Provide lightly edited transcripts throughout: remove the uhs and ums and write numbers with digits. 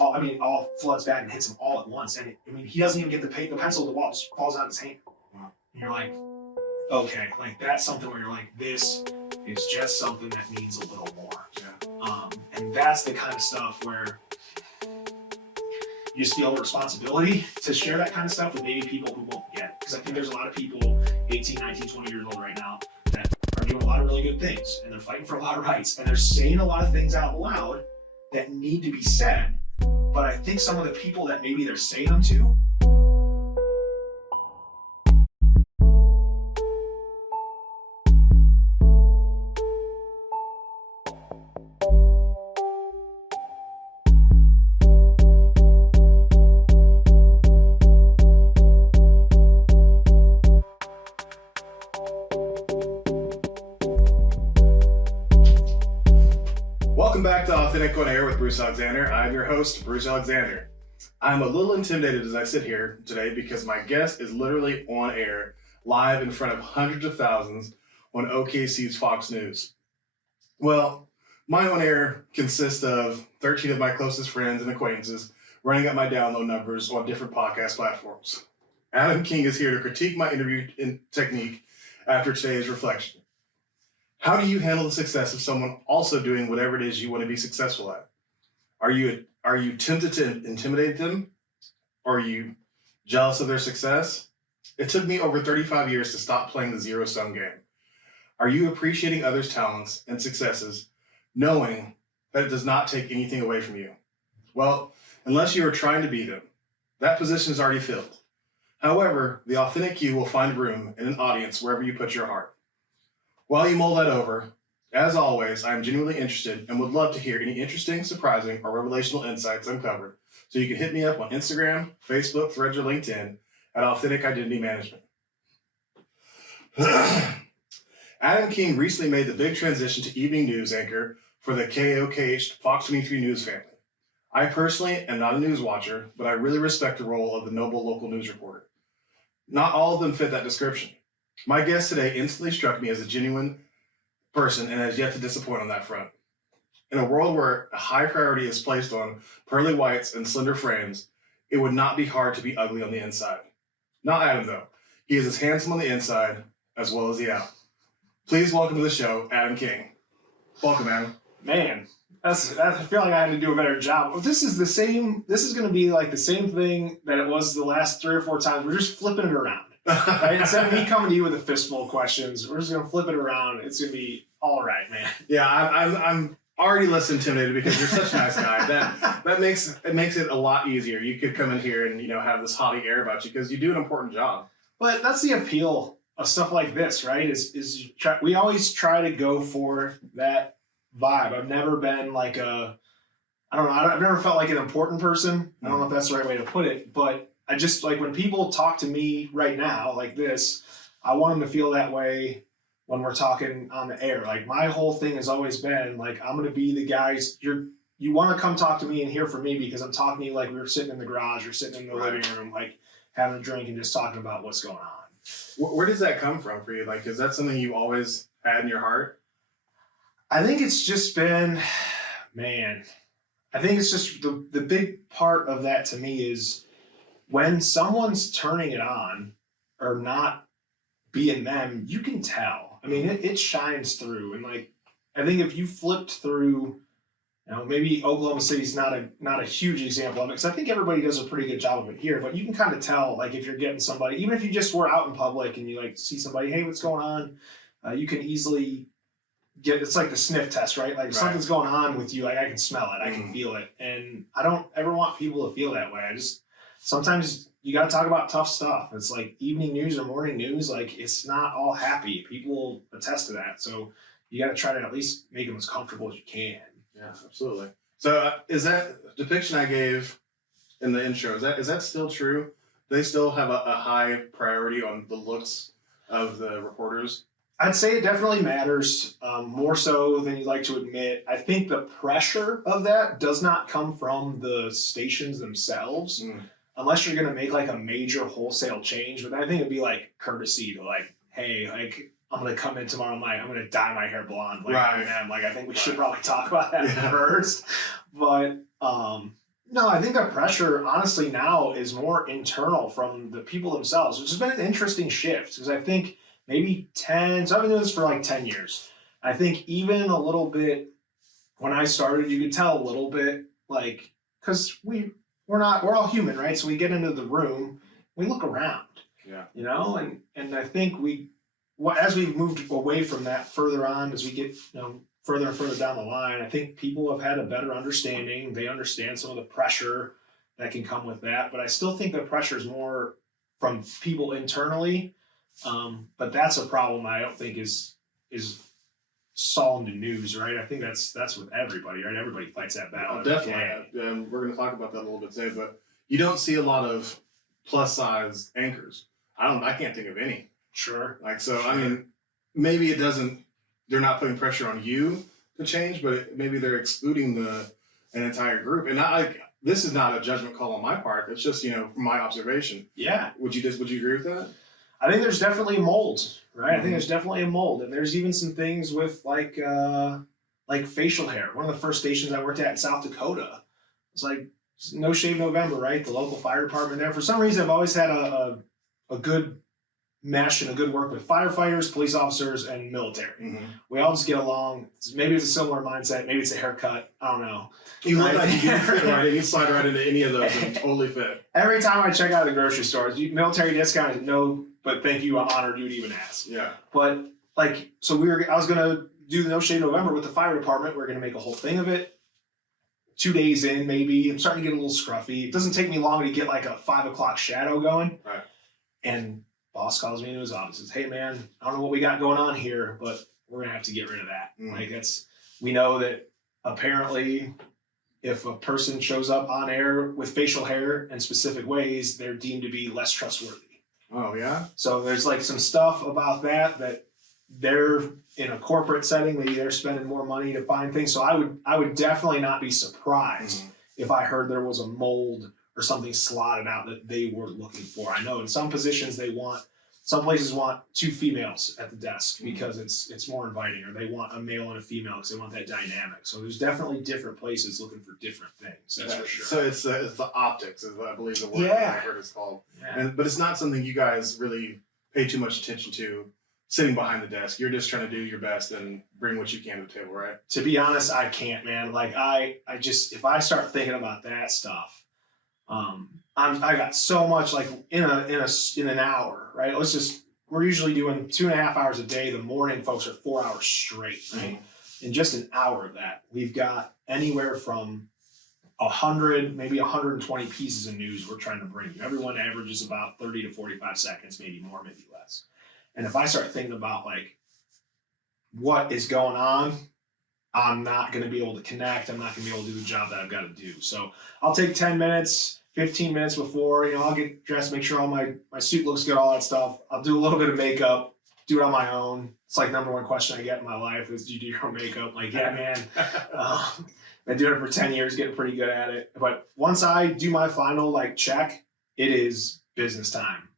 all floods back and hits him all at once. And he doesn't even get the pencil to the wall, just falls out of his hand. And you're like, okay, like that's something where you're like, this is just something that needs a little more. Yeah. And that's the kind of stuff where you just feel a responsibility to share that kind of stuff with maybe people who won't get. Because I think there's a lot of people 18, 19, 20 years old right now that are doing a lot of really good things and they're fighting for a lot of rights and they're saying a lot of things out loud that need to be said. But I think some of the people that maybe they're saying them to Welcome back to Authentic on Air with Bruce Alexander. I'm your host, Bruce Alexander. I'm a little intimidated as I sit here today because my guest is literally on air, live in front of hundreds of thousands on OKC's Fox News. Well, my on air consists of 13 of my closest friends and acquaintances running up my download numbers on different podcast platforms. Adam King is here to critique my interview technique after today's reflection. How do you handle the success of someone also doing whatever it is you want to be successful at? Are you tempted to intimidate them? Are you jealous of their success? It took me over 35 years to stop playing the zero-sum game. Are you appreciating others' talents and successes, knowing that it does not take anything away from you? Well, unless you are trying to be them, that position is already filled. However, the authentic you will find room in an audience wherever you put your heart. While you mull that over, as always, I am genuinely interested and would love to hear any interesting, surprising, or revelational insights uncovered. So you can hit me up on Instagram, Facebook, Threads, or LinkedIn at Authentic Identity Management. Adam King recently made the big transition to evening news anchor for the KOKH Fox 23 News family. I personally am not a news watcher, but I really respect the role of the noble local news reporter. Not all of them fit that description. My guest today instantly struck me as a genuine person and has yet to disappoint on that front. In a world where a high priority is placed on pearly whites and slender frames, it would not be hard to be ugly on the inside. Not Adam, though. He is as handsome on the inside as well as the out. Please welcome to the show, Adam King. Welcome, Adam. Man, I feel like I had to do a better job. This is going to be like the same thing that it was the last 3 or 4 times. We're just flipping it around. Right? Instead of me coming to you with a fistful of questions, we're just going to flip it around. It's going to be all right, man. Yeah, I'm already less intimidated because you're such a nice guy. That makes it a lot easier. You could come in here and have this haughty air about you because you do an important job. But that's the appeal of stuff like this, right? We always try to go for that vibe. I've never been like I've never felt like an important person. I don't know if that's the right way to put it, but I just like when people talk to me right now like this, I want them to feel that way when we're talking on the air. Like my whole thing has always been like, I'm going to be the guys you want to come talk to me and hear from me because I'm talking to you like we were sitting in the garage or sitting in the living room, like having a drink and just talking about what's going on. Where does that come from for you? Like, is that something you always had in your heart? I think it's just been, man, I think it's just the big part of that to me is when someone's turning it on or not being them, you can tell. I mean, it shines through. And like, I think if you flipped through, maybe Oklahoma City's not a huge example of it, because I think everybody does a pretty good job of it here, but you can kind of tell, like, if you're getting somebody, even if you just were out in public and you like see somebody, hey, what's going on? You can easily it's like the sniff test, right? Like if something's going on with you, like I can smell it, I can feel it. And I don't ever want people to feel that way. Sometimes you got to talk about tough stuff. It's like evening news or morning news. Like it's not all happy. People attest to that. So you got to try to at least make them as comfortable as you can. Yeah, absolutely. So is that depiction I gave in the intro, is that still true? Do they still have a high priority on the looks of the reporters? I'd say it definitely matters, more so than you'd like to admit. I think the pressure of that does not come from the stations themselves, unless you're going to make like a major wholesale change. But I think it'd be like courtesy to like, hey, like I'm going to come in tomorrow night. I'm going to dye my hair blonde. Like I think we should probably talk about that first. But No, I think the pressure, honestly, now is more internal from the people themselves, which has been an interesting shift because I think maybe 10, so I've been doing this for like 10 years. I think even a little bit when I started, you could tell a little bit like, because we're all human, right? So we get into the room, we look around, Yeah. and I think as we've moved away from that further on, as we get, further and further down the line, I think people have had a better understanding. They understand some of the pressure that can come with that, but I still think the pressure is more from people internally. But that's a problem I don't think is solved in news, right? I think that's with everybody, right? Everybody fights that battle. Oh, definitely. And we're going to talk about that a little bit today, but you don't see a lot of plus size anchors. I can't think of any. Sure. Sure. I mean, maybe they're not putting pressure on you to change, but maybe they're excluding an entire group. And this is not a judgment call on my part. It's just, from my observation. Yeah. Would you agree with that? I think there's definitely a mold, right? I think there's definitely a mold, and there's even some things with like facial hair. One of the first stations I worked at in South Dakota, it's like No Shave November, right? The local fire department there. For some reason, I've always had a good mesh and a good work with firefighters, police officers, and military. Mm-hmm. We all just get along. Maybe it's a similar mindset. Maybe it's a haircut. I don't know. You look like you can fit right in. You slide right into any of those and totally fit. Every time I check out the grocery stores, military discount, no, but thank you. I'm honored you'd even ask. Yeah. But I was gonna do the No Shave November with the fire department. We're gonna make a whole thing of it. 2 days in, maybe I'm starting to get a little scruffy. It doesn't take me long to get like a 5 o'clock shadow going. Right. And boss calls me into his office and says, "Hey man, I don't know what we got going on here, but we're gonna have to get rid of that." We know that apparently if a person shows up on air with facial hair in specific ways, they're deemed to be less trustworthy. Oh yeah. So there's like some stuff about that they're in a corporate setting, maybe they're spending more money to find things. So I would definitely not be surprised if I heard there was a mold or something slotted out that they were looking for. I know in some positions some places want 2 females at the desk because it's more inviting, or they want a male and a female because they want that dynamic. So there's definitely different places looking for different things. That's for sure. So it's the optics, is I believe the word I heard it's called. Yeah. But it's not something you guys really pay too much attention to sitting behind the desk. You're just trying to do your best and bring what you can to the table, right? To be honest, I can't, man. Like I just, if I start thinking about that stuff, I got so much like in an hour, right? We're usually doing 2.5 hours a day. The morning folks are 4 hours straight, right? In just an hour of that, we've got anywhere from 100, maybe 120 pieces of news we're trying to bring you. Everyone averages about 30 to 45 seconds, maybe more, maybe less. And if I start thinking about like what is going on, I'm not going to be able to connect. I'm not going to be able to do the job that I've got to do. So I'll take 10 minutes, 15 minutes before, I'll get dressed, make sure all my suit looks good, all that stuff. I'll do a little bit of makeup, do it on my own. It's like number one question I get in my life is, do you do your own makeup? Like, yeah, man. Been doing it for 10 years, getting pretty good at it. But once I do my final check, it is business time.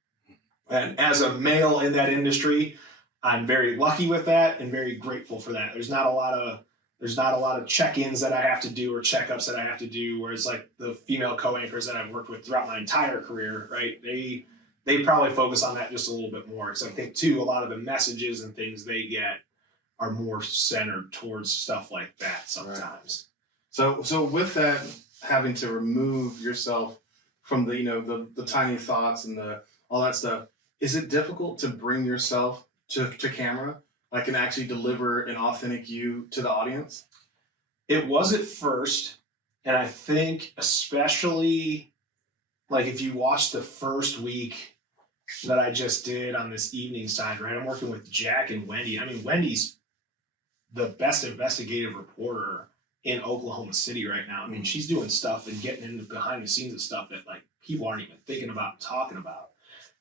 And as a male in that industry, I'm very lucky with that and very grateful for that. There's not a lot of check-ins that I have to do or checkups that I have to do, whereas like the female co-anchors that I've worked with throughout my entire career, right? They probably focus on that just a little bit more. Because I think too, a lot of the messages and things they get are more centered towards stuff like that sometimes. Right. So with that, having to remove yourself from the tiny thoughts and all that stuff, is it difficult to bring yourself to camera? Like, and actually deliver an authentic you to the audience? It was at first, and I think especially like if you watch the first week that I just did on this evening side, right? I'm working with Jack and Wendy. I mean, Wendy's the best investigative reporter in Oklahoma City right now. I mean, she's doing stuff and getting into behind the scenes of stuff that like people aren't even thinking about and talking about.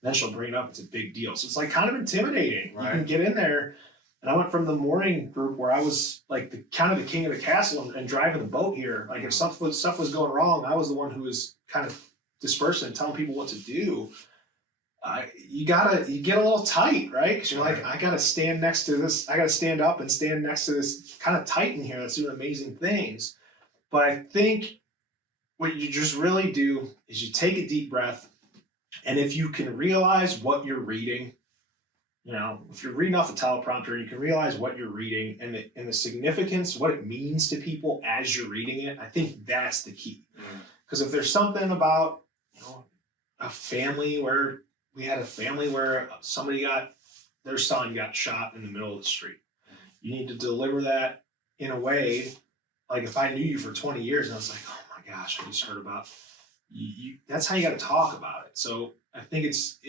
Then she'll bring it up. It's a big deal. So it's like kind of intimidating. Right. You can get in there. And I went from the morning group where I was like the king of the castle and driving the boat here. Like if stuff was going wrong, I was the one who was kind of dispersing and telling people what to do. You get a little tight, right? Because you're like, I got to stand next to this. I got to stand up and stand next to this kind of titan here that's doing amazing things. But I think what you just really do is you take a deep breath, and if you can realize what you're reading, if you're reading off the teleprompter, you can realize what you're reading and the significance, what it means to people as you're reading it. I think that's the key. Because if there's something about, a family where their son got shot in the middle of the street, you need to deliver that in a way, like if I knew you for 20 years and I was like, oh my gosh, I just heard about you, that's how you got to talk about it. So I think it's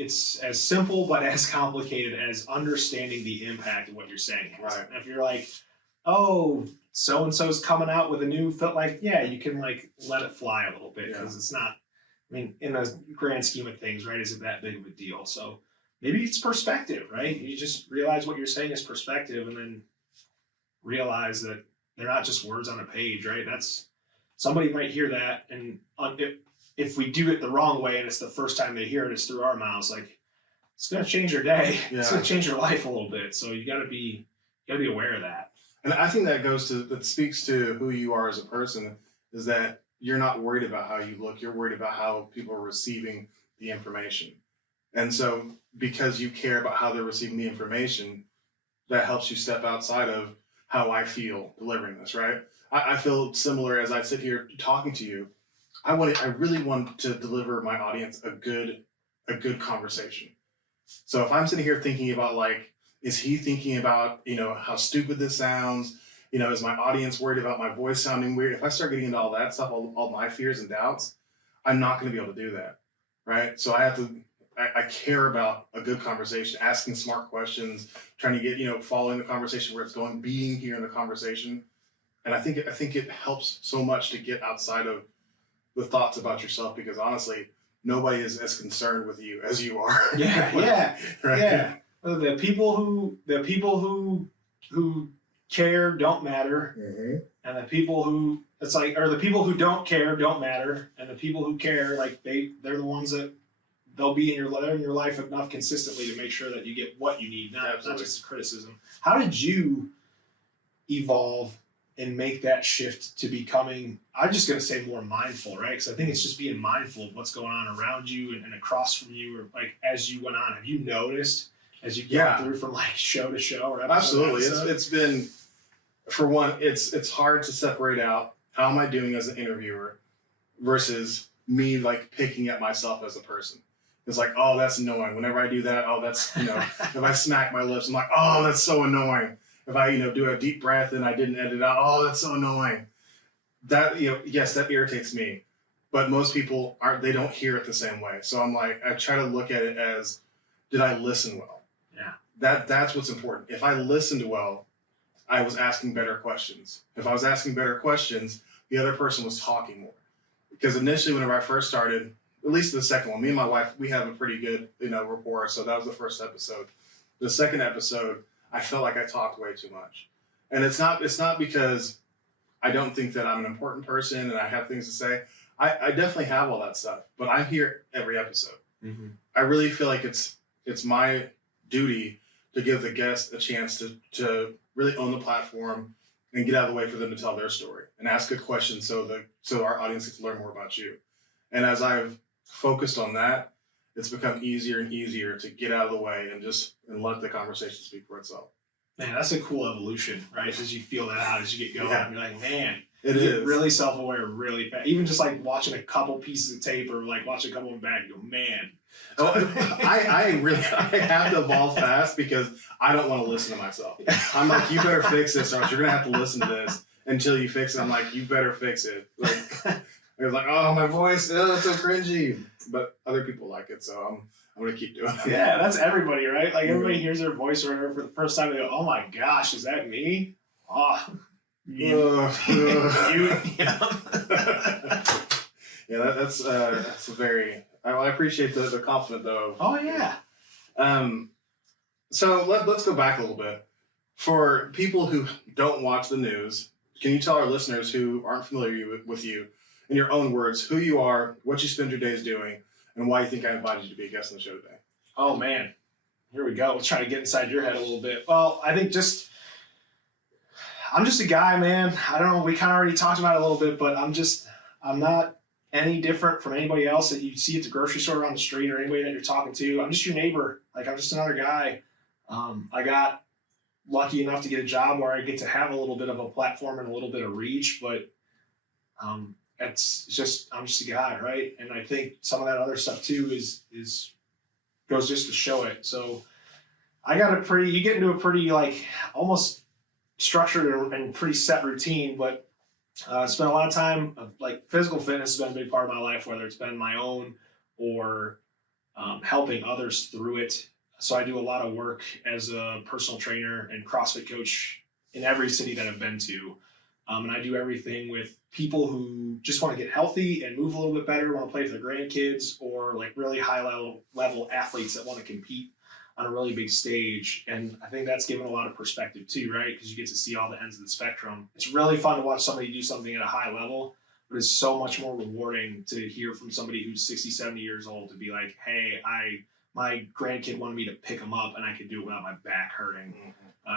as simple but as complicated as understanding the impact of what you're saying. Right. If you're like, oh, so and so's coming out with a new fit, like, yeah, you can like let it fly a little bit because it's not. I mean, in the grand scheme of things, right? Is it that big of a deal? So maybe it's perspective, right? You just realize what you're saying is perspective, and then realize that they're not just words on a page, right? That's somebody might hear that, and if we do it the wrong way and it's the first time they hear it, it's through our mouths, like it's going to change your day. Yeah. It's going to change your life a little bit. So you got to be aware of that. And I think that speaks to who you are as a person, is that you're not worried about how you look. You're worried about how people are receiving the information. And so because you care about how they're receiving the information, that helps you step outside of how I feel delivering this, right? I feel similar as I sit here talking to you. I really want to deliver my audience a good conversation. So if I'm sitting here thinking about, like, is he thinking about, how stupid this sounds? Is my audience worried about my voice sounding weird? If I start getting into all that stuff, all my fears and doubts, I'm not going to be able to do that, right? So I care about a good conversation, asking smart questions, trying to get, following the conversation where it's going, being here in the conversation. And I think it helps so much to get outside of the thoughts about yourself, because honestly, nobody is as concerned with you as you are. Yeah. Right? Yeah. The people who care don't matter. Mm-hmm. And the people who the people who don't care don't matter. And the people who care, like they're the ones that they'll be in your life enough consistently to make sure that you get what you need, not just criticism. How did you evolve and make that shift to becoming, I'm just going to say, more mindful, right? Because I think it's just being mindful of what's going on around you and across from you, or like as you went on. Have you noticed as you go through from like show to show? Or absolutely. It's been, for one, it's hard to separate out how am I doing as an interviewer versus me like picking at myself as a person. It's like, oh, that's annoying. Whenever I do that, oh, that's, if I smack my lips, I'm like, oh, that's so annoying. If I, do a deep breath and I didn't edit out, oh, that's so annoying. That, yes, that irritates me. But most people they don't hear it the same way. So I'm like, I try to look at it as, did I listen well? Yeah. That's what's important. If I listened well, I was asking better questions. If I was asking better questions, the other person was talking more. Because initially, whenever I first started, at least the second one, me and my wife, we have a pretty good, rapport. So that was the first episode. The second episode, I felt like I talked way too much. And it's not because I don't think that I'm an important person and I have things to say. I definitely have all that stuff, but I'm here every episode. Mm-hmm. I really feel like it's my duty to give the guest a chance to really own the platform and get out of the way for them to tell their story and ask good questions so our audience gets to learn more about you. And as I've focused on that, it's become easier and easier to get out of the way and let the conversation speak for itself. Man, that's a cool evolution, right? As you feel that out, as you get going, you're like, man, you get really self-aware really fast. Even just like watching a couple pieces of tape or like watching a couple of them back, you go, man. I have to evolve fast because I don't want to listen to myself. I'm like, you better fix this, or else you're gonna have to listen to this until you fix it. I'm like, you better fix it. Like, it's like, oh, my voice, it's so cringy. But other people like it, so I'm gonna keep doing it. Yeah, that's everybody, right? Like everybody hears their voice or whatever for the first time. They go, "Oh my gosh, is that me?" Oh, you. Yeah, that's a very. I appreciate the compliment though. Oh yeah. So let's go back a little bit. For people who don't watch the news, can you tell our listeners who aren't familiar with you, in your own words, who you are, what you spend your days doing, and why you think I invited you to be a guest on the show today? Oh man, here we go. Let's try to get inside your head a little bit. Well, I think I'm just a guy, man. I don't know. We kind of already talked about it a little bit, but I'm not any different from anybody else that you see at the grocery store on the street or anybody that you're talking to. I'm just your neighbor. Like, I'm just another guy. I got lucky enough to get a job where I get to have a little bit of a platform and a little bit of reach, but I'm just a guy, right? And I think some of that other stuff too is goes just to show it. So I got you get into a pretty like almost structured and pretty set routine, but spent a lot of time like physical fitness has been a big part of my life, whether it's been my own or helping others through it. So I do a lot of work as a personal trainer and CrossFit coach in every city that I've been to. And I do everything with people who just want to get healthy and move a little bit better, want to play with their grandkids, or like really high level athletes that want to compete on a really big stage. And I think that's given a lot of perspective too, right? Because you get to see all the ends of the spectrum. It's really fun to watch somebody do something at a high level, but it's so much more rewarding to hear from somebody who's 60, 70 years old to be like, hey, my grandkid wanted me to pick him up and I could do it without my back hurting,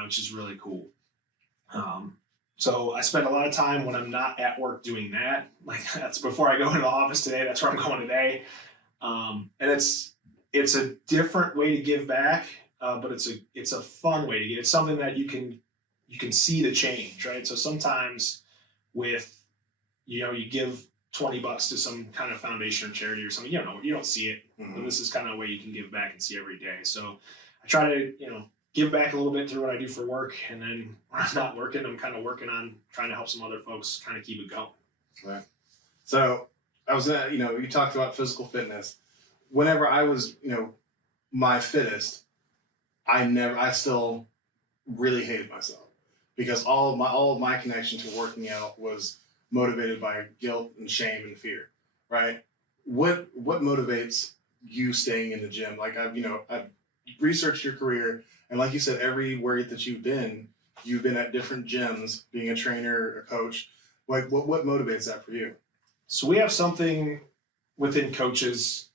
which is really cool. So I spend a lot of time when I'm not at work doing that. Like that's before I go into the office today. That's where I'm going today. And it's a different way to give back, but it's a fun way to give. It's something that you can see the change, right? So sometimes with, you give $20 to some kind of foundation or charity or something, you don't see it. Mm-hmm. But this is kind of a way you can give back and see every day. So I try to, give back a little bit through what I do for work. And then when I'm not working, I'm kind of working on trying to help some other folks kind of keep it going. Right. So I was, you talked about physical fitness. Whenever I was, my fittest, I still really hated myself because all of my connection to working out was motivated by guilt and shame and fear, right? What motivates you staying in the gym? Like I've researched your career, and like you said, everywhere that you've been at different gyms, being a trainer, a coach. Like what motivates that for you? So we have something within coaches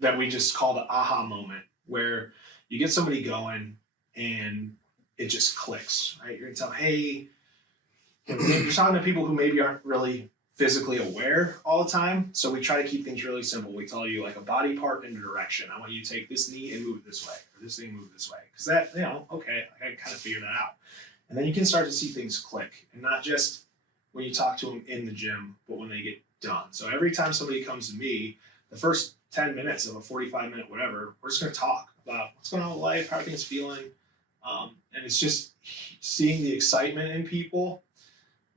that we just call the aha moment, where you get somebody going and it just clicks, right? You're gonna tell, hey, you're talking to people who maybe aren't really physically aware all the time. So we try to keep things really simple. We tell you like a body part in a direction. I want you to take this knee and move it this way, or this thing move this way. Because that, okay, I kind of figure that out. And then you can start to see things click, and not just when you talk to them in the gym, but when they get done. So every time somebody comes to me, the first 10 minutes of a 45-minute whatever, we're just going to talk about what's going on with life, how are things feeling. And it's just seeing the excitement in people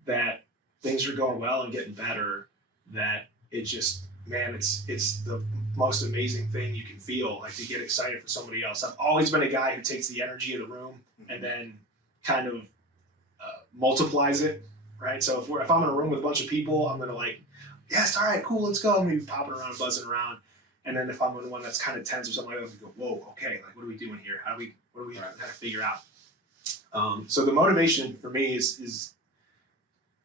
that things are going well and getting better, that it just, man, it's the most amazing thing you can feel, like to get excited for somebody else. I've always been a guy who takes the energy of the room and then kind of multiplies it, right? So if I'm in a room with a bunch of people, I'm going to like, yes, all right, cool, let's go. I'm going to be popping around, buzzing around. And then if I'm in one that's kind of tense or something like that, I go, whoa, okay, like what are we doing here? What do we have to figure out? So the motivation for me is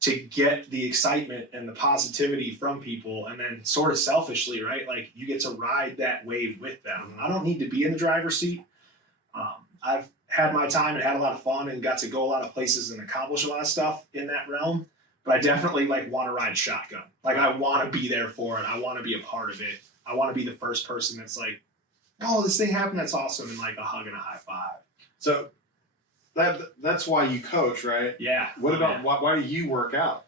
to get the excitement and the positivity from people, and then sort of selfishly, right? Like you get to ride that wave with them. I don't need to be in the driver's seat. I've had my time and had a lot of fun and got to go a lot of places and accomplish a lot of stuff in that realm. But I definitely like want to ride shotgun. Like I want to be there for it. I want to be a part of it. I want to be the first person that's like, oh, this thing happened. That's awesome. And like a hug and a high five. So that's why you coach, right? Yeah. What about why do you work out?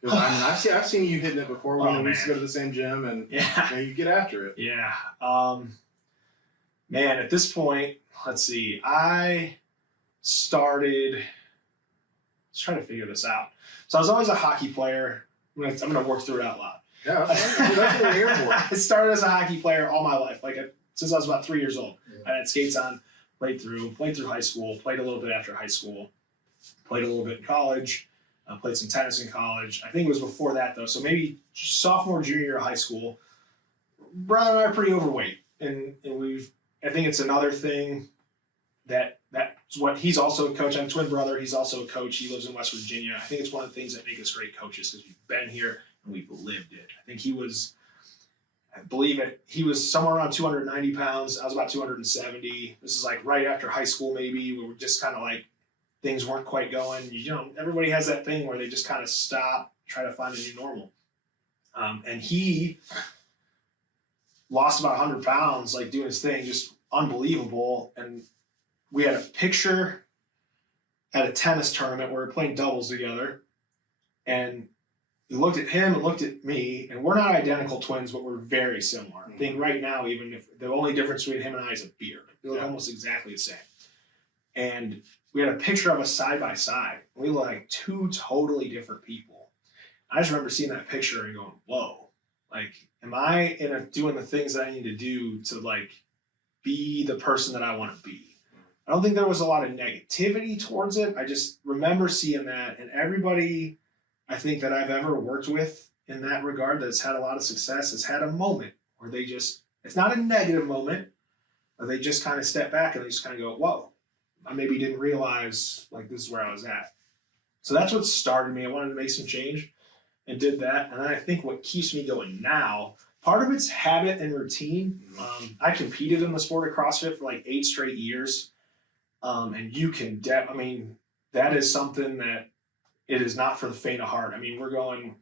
Because I've seen you hitting it before. We used to go to the same gym, and you get after it. Yeah. Man, at this point, let's see. I started. Let's try to figure this out. So I was always a hockey player. I'm gonna work through it out loud. Yeah, that's what we're here for. I started as a hockey player all my life, since I was about 3 years old. I had skates on. Played through high school, played a little bit after high school, played a little bit in college, played some tennis in college. I think it was before that though. So maybe sophomore, junior year of high school, brother and I are pretty overweight. And I think it's another thing that's what he's also a coach. I'm a twin brother. He's also a coach. He lives in West Virginia. I think it's one of the things that make us great coaches because we've been here and we've lived it. I think he was somewhere around 290 pounds. I was about 270. This is like right after high school, maybe. We were just kind of like, things weren't quite going. Everybody has that thing where they just kind of stop, try to find a new normal. And he lost about 100 pounds, like doing his thing, just unbelievable. And we had a picture at a tennis tournament where we were playing doubles together. And we looked at him and looked at me, and we're not identical twins, but we're very similar. I think right now, even if the only difference between him and I is a beard, we look almost exactly the same. And we had a picture of us side by side. We look like two totally different people. I just remember seeing that picture and going, whoa, like, am I doing the things that I need to do to like be the person that I want to be? I don't think there was a lot of negativity towards it. I just remember seeing that, and everybody I think that I've ever worked with in that regard that's had a lot of success has had a moment where they just, it's not a negative moment, but they just kind of step back and they just kind of go, whoa, I maybe didn't realize like this is where I was at. So that's what started me. I wanted to make some change and did that. And I think what keeps me going now, part of it's habit and routine. I competed in the sport of CrossFit for like 8 straight years. And you can, I mean, that is something that it is not for the faint of heart. I mean, we're going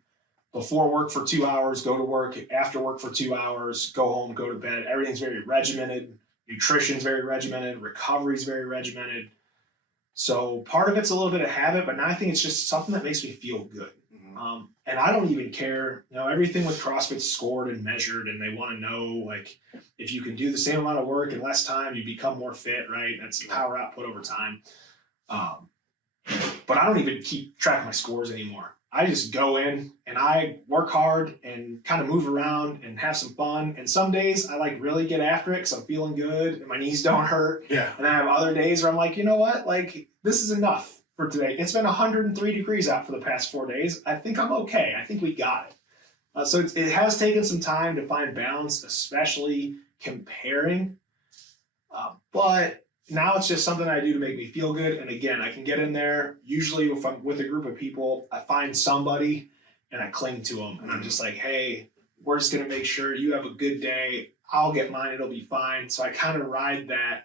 before work for 2 hours, go to work, after work for 2 hours, go home, go to bed. Everything's very regimented. Nutrition's very regimented. Recovery's very regimented. So part of it's a little bit of habit, but now I think it's just something that makes me feel good. And I don't even care, you know, everything with CrossFit's scored and measured, and they want to know, like, if you can do the same amount of work in less time, you become more fit, right? That's power output over time. But I don't even keep track of my scores anymore. I just go in and I work hard and kind of move around and have some fun. And some days I like really get after it because I'm feeling good and my knees don't hurt. Yeah. And I have other days where I'm like, you know what? Like, this is enough for today. It's been 103 degrees out for the past 4 days. I think I'm okay. I think we got it. So it has taken some time to find balance, especially comparing. But now it's just something I do to make me feel good. And again, I can get in there. Usually if I'm with a group of people, I find somebody and I cling to them. And I'm just like, hey, we're just going to make sure you have a good day. I'll get mine. It'll be fine. So I kind of ride that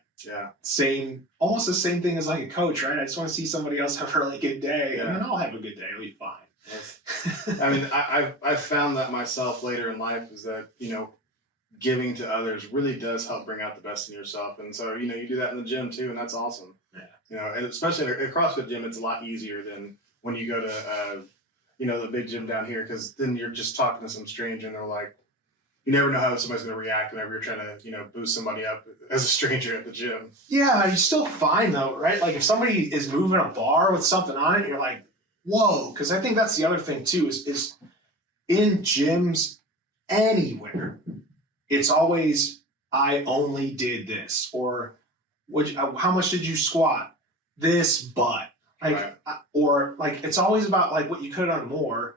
almost the same thing as like a coach, right? I just want to see somebody else have a really good day and then I'll have a good day. It'll be fine. I mean, I've found that myself later in life is that, you know, giving to others really does help bring out the best in yourself. And so, you know, you do that in the gym too, and that's awesome. Yeah. You know, and especially at a CrossFit gym, it's a lot easier than when you go to, you know, the big gym down here, because then you're just talking to some stranger and they're like, you never know how somebody's going to react whenever you're trying to, you know, boost somebody up as a stranger at the gym. Yeah, you still find though, right? Like if somebody is moving a bar with something on it, you're like, whoa. Because I think that's the other thing too, is in gyms anywhere, it's always, I only did this, or how much did you squat? This, but like, or like, it's always about like what you could have done more.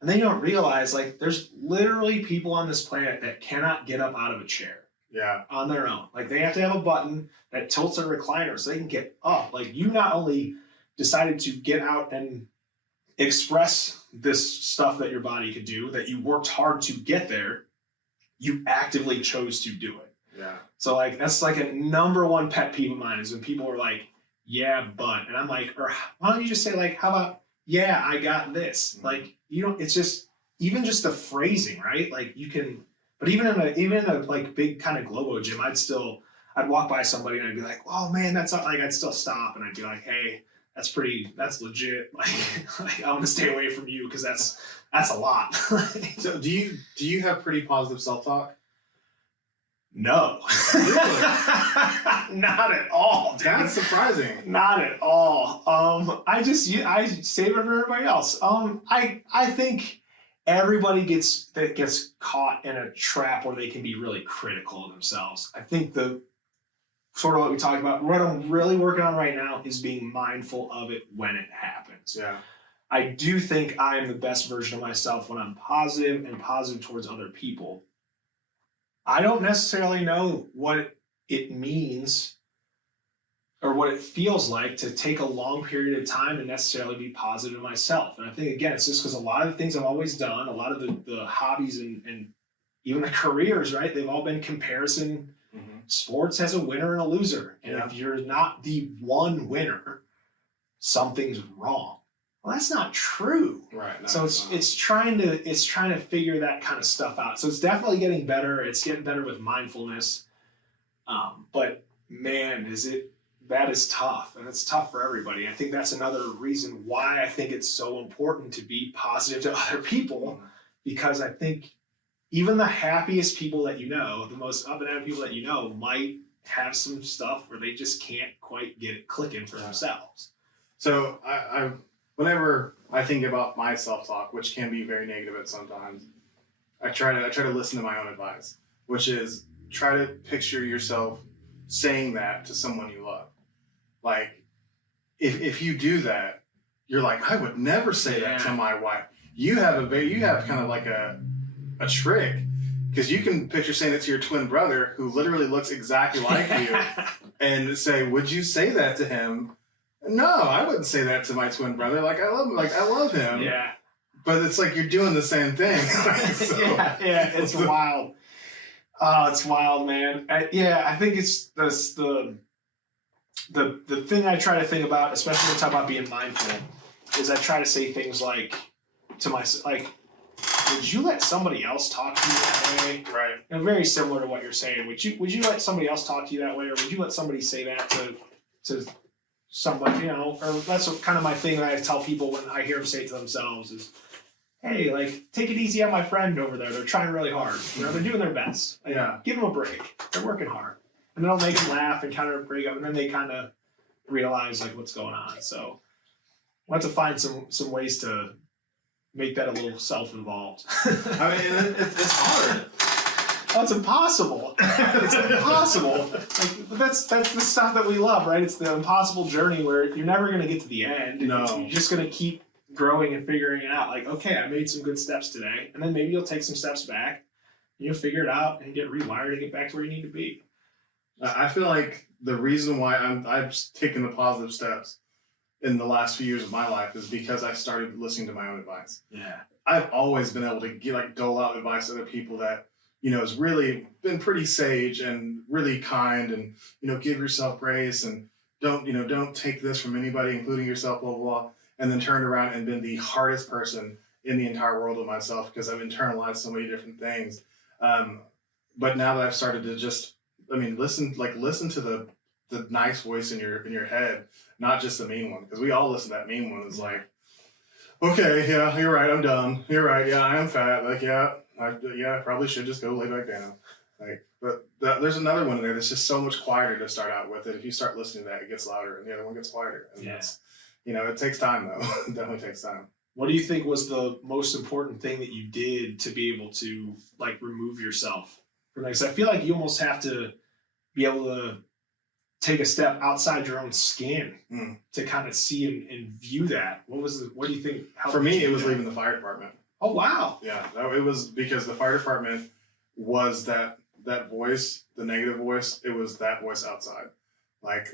And then you don't realize like there's literally people on this planet that cannot get up out of a chair on their own. Like they have to have a button that tilts their recliner so they can get up. Like you not only decided to get out and express this stuff that your body could do, that you worked hard to get there, you actively chose to do it. Yeah. So like that's like a #1 pet peeve of mine is when people are like, yeah, but, and I'm like, or why don't you just say like, how about, yeah, I got this. Mm-hmm. Like you don't. It's just even just the phrasing, right? Like you can, but even in a like big kind of globo gym, I'd walk by somebody and I'd be like, oh man, that's not, like I'd still stop and I'd be like, hey, that's legit. Like I'm gonna stay away from you because that's a lot. So do you have pretty positive self-talk? No. Really? Not at all, dude. That's surprising. Not at all. I save it for everybody else. I think everybody gets caught in a trap where they can be really critical of themselves. I think the sort of what we talked about, what I'm really working on right now is being mindful of it when it happens. Yeah. I do think I am the best version of myself when I'm positive and positive towards other people. I don't necessarily know what it means or what it feels like to take a long period of time and necessarily be positive myself. And I think, again, it's just because a lot of the things I've always done, a lot of the hobbies and even the careers, right, they've all been comparison. Mm-hmm. Sports has a winner and a loser. And if you're not the one winner, something's wrong. well, that's not true. Right. No, So it's trying to figure that kind of stuff out. So it's definitely getting better. It's getting better with mindfulness. But man, that is tough, and it's tough for everybody. I think that's another reason why I think it's so important to be positive to other people, because I think even the happiest people that you know, the most up and down people that you know, might have some stuff where they just can't quite get it clicking for themselves. So I whenever I think about my self-talk, which can be very negative at sometimes, I try to listen to my own advice, which is try to picture yourself saying that to someone you love. Like, if you do that, you're like, I would never say that to my wife. You have kind of like a trick, because you can picture saying it to your twin brother who literally looks exactly like you and say, would you say that to him? No, I wouldn't say that to my twin brother. I love him. Yeah. But it's like you're doing the same thing. So, yeah, it's wild. Oh, it's wild, man. I think it's the thing I try to think about, especially when I talk about being mindful, is I try to say things like to myself, like, would you let somebody else talk to you that way? Right. And very similar to what you're saying. Would you let somebody else talk to you that way, or would you let somebody say that to somebody, or that's kind of my thing that I tell people when I hear them say it to themselves is, hey, take it easy on my friend over there. They're trying really hard. They're doing their best. Give them a break. They're working hard. And then I'll make them laugh and kind of break up, and then they kind of realize what's going on. So we'll have to find some ways to make that a little self-involved. I mean, it's hard. Oh, it's impossible. It's impossible. But that's the stuff that we love, right? It's the impossible journey where you're never going to get to the end. No. You're just going to keep growing and figuring it out. Okay, I made some good steps today, and then maybe you'll take some steps back, and you'll figure it out and get rewired and get back to where you need to be. I feel like the reason why I've taken the positive steps in the last few years of my life is because I started listening to my own advice. Yeah. I've always been able to dole out advice to other people that, has really been pretty sage and really kind, and, give yourself grace and don't take this from anybody, including yourself, blah, blah, blah. And then turned around and been the hardest person in the entire world with myself because I've internalized so many different things. But now that I've started to just, listen to the nice voice in your head, not just the mean one, because we all listen to that mean one. It's like, okay, yeah, you're right, I'm dumb. You're right, yeah, I am fat. I probably should just go lay back down. But there's another one in there that's just so much quieter to start out with. And if you start listening to that, it gets louder, and the other one gets quieter. And that's, it takes time though. It definitely takes time. What do you think was the most important thing that you did to be able to remove yourself from that? Because I feel like you almost have to be able to take a step outside your own skin to kind of see and view that. What do you think? For me, it was leaving the fire department. Oh, wow. Yeah, it was because the fire department was that voice, the negative voice. It was that voice outside,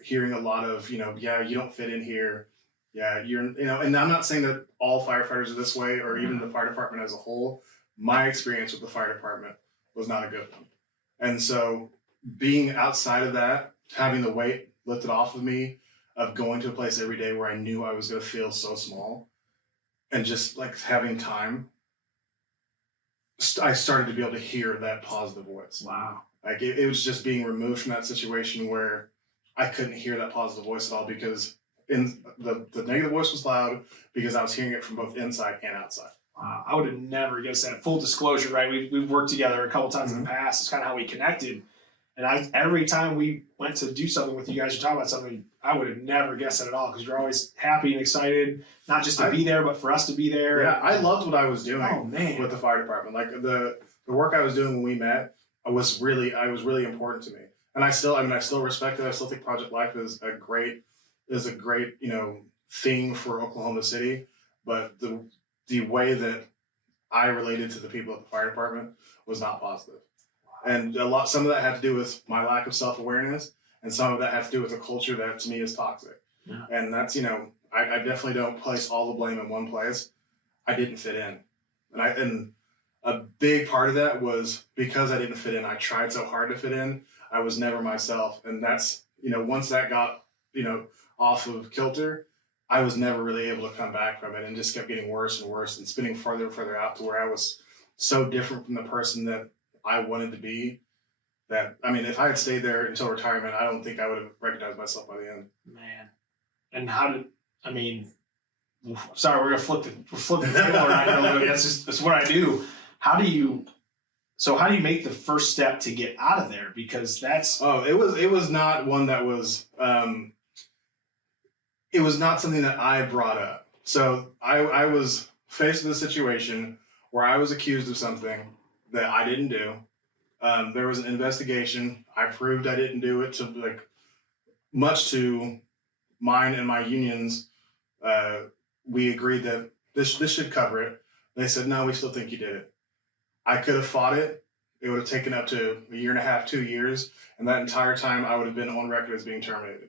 hearing a lot of, you don't fit in here. Yeah, and I'm not saying that all firefighters are this way or even the fire department as a whole. My experience with the fire department was not a good one. And so being outside of that, having the weight lifted off of me of going to a place every day where I knew I was going to feel so small and just having time, I started to be able to hear that positive voice. Wow. It was just being removed from that situation where I couldn't hear that positive voice at all because the negative voice was loud because I was hearing it from both inside and outside. I would have never guessed that. Full disclosure, right? We've worked together a couple times in the past. It's kind of how we connected. And every time we went to do something with you guys or talk about something, I would have never guessed it at all because you're always happy and excited, not just to be there, but for us to be there. Yeah, I loved what I was doing with the fire department. The work I was doing when we met was really important to me. And I still respect it. I still think Project Life is a great thing for Oklahoma City. But the way that I related to the people at the fire department was not positive. And some of that had to do with my lack of self-awareness, and some of that had to do with a culture that to me is toxic. Yeah. And that's, I definitely don't place all the blame in one place. I didn't fit in. And a big part of that was because I didn't fit in. I tried so hard to fit in. I was never myself. And that's, once that got, off of kilter, I was never really able to come back from it, and just kept getting worse and worse and spinning farther and further out to where I was so different from the person that I wanted to be that, I mean, if I had stayed there until retirement, I don't think I would have recognized myself by the end. Man. And I mean, sorry, we're flip the table around here a little bit. That's what I do. How do you make the first step to get out of there? Because that's... Oh, it was not one that was, it was not something that I brought up. So I was faced with a situation where I was accused of something that I didn't do. There was an investigation. I proved I didn't do it, to much to mine and my unions. We agreed that this should cover it. They said, no, we still think you did it. I could have fought it. It would have taken up to 1.5 to 2 years. And that entire time I would have been on record as being terminated.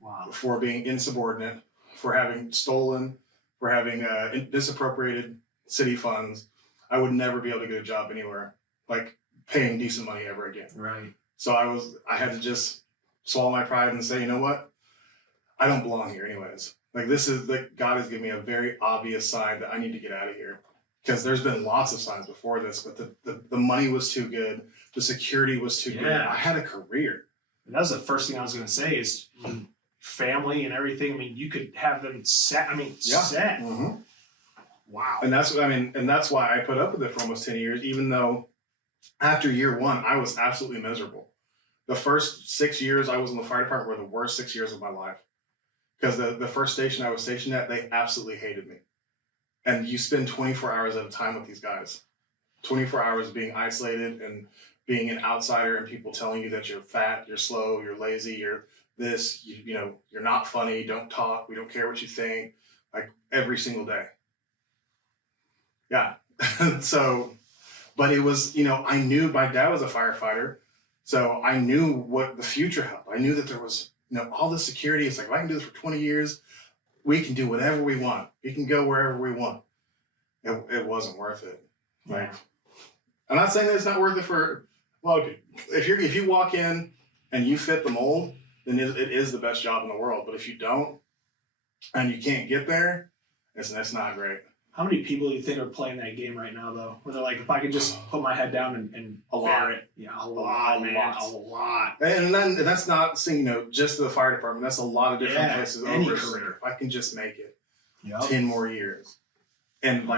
Wow. For being insubordinate, for having stolen, for having disappropriated city funds. I would never be able to get a job anywhere, paying decent money ever again. Right. So I had to just swallow my pride and say, you know what? I don't belong here anyways. God has given me a very obvious sign that I need to get out of here. Because there's been lots of signs before this, but the money was too good. The security was too good. I had a career. And that was the first thing I was going to say is family and everything. I mean, you could have them set. Set. Mm-hmm. Wow. And that's why I put up with it for almost 10 years, even though after year 1, I was absolutely miserable. The first 6 years I was in the fire department were the worst 6 years of my life. Because the first station I was stationed at, they absolutely hated me. And you spend 24 hours at a time with these guys. 24 hours being isolated and being an outsider, and people telling you that you're fat, you're slow, you're lazy, you're this, you're not funny, don't talk, we don't care what you think, every single day. Yeah. So, but it was, I knew my dad was a firefighter, so I knew what the future held. I knew that there was, all this security. It's if I can do this for 20 years, we can do whatever we want. We can go wherever we want. It wasn't worth it. Yeah. I'm not saying that it's not worth it okay. If you walk in and you fit the mold, then it is the best job in the world. But if you don't, and you can't get there, it's not great. How many people do you think are playing that game right now, though? Where they're like, if I could just put my head down and a lot. it. Yeah, a lot. And then that's not saying, just the fire department. That's a lot of different places. Any over career. If I can just make it 10 10 more years. And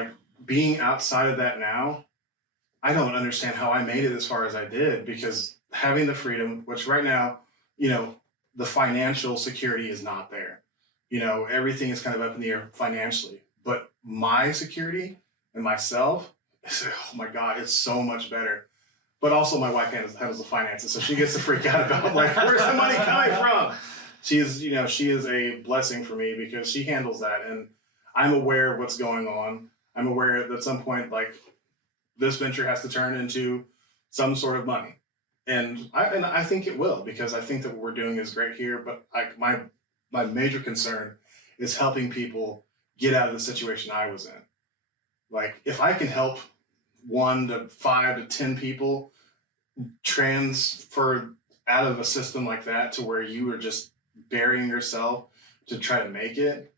being outside of that now, I don't understand how I made it as far as I did, because having the freedom, which right now, the financial security is not there. Everything is kind of up in the air financially. But my security and myself, oh my God, it's so much better. But also my wife handles the finances, so she gets to freak out about where's the money coming from? She is a blessing for me because she handles that, and I'm aware of what's going on. I'm aware that at some point, this venture has to turn into some sort of money. And I think it will, because I think that what we're doing is great here. But my major concern is helping people get out of the situation I was in. If I can help 1 to 5 to 10 people transfer out of a system like that to where you are just burying yourself to try to make it,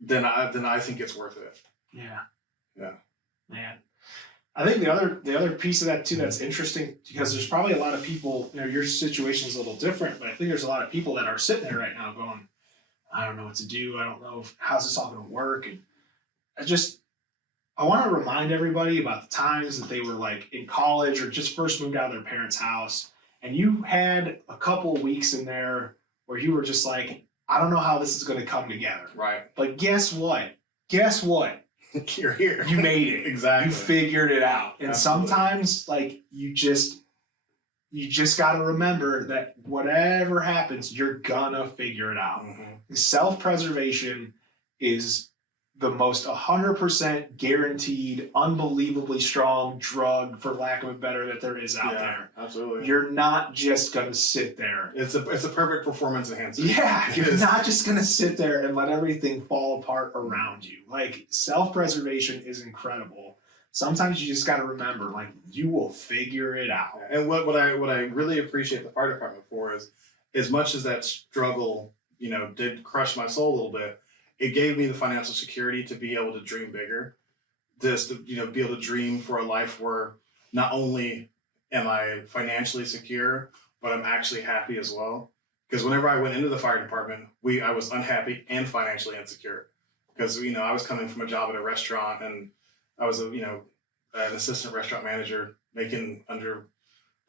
then I think it's worth it. Yeah. Yeah. Man. I think the other piece of that too that's interesting, because there's probably a lot of people, your situation is a little different, but I think there's a lot of people that are sitting there right now going, I don't know what to do. I don't know how's this all going to work. And I want to remind everybody about the times that they were in college or just first moved out of their parents' house, and you had a couple of weeks in there where you were just I don't know how this is going to come together. Right. But guess what? You're here. You made it. Exactly. You figured it out. And Absolutely. sometimes you just got to remember that whatever happens, you're gonna figure it out. Mm-hmm. Self-preservation is the most 100% guaranteed, unbelievably strong drug, for lack of a better, that there is out there. Absolutely. You're not just gonna sit there. It's a perfect performance enhancer. Yeah, you're not just gonna sit there and let everything fall apart around you. Self-preservation is incredible. Sometimes you just got to remember, you will figure it out. And what I really appreciate the fire department for is, as much as that struggle, did crush my soul a little bit, it gave me the financial security to be able to dream bigger, just to, be able to dream for a life where not only am I financially secure, but I'm actually happy as well. Because whenever I went into the fire department, I was unhappy and financially insecure. Because, I was coming from a job at a restaurant, and I was an assistant restaurant manager making under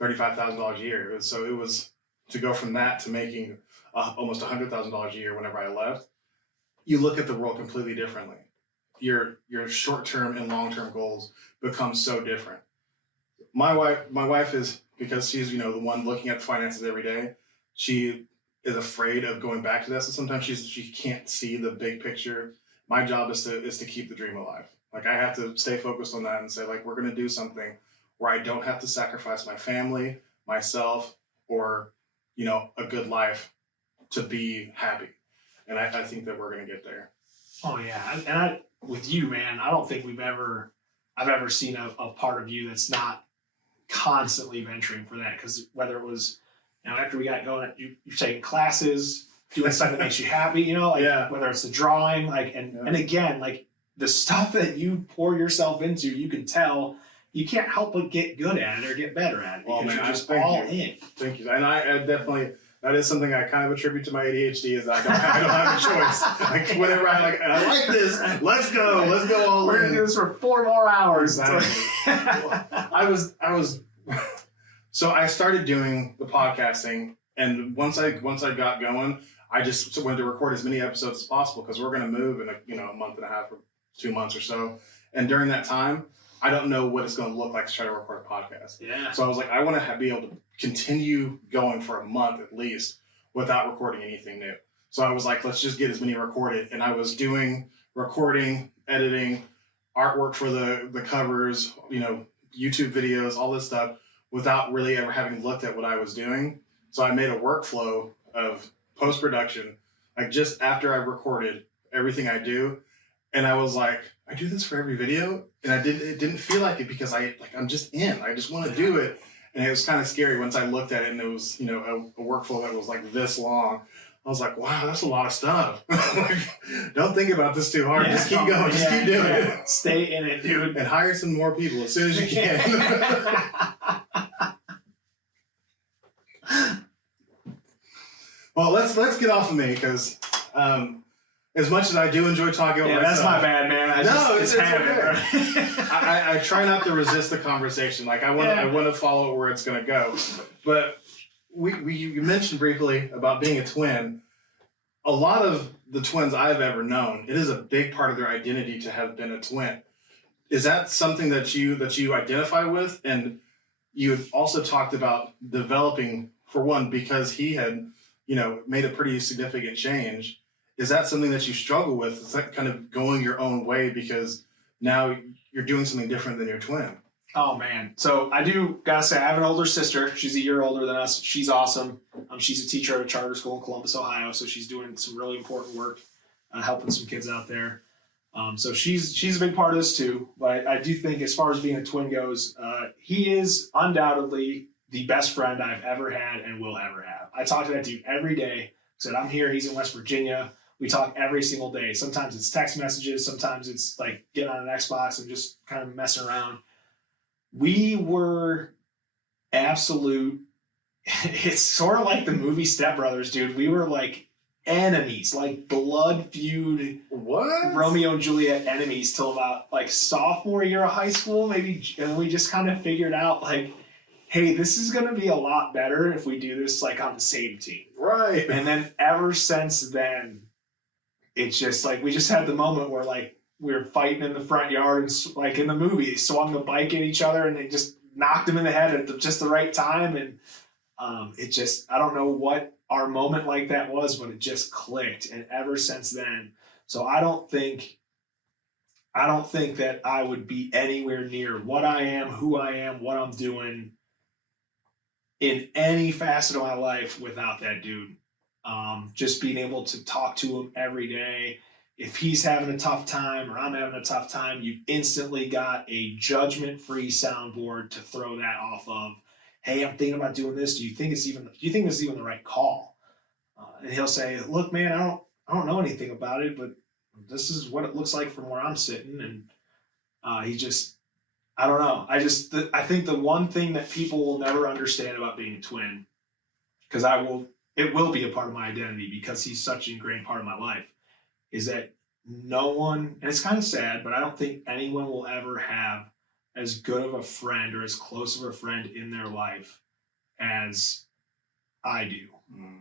$35,000 a year. It was to go from that to making almost $100,000 a year whenever I left. You look at the world completely differently. Your short-term and long-term goals become so different. My wife is, because she's the one looking at finances every day, she is afraid of going back to this, and sometimes she can't see the big picture. My job is to keep the dream alive. Like, I have to stay focused on that and say, like, we're going to do something where I don't have to sacrifice my family, myself, or a good life to be happy. And I think that we're going to get there. Oh yeah, and with you, man, I don't think I've ever seen a part of you that's not constantly venturing for that. Because whether it was, after we got going, you're taking classes, doing something that makes you happy, whether it's the drawing, and again, like the stuff that you pour yourself into, you can tell you can't help but get good at it or get better at it because you're just all in. Thank you. And I definitely, that is something I kind of attribute to my ADHD, is I don't have a choice. Like, whenever I like this, let's go all in. We're going to do this for 4 more hours. Exactly. I was so I started doing the podcasting, and once I got going, I just wanted to record as many episodes as possible, because we're going to move in a month and a half or 2 months or so. And during that time, I don't know what it's going to look like to try to record a podcast. Yeah. So I was like, I want to be able to continue going for a month at least without recording anything new. So I was like, let's just get as many recorded. And I was doing recording, editing, artwork for the covers, YouTube videos, all this stuff, without really ever having looked at what I was doing. So I made a workflow of post-production, like just after I recorded everything I do. And I was like, I do this for every video, and it didn't feel like it, because I'm just in. I just want to do it, and it was kind of scary once I looked at it, and it was a workflow that was like this long. I was like, wow, that's a lot of stuff. Don't think about this too hard. Just keep going. Just keep doing it. Stay in it, dude, and hire some more people as soon as you can. Well, let's get off of me, because. As much as I do enjoy talking about myself. That's my bad, man. It's okay. I try not to resist the conversation. Like, I want to follow where it's going to go. But you mentioned briefly about being a twin. A lot of the twins I've ever known, it is a big part of their identity to have been a twin. Is that something that you identify with? And you had also talked about developing, for one, because he had made a pretty significant change. Is that something that you struggle with? It's like kind of going your own way, because now you're doing something different than your twin. Oh, man. So I do got to say, I have an older sister. She's a year older than us. She's awesome. She's a teacher at a charter school in Columbus, Ohio. So she's doing some really important work, helping some kids out there. So she's a big part of this too. But I do think, as far as being a twin goes, he is undoubtedly the best friend I've ever had and will ever have. I talk to that dude every day. Said, I'm here. He's in West Virginia. We talk every single day. Sometimes it's text messages. Sometimes it's like getting on an Xbox and just kind of messing around. We were absolute. It's sort of like the movie Step Brothers, dude. We were like enemies, like blood feud. What? Romeo and Juliet enemies till about like sophomore year of high school, maybe. And we just kind of figured out, like, hey, this is going to be a lot better if we do this like on the same team. Right. And then ever since then, it's just like we just had the moment where like we were fighting in the front yard, and like in the movie, they swung the bike at each other and they just knocked him in the head at just the right time. And it just, I don't know what our moment like that was, but it just clicked. And ever since then, so I don't think that I would be anywhere near what I am, who I am, what I'm doing in any facet of my life without that dude. Just being able to talk to him every day. If he's having a tough time or I'm having a tough time, you've instantly got a judgment-free soundboard to throw that off of. Hey, I'm thinking about doing this. Do you think this is even the right call? And he'll say, look, man, I don't know anything about it, but this is what it looks like from where I'm sitting. And he just, I don't know. I think the one thing that people will never understand about being a twin, because it will be a part of my identity because he's such an ingrained part of my life, is that no one, and it's kind of sad, but I don't think anyone will ever have as good of a friend or as close of a friend in their life as I do.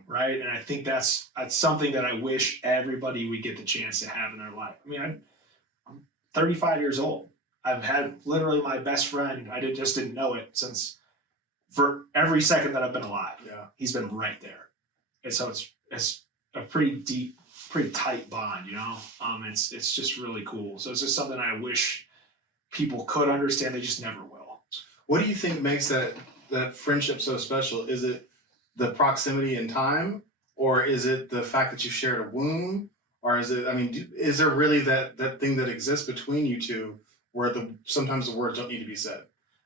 Right. And I think that's something that I wish everybody would get the chance to have in their life. I mean, I'm 35 years old. I've had literally my best friend. I just didn't know it since for every second that I've been alive. Yeah. He's been right there. And so it's a pretty deep, pretty tight bond, you know? It's just really cool. So it's just something I wish people could understand. They just never will. What do you think makes that friendship so special? Is it the proximity in time, or is it the fact that you shared a womb, or is it, I mean, is there really that thing that exists between you two where sometimes the words don't need to be said?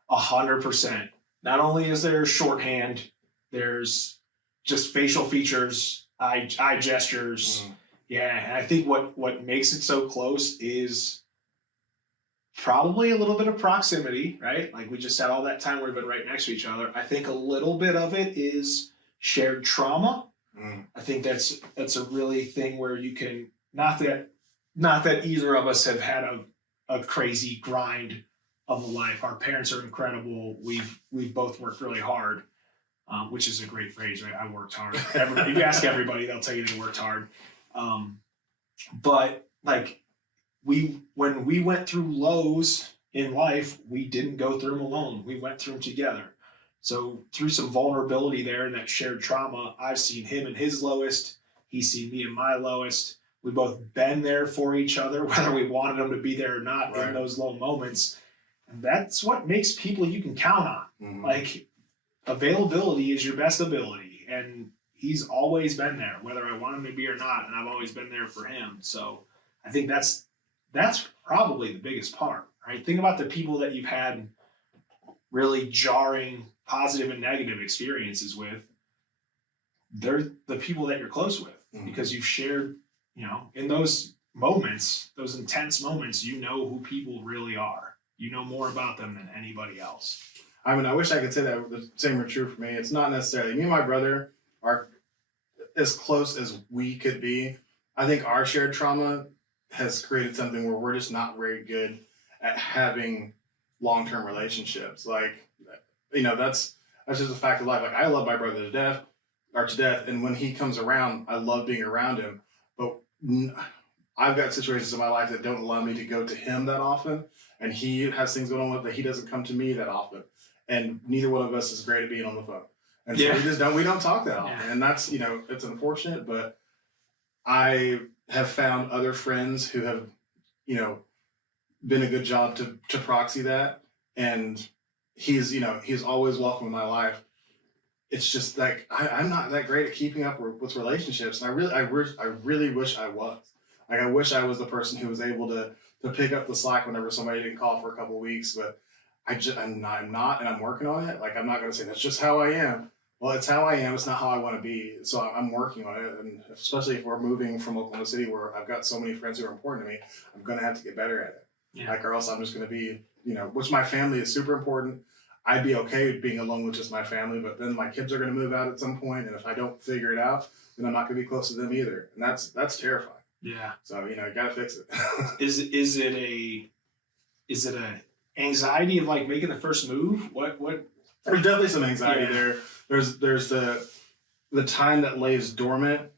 100%. Not only is there shorthand, there's just facial features, eye gestures. Yeah, and I think what makes it so close is probably a little bit of proximity, right? Like we just had all that time where we've been right next to each other. I think a little bit of it is shared trauma. I think that's a really thing where you can, not that either of us have had a crazy grind of a life. Our parents are incredible. We've both worked really hard, which is a great phrase, right? I worked hard. If you ask everybody, they'll tell you they worked hard. But like when we went through lows in life, we didn't go through them alone. We went through them together. So through some vulnerability there and that shared trauma, I've seen him in his lowest. He's seen me in my lowest. We've both been there for each other, whether we wanted them to be there or not, right, in those low moments. And that's what makes people you can count on. Like, availability is your best ability. And he's always been there, whether I want him to be or not. And I've always been there for him. So I think that's probably the biggest part, right? Think about the people that you've had really jarring positive and negative experiences with. They're the people that you're close with because you've shared, you know, in those moments, those intense moments, you know who people really are. You know more about them than anybody else. I mean, I wish I could say that the same were true for me. It's not necessarily. Me and my brother are as close as we could be. I think our shared trauma has created something where we're just not very good at having long-term relationships. Like, you know, that's just a fact of life. Like, I love my brother to death, and when he comes around, I love being around him. But I've got situations in my life that don't allow me to go to him that often, and he has things going on with that he doesn't come to me that often. And neither one of us is great at being on the phone. And so we don't talk that often. And that's, you know, it's unfortunate, but I have found other friends who have, you know, been a good job to proxy that. And he's always welcome in my life. It's just like, I'm not that great at keeping up with relationships. And I really wish I was. Like, I wish I was the person who was able to pick up the slack whenever somebody didn't call for a couple of weeks, but I'm not, and I'm working on it. Like, I'm not going to say that's just how I am. Well, it's how I am. It's not how I want to be. So I'm working on it. And especially if we're moving from Oklahoma City, where I've got so many friends who are important to me, I'm going to have to get better at it. Yeah. Like, or else I'm just going to be, you know, which my family is super important. I'd be okay being alone with just my family, but then my kids are going to move out at some point, and if I don't figure it out, then I'm not going to be close to them either. And that's terrifying. Yeah. So, you know, you got to fix it. Is it a anxiety of like making the first move? What? There's definitely some anxiety there. There's the time that lays dormant.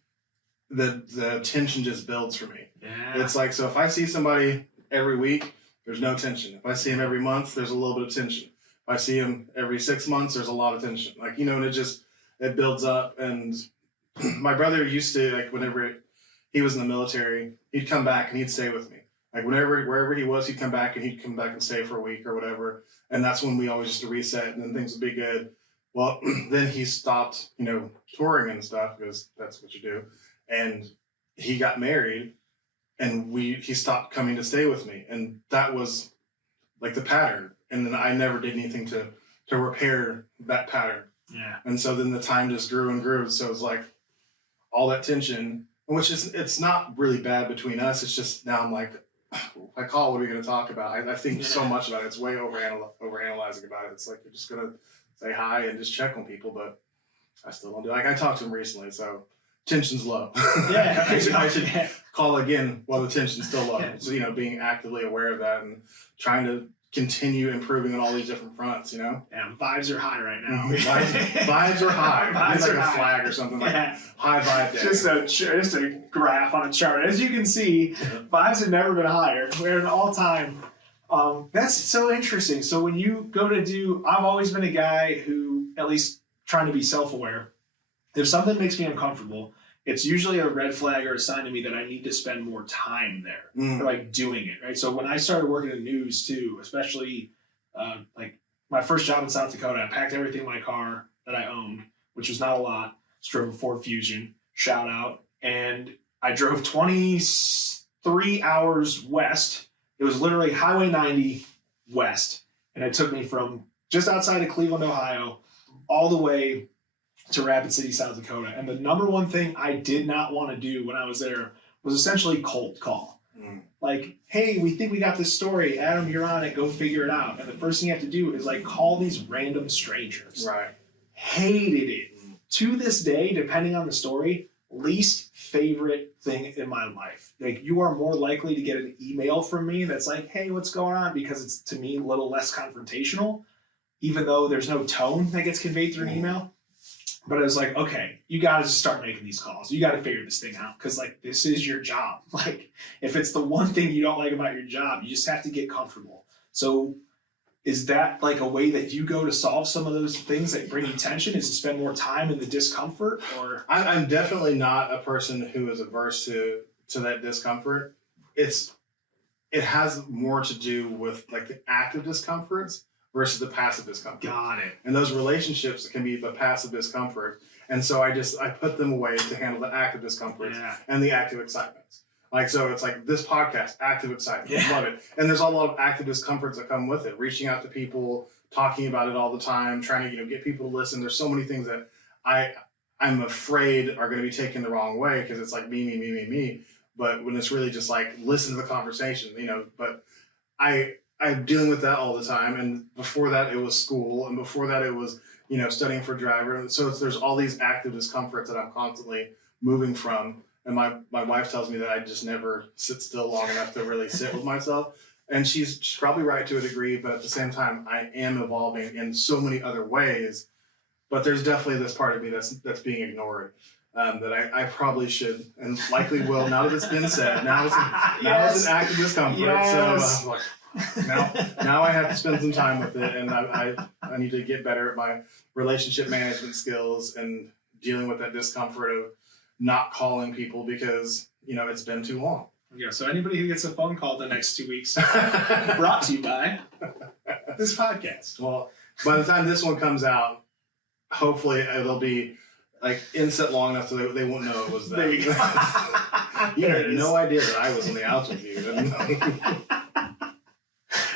The tension just builds for me. Yeah. It's like, so if I see somebody every week, there's no tension. If I see him every month, there's a little bit of tension. If I see him every 6 months, there's a lot of tension. Like, you know, and it builds up. And my brother used to, like, whenever he was in the military, he'd come back and he'd stay with me. Like, wherever he was, he'd come back and stay for a week or whatever. And that's when we always used to reset, and then things would be good. Well, then he stopped, you know, touring and stuff, because that's what you do. And he got married, and he stopped coming to stay with me. And that was like the pattern. And then I never did anything to repair that pattern. Yeah. And so then the time just grew and grew. So it was like all that tension which is, it's not really bad between us. It's just now I'm like, I call, what are we going to talk about? I think so much about it. It's way overanalyzing about it. It's like, you're just going to say hi and just check on people, but I still don't do it. Like, I talked to him recently, so tension's low. Yeah. I should call again while the tension's still low. So, you know, being actively aware of that and trying to continue improving on all these different fronts, you know? Yeah, vibes are high right now. Vibes are high. Vibes It's like are a high. flag or something, like high vibe day. Just a graph on a chart. As you can see, vibes have never been higher. We're at an all-time. That's so interesting. So when you go to do, I've always been a guy who, at least trying to be self-aware, if something makes me uncomfortable, it's usually a red flag or a sign to me that I need to spend more time there, or like doing it, right? So when I started working in news too, especially like my first job in South Dakota, I packed everything in my car that I owned, which was not a lot. Just drove a Ford Fusion, shout out. And I drove 23 hours west. It was literally Highway 90 west. And it took me from just outside of Cleveland, Ohio, all the way to Rapid City, South Dakota. And the number one thing I did not want to do when I was there was essentially cold call. Like, hey, we think we got this story. Adam, you're on it. Go figure it out. And the first thing you have to do is like call these random strangers. Right. Hated it. To this day, depending on the story, least favorite thing in my life. Like, you are more likely to get an email from me that's like, hey, what's going on? Because it's, to me, a little less confrontational, even though there's no tone that gets conveyed through an email. But I was like, okay, you got to just start making these calls. You got to figure this thing out because, like, this is your job. Like, if it's the one thing you don't like about your job, you just have to get comfortable. So is that, like, a way that you go to solve some of those things that bring you tension, is to spend more time in the discomfort? Or I'm definitely not a person who is averse to that discomfort. It has more to do with, like, the active discomforts versus the passive discomfort. Got it. And those relationships can be the passive discomfort. And so I put them away to handle the active discomforts and the active excitements. Like, so it's like this podcast, active excitement, love it. And there's a lot of active discomforts that come with it. Reaching out to people, talking about it all the time, trying to, get people to listen. There's so many things that I'm afraid are going to be taken the wrong way because it's like me. But when it's really just like, listen to the conversation, but I'm dealing with that all the time. And before that, it was school. And before that, it was, studying for driver. So there's all these active discomforts that I'm constantly moving from. And my wife tells me that I just never sit still long enough to really sit with myself. And she's probably right to a degree, but at the same time, I am evolving in so many other ways. But there's definitely this part of me that's being ignored. That I probably should and likely will, now that it's been said. Now it's an active discomfort. Yes. So now I have to spend some time with it, and I need to get better at my relationship management skills and dealing with that discomfort of not calling people because, it's been too long. Yeah, so anybody who gets a phone call the next 2 weeks, brought to you by this podcast. Well, by the time this one comes out, hopefully it'll be like inset long enough so they won't know it was them. There you go. You had no idea that I was on the outs with you.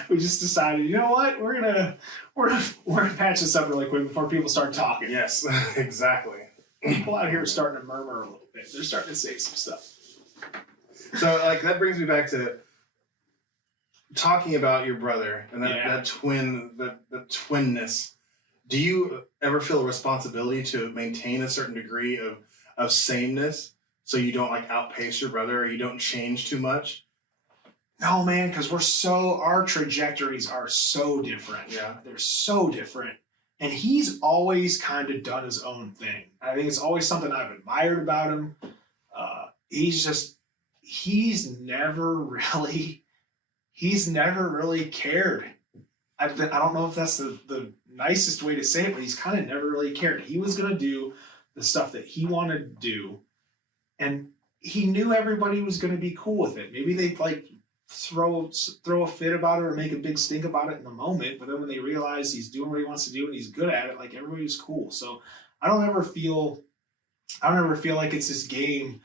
We just decided, you know what? We're gonna patch this up really quick before people start talking. Yes, exactly. People out here are starting to murmur a little bit. They're starting to say some stuff. So, like, that brings me back to talking about your brother and that twinness. Do you ever feel a responsibility to maintain a certain degree of sameness so you don't like outpace your brother or you don't change too much? No, man, because our trajectories are so different. Yeah. They're so different. And he's always kind of done his own thing. I think it's always something I've admired about him. He's never really cared. I don't know if that's the nicest way to say it, but he's kind of never really cared. He was going to do the stuff that he wanted to do. And he knew everybody was going to be cool with it. Maybe they'd like throw a fit about it or make a big stink about it in the moment, but then when they realize he's doing what he wants to do and he's good at it, like, everybody was cool. So I don't ever feel like it's this game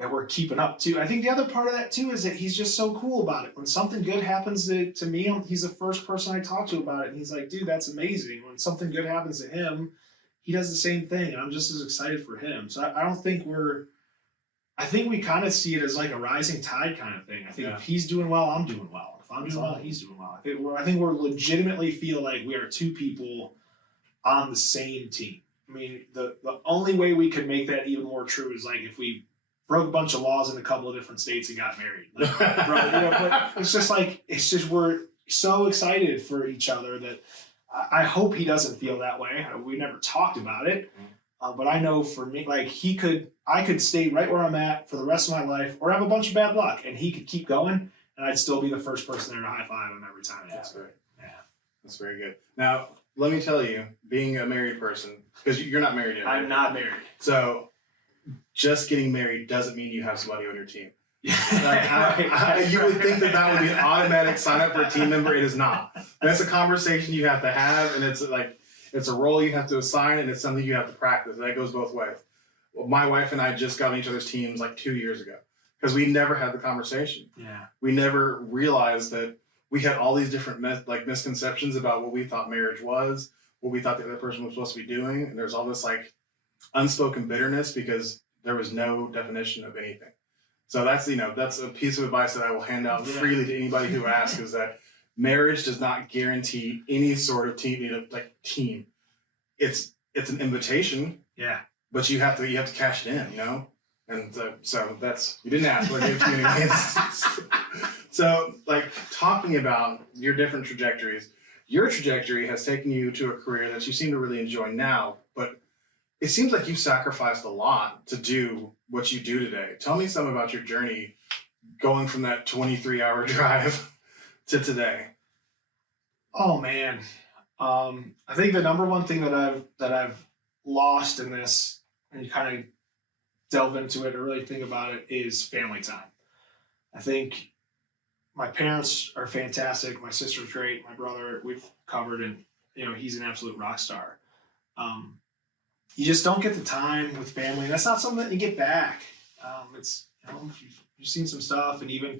that we're keeping up to. I think the other part of that too is that he's just so cool about it. When something good happens to me, he's the first person I talk to about it, and he's like, dude, that's amazing. When something good happens to him, he does the same thing, and I'm just as excited for him. So I don't think I think we kind of see it as like a rising tide kind of thing. I think if he's doing well, I'm doing well. If I'm doing well, he's doing well. I think we're legitimately feel like we are two people on the same team. I mean, the only way we could make that even more true is like if we broke a bunch of laws in a couple of different states and got married. Like, but it's just we're so excited for each other that I hope he doesn't feel that way. We never talked about it, but I know for me, like I could stay right where I'm at for the rest of my life, or have a bunch of bad luck, and he could keep going, and I'd still be the first person there to high five him every time. That's great. Yeah, that's very good. Now, let me tell you, being a married person, because you're not married yet. I'm not married. So, just getting married doesn't mean you have somebody on your team. Like, you would think that would be an automatic sign up for a team member. It is not. That's a conversation you have to have, and it's a role you have to assign, and it's something you have to practice. That goes both ways. Well, my wife and I just got on each other's teams like 2 years ago because we never had the conversation. Yeah. We never realized that we had all these different misconceptions about what we thought marriage was, what we thought the other person was supposed to be doing, and there's all this like unspoken bitterness because there was no definition of anything. So that's a piece of advice that I will hand out freely to anybody who asks, is that marriage does not guarantee any sort of team. It's an invitation. Yeah. But you have to cash it in, And so that's, you didn't ask, but I gave it to you anyways. So, like, talking about your different trajectories, your trajectory has taken you to a career that you seem to really enjoy now, but it seems like you sacrificed a lot to do what you do today. Tell me some about your journey going from that 23-hour drive to today. Oh man. I think the number one thing that I've lost in this, and you kind of delve into it or really think about it, is family time. I think my parents are fantastic. My sister's great. My brother, we've covered, and he's an absolute rock star. You just don't get the time with family. That's not something that you get back. It's you've seen some stuff, and even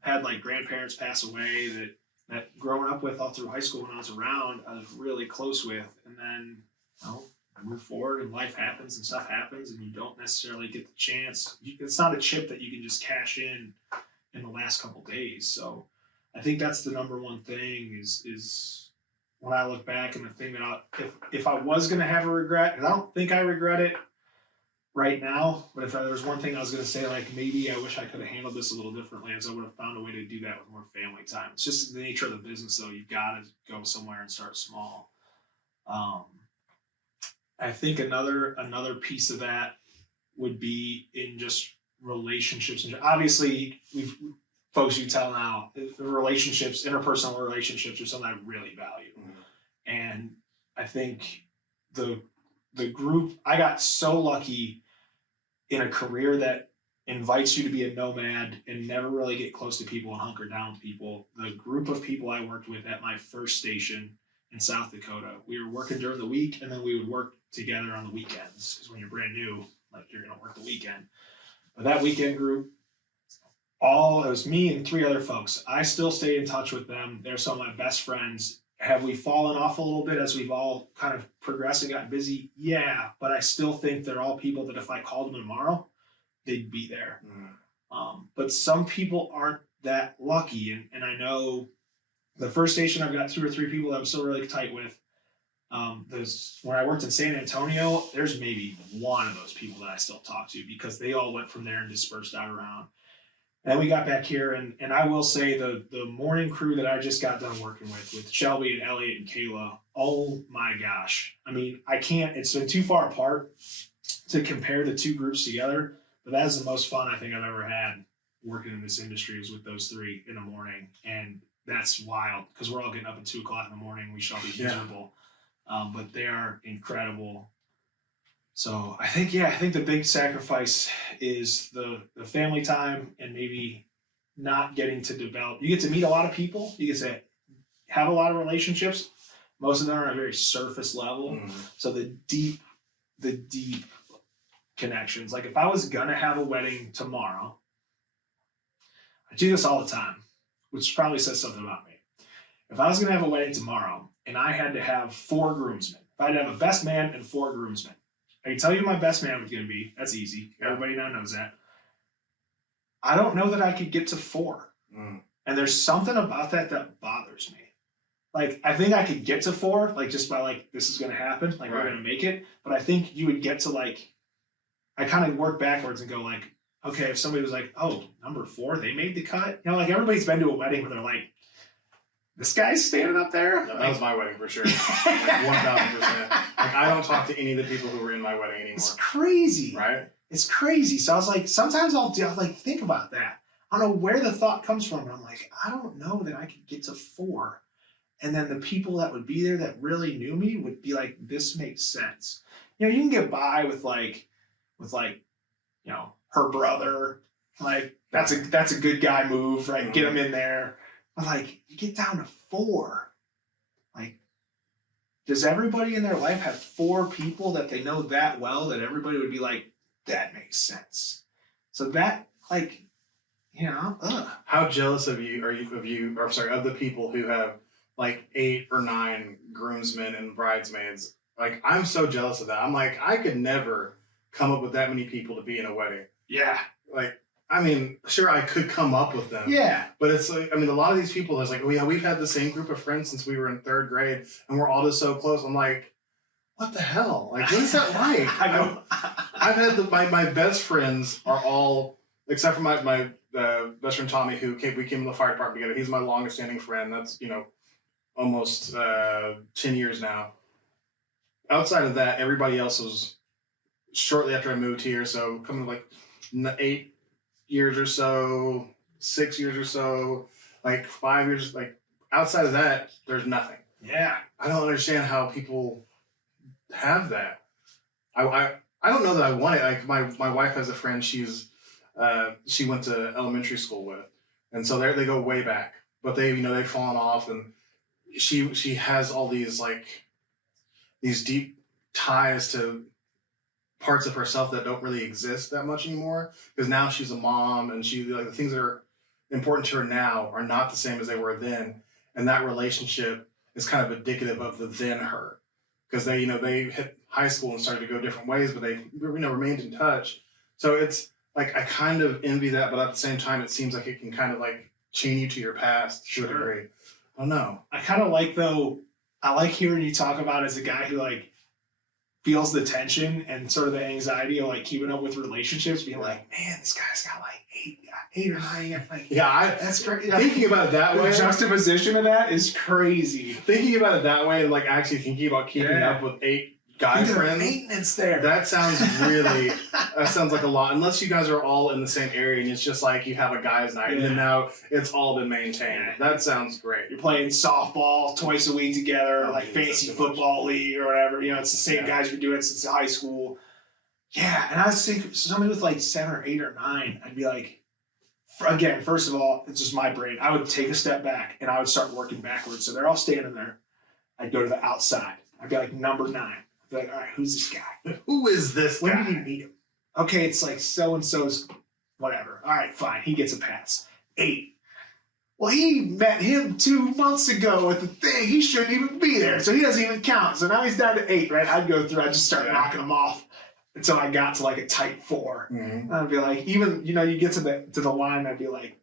had like grandparents pass away that growing up with all through high school when I was around, I was really close with, and then I move forward and life happens and stuff happens, and you don't necessarily get the chance. It's not a chip that you can just cash in the last couple days. So I think that's the number one thing is when I look back, and the thing that if I was going to have a regret, and I don't think I regret it right now, but if there was one thing I was going to say, like maybe I wish I could have handled this a little differently, as I would have found a way to do that with more family time. It's just the nature of the business, though. You've got to go somewhere and start small. I think another piece of that would be in just relationships. And obviously, folks you tell now, the relationships, interpersonal relationships, are something I really value. And I think the group, I got so lucky in a career that invites you to be a nomad and never really get close to people and hunker down with people. The group of people I worked with at my first station in South Dakota, we were working during the week, and then we would work together on the weekends, because when you're brand new, like, you're going to work the weekend. But that weekend group, it was me and 3 other folks. I still stay in touch with them. They're some of my best friends. Have we fallen off a little bit as we've all kind of progressed and gotten busy? Yeah, but I still think they're all people that if I called them tomorrow, they'd be there. But some people aren't that lucky. And I know the first station, I've got 2 or 3 people that I'm still really tight with. When I worked in San Antonio, there's maybe 1 of those people that I still talk to, because they all went from there and dispersed out around. And we got back here, and I will say the morning crew that I just got done working with Shelby and Elliot and Kayla, oh my gosh. I mean, it's been too far apart to compare the 2 groups together, but that is the most fun I think I've ever had working in this industry, is with those 3 in the morning. And that's wild, because we're all getting up at 2 o'clock in the morning. We shall be miserable. But they are incredible. So I think the big sacrifice is the family time, and maybe not getting to develop. You get to meet a lot of people. You get to have a lot of relationships. Most of them are on a very surface level. So the deep connections. Like if I was going to have a wedding tomorrow, I do this all the time, which probably says something about me. If I was going to have a wedding tomorrow and I had to have 4 groomsmen, if I had to have a best man and 4 groomsmen, I can tell you who my best man was going to be. That's easy. Yeah. Everybody now knows that. I don't know that I could get to 4. And there's something about that bothers me. Like, I think I could get to 4, like, just by, like, this is going to happen. Like, we're going to make it. But I think you would get to, like, I kind of work backwards and go, like, okay, if somebody was like, oh, number 4, they made the cut. You know, like, everybody's been to a wedding where they're like, this guy's standing up there? No, that was my wedding for sure. Like 1,000%. Like, I don't talk to any of the people who were in my wedding anymore. It's crazy. Right? It's crazy. So I was like, sometimes I'll like, think about that. I don't know where the thought comes from. And I'm like, I don't know that I could get to 4. And then the people that would be there that really knew me would be like, this makes sense. You know, you can get by with like, you know, her brother. Like, that's a good guy move, right? Get him in there. But like, you get down to 4. Like, does everybody in their life have 4 people that they know that well that everybody would be like, that makes sense? So that, like, you know, How jealous of you of the people who have like 8 or 9 groomsmen and bridesmaids? Like, I'm so jealous of that. I'm like, I could never come up with that many people to be in a wedding. Yeah. Like, I mean, sure, I could come up with them. Yeah. But it's like, I mean, a lot of these people, it's like, oh yeah, we've had the same group of friends since we were in 3rd grade, and we're all just so close. I'm like, what the hell? Like, what is that like? I've had my best friends are all, except for my best friend Tommy, we came in the fire department together. He's my longest standing friend. That's, you know, almost 10 years now. Outside of that, everybody else was shortly after I moved here. So coming like 8 years or so, 6 years or so, like 5 years. Like, outside of that, there's nothing. Yeah. I don't understand how people have that. I don't know that I want it. Like, my wife has a friend she went to elementary school with, and so they go way back. But they've fallen off, and she has all these deep ties to parts of herself that don't really exist that much anymore, because now she's a mom, and the things that are important to her now are not the same as they were then, and that relationship is kind of indicative of the then her, because they hit high school and started to go different ways, but they remained in touch. So it's like, I kind of envy that, but at the same time, it seems like it can kind of like chain you to your past to a degree. I don't know. I kind of like, though, I like hearing you talk about as a guy who like feels the tension and sort of the anxiety of like keeping up with relationships, being like, man, this guy's got like 8 or 9. Like, yeah, that's great. Thinking about it that way, the juxtaposition of that is crazy. Thinking about it that way, and like actually thinking about keeping up with 8 guy friends, maintenance there. That sounds really. That sounds like a lot. Unless you guys are all in the same area and it's just like you have a guys' night, and now it's all been maintained. Yeah. That sounds great. You're playing softball twice a week together, like fantasy football league or whatever. You know, it's the same guys you've been doing since high school. Yeah, and I was thinking somebody with like 7 or 8 or 9, I'd be like, again, first of all, it's just my brain. I would take a step back and I would start working backwards. So they're all standing there. I'd go to the outside. I'd be like, number 9. I'd be like, all right, who's this guy? Who is this guy? When did you meet him? Okay, it's like so-and-so's whatever. All right, fine. He gets a pass. 8. Well, he met him 2 months ago at the thing. He shouldn't even be there, so he doesn't even count. So now he's down to 8, right? I'd go through. I'd just start knocking them off until I got to like a tight 4. Mm-hmm. I'd be like, even, you get to the line, I'd be like,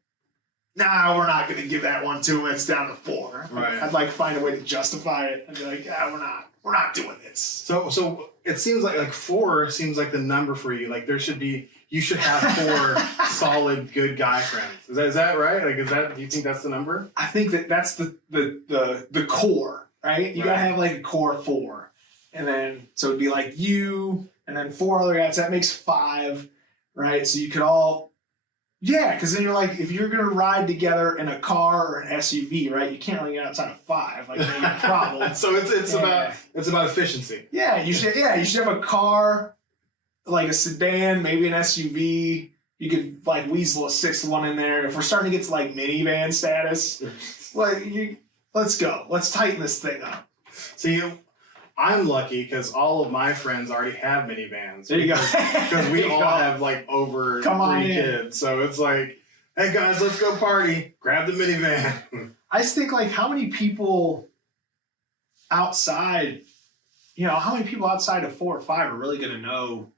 nah, we're not going to give that one to him. It's down to 4. Right. I'd like find a way to justify it. I'd be like, yeah, we're not doing this. So it seems like 4 seems like the number for you. Like you should have 4 solid good guy friends. Is that right? Like, do you think that's the number? I think that's the core, right? You gotta have like a core 4. And then, so it'd be like you, and then 4 other guys, that makes 5, right? So you could all, because then you're like, if you're gonna ride together in a car or an SUV, right? You can't really get outside of 5, like then you're problem. So it's about efficiency. Yeah, you should have a car, like a sedan, maybe an SUV. You could like weasel a 6th one in there. If we're starting to get to like minivan status, let's go. Let's tighten this thing up. See, I'm lucky because all of my friends already have minivans. There you go. Because we all have like over 3 kids. So it's like, hey guys, let's go party. Grab the minivan. I just think like how many people outside, you know, how many people outside of 4 or 5 are really going to know?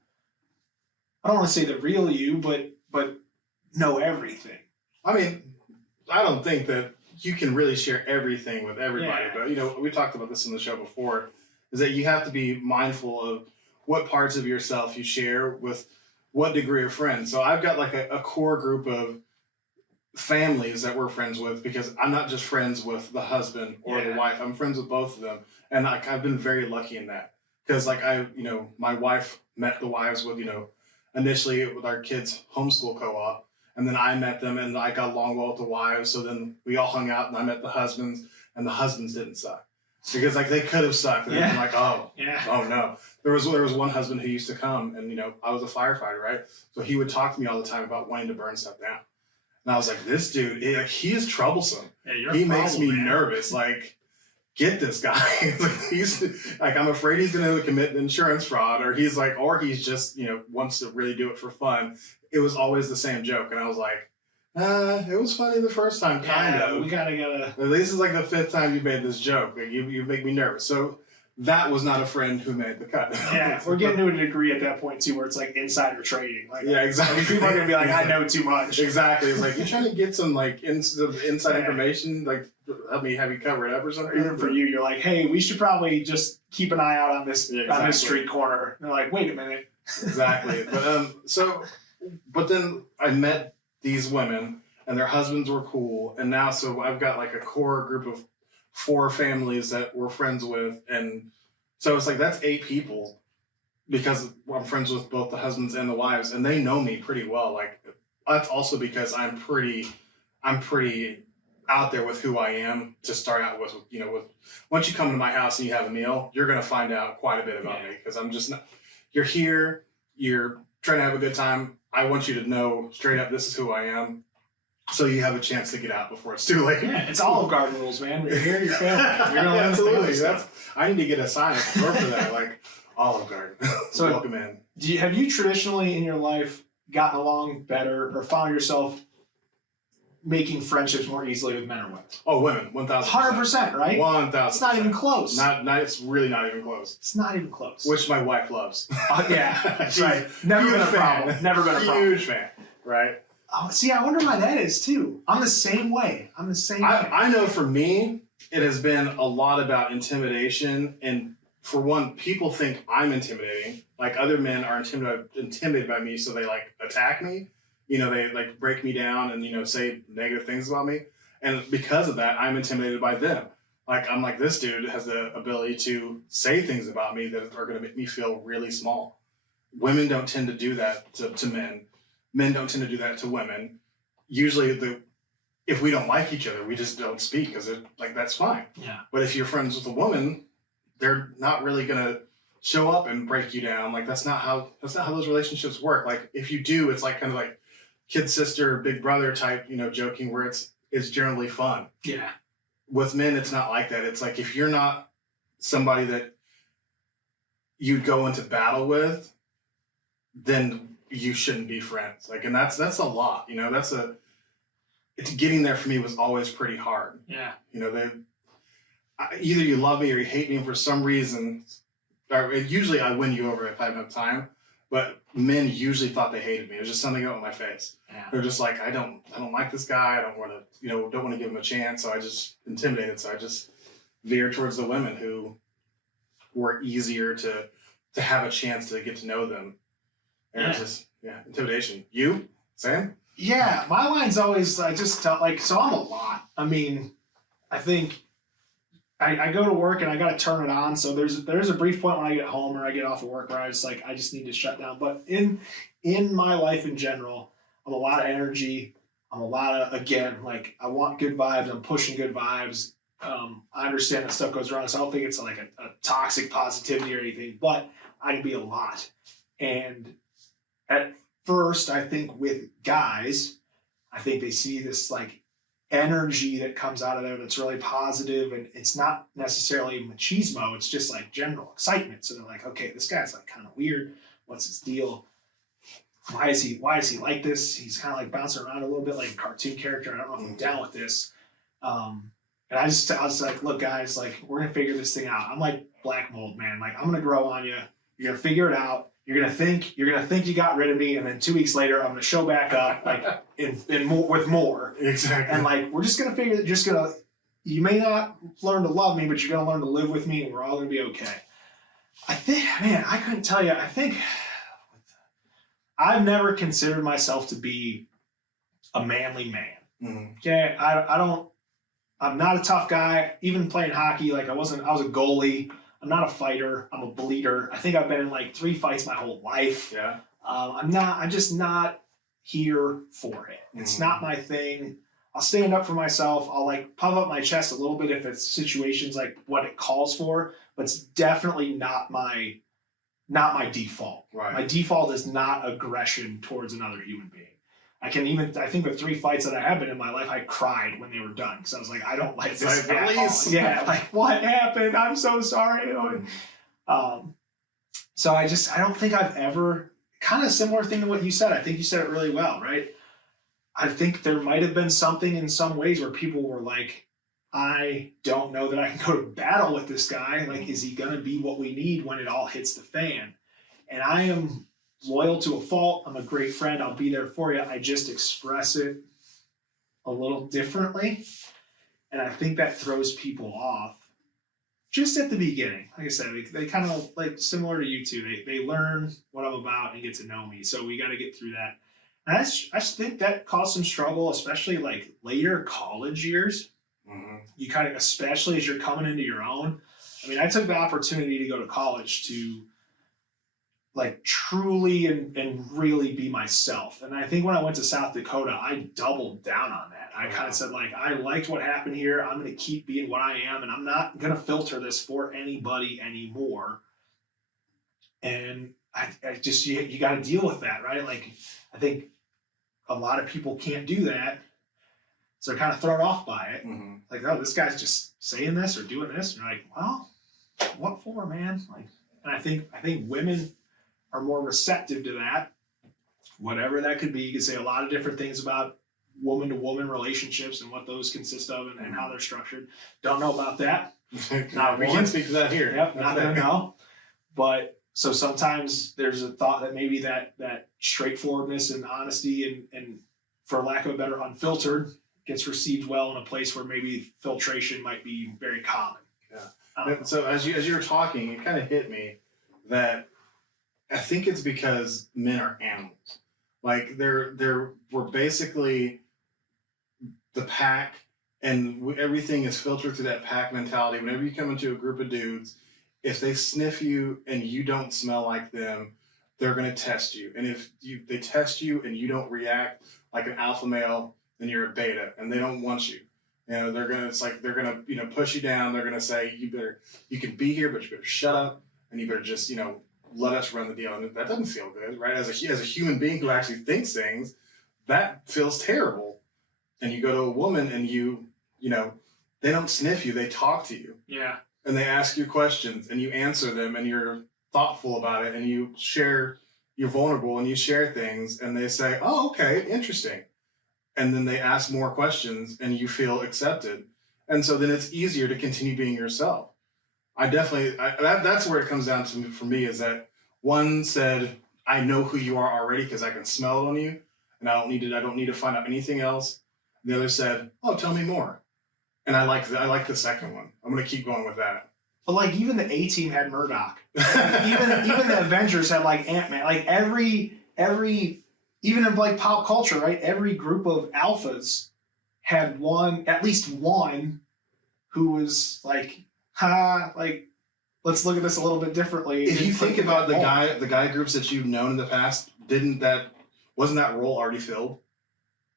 I don't want to say the real you, but know everything. I mean, I don't think that you can really share everything with everybody, but you know, we talked about this in the show before, is that you have to be mindful of what parts of yourself you share with what degree of friends. So I've got like a core group of families that we're friends with, because I'm not just friends with the husband or the wife. I'm friends with both of them. And like, I've been very lucky in that, because like my wife met the wives with, initially with our kids' homeschool co-op. And then I met them and I got along well with the wives. So then we all hung out and I met the husbands, and the husbands didn't suck, because like they could have sucked. And they'd be like, oh no. There was one husband who used to come, and I was a firefighter, right? So he would talk to me all the time about wanting to burn stuff down. And I was like, this dude, he is troublesome. Yeah, he makes me nervous. Like, get this guy. He's like, I'm afraid he's going to commit insurance fraud, or he's just, wants to really do it for fun. It was always the same joke. And I was like, it was funny the first time, kind of. We gotta. This is like the 5th time you made this joke. Like, you make me nervous. So that was not a friend who made the cut. Yeah, we're getting to a degree at that point too, where it's like insider trading. Like, yeah, exactly. I mean, people are gonna be like, I know too much. Exactly. It's like, you're trying to get some like inside information, like help me have you cover it up or something. Or even for you, you're like, hey, we should probably just keep an eye out on this on this street corner. And they're like, wait a minute. Exactly. But then I met these women, and their husbands were cool, and now so I've got like a core group of 4 families that we're friends with, and so it's like that's 8 people, because I'm friends with both the husbands and the wives, and they know me pretty well. Like, that's also because I'm pretty out there with who I am to start out with. Once you come to my house and you have a meal, you're gonna find out quite a bit about me, because I'm just not. You're here, you're trying to have a good time. I want you to know straight up, this is who I am. So you have a chance to get out before it's too late. Yeah, it's Olive Garden rules, man. You're here, you're family. You're yeah, absolutely. I need to get a sign up for that, like Olive Garden. So welcome in. Have you traditionally in your life gotten along better, or found yourself making friendships more easily with men or women? Oh, women, 1,000%. 100%, right? 1,000%. It's not even close. It's really not even close. It's not even close. Which my wife loves. Yeah, that's right. Never been a problem. Never been a problem. Huge fan, right? Oh, see, I wonder why that is too. I'm the same way. I know for me, it has been a lot about intimidation. And for one, people think I'm intimidating. Like, other men are intimidated by me, so they like attack me. They like break me down and, say negative things about me. And because of that, I'm intimidated by them. Like, I'm like, this dude has the ability to say things about me that are going to make me feel really small. Women don't tend to do that to men. Men don't tend to do that to women. Usually, if we don't like each other, we just don't speak, because that's fine. Yeah. But if you're friends with a woman, they're not really going to show up and break you down. Like, that's not how those relationships work. Like, if you do, it's like kind of like kid sister, big brother type, joking, where it's generally fun. Yeah. With men, it's not like that. It's like, if you're not somebody that you'd go into battle with, then you shouldn't be friends. Like, and that's a lot. It's getting there for me was always pretty hard. Yeah. Either you love me or you hate me, and for some reason, or usually I win you over if I have enough time. But men usually thought they hated me. It was just something up in my face. Yeah. They're just like, I don't like this guy. I don't want to, don't want to give him a chance. So I just intimidated. So I just veered towards the women who were easier to have a chance to get to know them. And it's just, intimidation. You, Sam? Yeah, my line's always, I just tell, so I'm a lot. I mean, I think I go to work and I got to turn it on. So there's a brief point when I get home or I get off of work where I was like, I just need to shut down. But in my life in general, I'm a lot of energy. I'm a lot of, again, like, I want good vibes. I'm pushing good vibes. I understand that stuff goes wrong. So I don't think it's like a toxic positivity or anything, but I can be a lot. And at first, I think with guys, I think they see this like energy that comes out of there that's really positive, and it's not necessarily machismo. It's just like general excitement. So they're like, okay, this guy's like kind of weird. What's his deal? Why is he like this? He's kind of like bouncing around a little bit like a cartoon character. I don't know if I'm down with this. And I was like, look, guys, like, we're gonna figure this thing out. I'm like black mold, man. Like, I'm gonna grow on you. You're gonna figure it out. You're gonna think you got rid of me, and then 2 weeks later, I'm gonna show back up, like, in more with more. Exactly. And like, we're just gonna figure that. You may not learn to love me, but you're gonna learn to live with me, and we're all gonna be okay. I think, man, I couldn't tell you. I think I've never considered myself to be a manly man. Mm-hmm. Okay, I'm not a tough guy. Even playing hockey, like I was a goalie. I'm not a fighter. I'm a bleeder. I think I've been in like 3 fights my whole life. Yeah. I'm just not here for it. It's not my thing. I'll stand up for myself. I'll like puff up my chest a little bit if it's situations like what it calls for, but it's definitely not my default. Right. My default is not aggression towards another human being. I think the 3 fights that I have been in my life, I cried when they were done because I was like, I don't like this at all. Yeah, like what happened? I'm so sorry. So I don't think I've ever, kind of similar thing to what you said. I think you said it really well, right? I think there might have been something in some ways where people were like, I don't know that I can go to battle with this guy. Like, is he going to be what we need when it all hits the fan? And I am loyal to a fault. I'm a great friend. I'll be there for you. I just express it a little differently. And I think that throws people off just at the beginning. Like I said, they kind of like similar to you two. They learn what I'm about and get to know me. So we got to get through that. And I just think that caused some struggle, especially like later college years. Mm-hmm. You kind of, especially as you're coming into your own. I mean, I took the opportunity to go to college to like truly and really be myself. And I think when I went to South Dakota, I doubled down on that. I kind of said, like, I liked what happened here. I'm going to keep being what I am, and I'm not going to filter this for anybody anymore. And I just, you got to deal with that, right? Like, I think a lot of people can't do that. So they're kind of thrown off by it. Mm-hmm. Like, oh, this guy's just saying this or doing this. And you're like, well, what for, man? Like, and I think women are more receptive to that, whatever that could be. You could say a lot of different things about woman-to-woman relationships and what those consist of and how they're structured. Don't know about that. We can't speak to that here. Yep, not gonna know. But so sometimes there's a thought that maybe that straightforwardness and honesty and for lack of a better, unfiltered gets received well in a place where maybe filtration might be very common. Yeah. So as you were talking, it kind of hit me that I think it's because men are animals. Like we're basically the pack, and everything is filtered through that pack mentality. Whenever you come into a group of dudes, if they sniff you and you don't smell like them, they're going to test you. And if they test you and you don't react like an alpha male, then you're a beta, and they don't want you. You know, they're gonna push you down. They're gonna say you can be here, but you better shut up, and you better just let us run the deal. And that doesn't feel good, right? As a human being who actually thinks things, that feels terrible. And you go to a woman and they don't sniff you, they talk to you. Yeah. And they ask you questions and you answer them and you're thoughtful about it and you're vulnerable and you share things and they say, oh, okay, interesting. And then they ask more questions and you feel accepted. And so then it's easier to continue being yourself. That's where it comes down to for me, is that one said, I know who you are already because I can smell it on you and I don't need to find out anything else. The other said, oh, tell me more. And I like the second one. I'm going to keep going with that. But like even the A-Team had Murdoch. even the Avengers had like Ant-Man. Like every even in like pop culture, right? Every group of alphas had at least one who was like, like let's look at this a little bit differently. If you think about the guy groups that you've known in the past, wasn't that role already filled?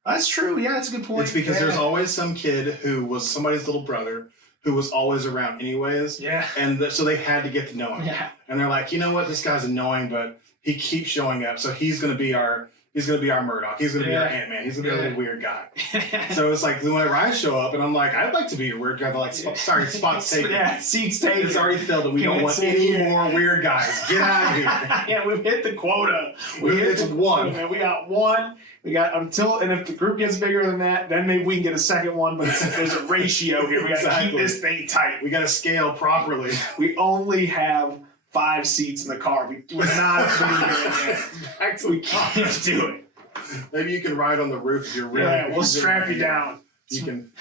That's true. Yeah, that's a good point. It's because there's always some kid who was somebody's little brother who was always around anyways. Yeah. And so they had to get to know him. Yeah. And they're like, you know what? This guy's annoying, but he keeps showing up. So he's going to be our he's going to be our Murdoch. He's going to be our Ant-Man. He's going to be a little weird guy. So it's like whenever I show up and I'm like, I'd like to be a weird guy, but like, sorry, spot's taken. Yeah, seats taken. It's already filled and we don't want any more weird guys. Get out of here. Yeah, we've hit the quota. It's one. Man. We got one. We got until, and if the group gets bigger than that, then maybe we can get a second one, but there's a ratio here. We got to keep this thing tight. We got to scale properly. We only have 5 seats in the car. We're not believing in it. We can't do it. Maybe you can ride on the roof if you're really. Yeah, we'll strap you down. You can.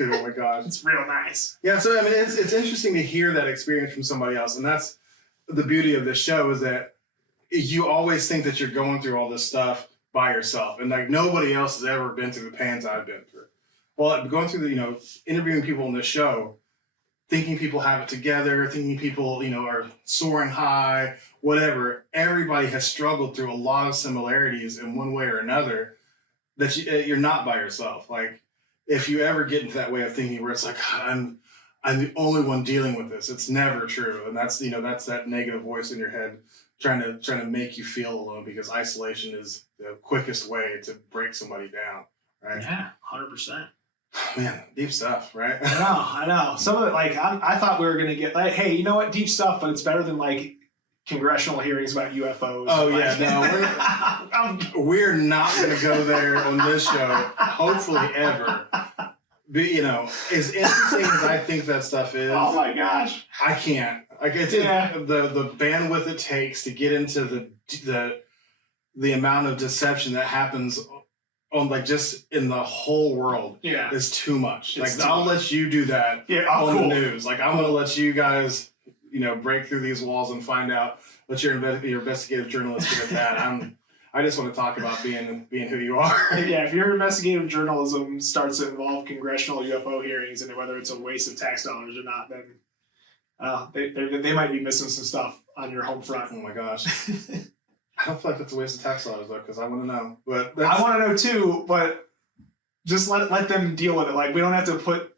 Oh my gosh, it's real nice. Yeah, so I mean, it's interesting to hear that experience from somebody else, and that's the beauty of this show is that you always think that you're going through all this stuff by yourself, and like nobody else has ever been through the pains I've been through. Well, going through the interviewing people in this show, thinking people have it together, thinking people are soaring high, whatever. Everybody has struggled through a lot of similarities in one way or another. That you're not by yourself. Like if you ever get into that way of thinking where it's like I'm the only one dealing with this, it's never true, and that's that's that negative voice in your head trying to make you feel alone, because isolation is the quickest way to break somebody down, right? Yeah, 100%. Man, deep stuff, right? I know. Some of it, like I thought we were gonna get like, hey, you know what, deep stuff, but it's better than like congressional hearings about UFOs. Oh yeah, no, we're not gonna go there on this show. Hopefully, ever. But as interesting as I think that stuff is, oh my gosh, I can't. Like it's the bandwidth it takes to get into the amount of deception that happens on like just in the whole world is too much. Like I'll let you do that on the news. Like I'm gonna let you guys break through these walls and find out what your investigative journalist did at that. I just want to talk about being who you are. Yeah, if your investigative journalism starts to involve congressional UFO hearings and whether it's a waste of tax dollars or not, then they might be missing some stuff on your home front. Oh my gosh. I don't feel like that's a waste of tax dollars though, because I want to know. But I want to know too, but just let them deal with it. Like we don't have to put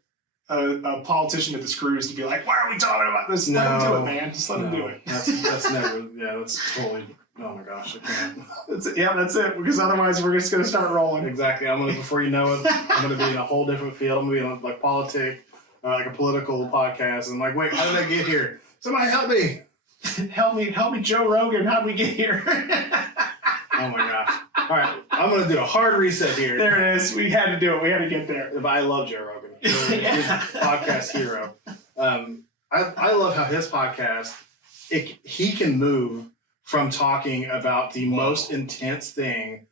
a politician to the screws to be like, why are we talking about this? Let them do it, man. Just let them do it. That's never. Yeah, that's totally. Oh my gosh, I can't. That's it. Because otherwise, we're just gonna start rolling. Exactly. I'm gonna. Before you know it, I'm gonna be in a whole different field. I'm gonna be in like politics, like a political podcast. And I'm like, wait, how did I get here? Somebody help me! help me, Joe Rogan. How did we get here? Oh my gosh! All right, I'm gonna do a hard reset here. There it is. We had to do it. We had to get there. But I love Joe Rogan. He's podcast hero. I love how his podcast. He can move from talking about the most intense thing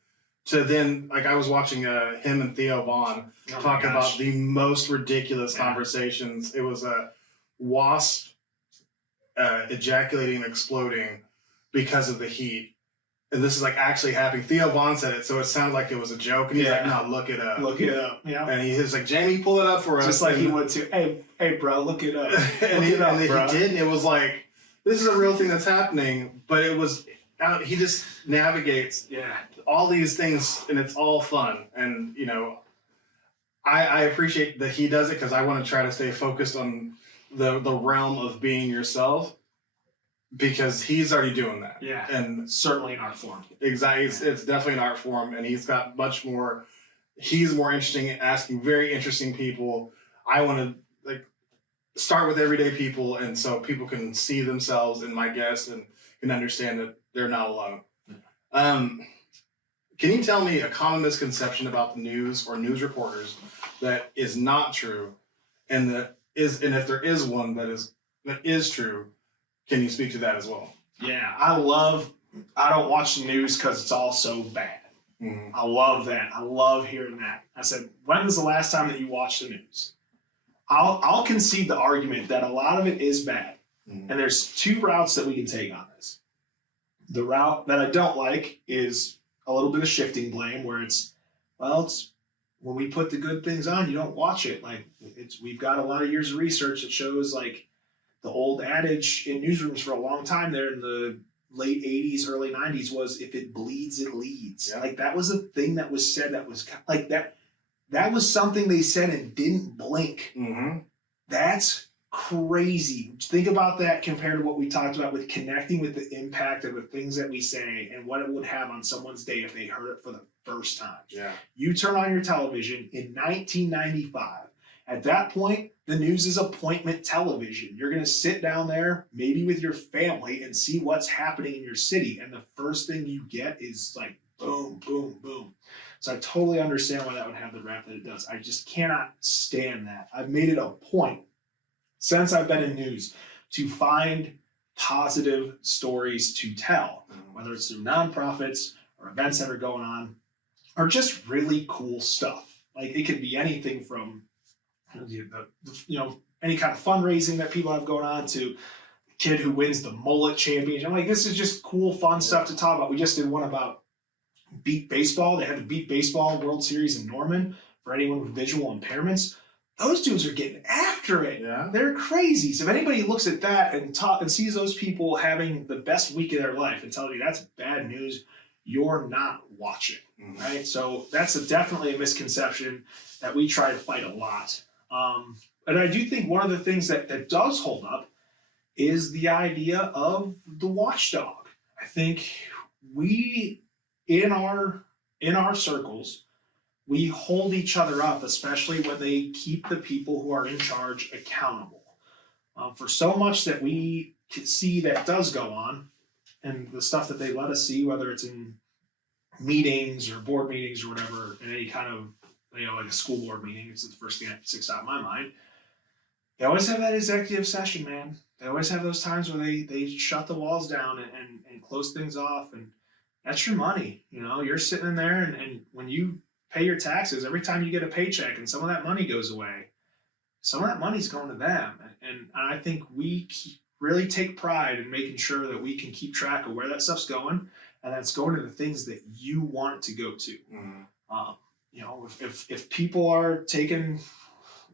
to then, like I was watching him and Theo Vaughn talk about the most ridiculous conversations. It was a wasp ejaculating and exploding because of the heat. And this is like actually happening. Theo Vaughn said it, so it sounded like it was a joke. And he's like, no, look it up. Look it up. Yeah. And he's like, Jamie, pull it up for us. Just like he would too. Hey, bro, look it up. And he did, and it was like, this is a real thing that's happening. But it was, he just navigates all these things, and it's all fun. And, I appreciate that he does it because I want to try to stay focused on the realm of being yourself. Because he's already doing that. Yeah. And certainly an art form. Exactly. It's definitely an art form. And he's got much more, he's more interesting at asking very interesting people. I want to start with everyday people. And so people can see themselves in my guests and can understand that they're not alone. Can you tell me a common misconception about the news or news reporters that is not true? And if there is one that is true, can you speak to that as well? Yeah, I don't watch the news because it's all so bad. Mm-hmm. I love that. I love hearing that. I said, when was the last time that you watched the news? I'll concede the argument that a lot of it is bad. Mm-hmm. And there's 2 routes that we can take on this. The route that I don't like is a little bit of shifting blame where it's when we put the good things on, you don't watch it. Like we've got a lot of years of research that shows like the old adage in newsrooms for a long time there in the late 80s, early 90s was if it bleeds, it leads. Yeah. Like that was a thing that was said that was like that was something they said and didn't blink. Mm-hmm. That's crazy. Think about that compared to what we talked about with connecting with the impact of the things that we say and what it would have on someone's day if they heard it for the first time. Yeah. You turn on your television in 1995. At that point, the news is appointment television. You're going to sit down there, maybe with your family, and see what's happening in your city. And the first thing you get is like boom, boom, boom. So I totally understand why that would have the rap that it does. I just cannot stand that. I've made it a point since I've been in news to find positive stories to tell, whether it's through nonprofits or events that are going on, or just really cool stuff. Like it could be anything from any kind of fundraising that people have going on to a kid who wins the mullet championship. I'm like, this is just cool, fun stuff to talk about. We just did one about Beat Baseball. They had the Beat Baseball World Series in Norman for anyone with visual impairments. Those dudes are getting after it. Yeah. They're crazy. So if anybody looks at that and sees those people having the best week of their life and tells you that's bad news, you're not watching, right? So that's definitely a misconception that we try to fight a lot. And I do think one of the things that does hold up is the idea of the watchdog. I think we, in our circles, we hold each other up, especially when they keep the people who are in charge accountable. For so much that we can see that does go on, and the stuff that they let us see, whether it's in meetings or board meetings or whatever, in any kind of, like a school board meeting, it's the first thing that sticks out in my mind. They always have that executive session, man. They always have those times where they shut the walls down and close things off, and that's your money. You're sitting in there, and when you pay your taxes, every time you get a paycheck and some of that money goes away, some of that money's going to them. And I think we really take pride in making sure that we can keep track of where that stuff's going, and that's going to the things that you want it to go to. If people are taking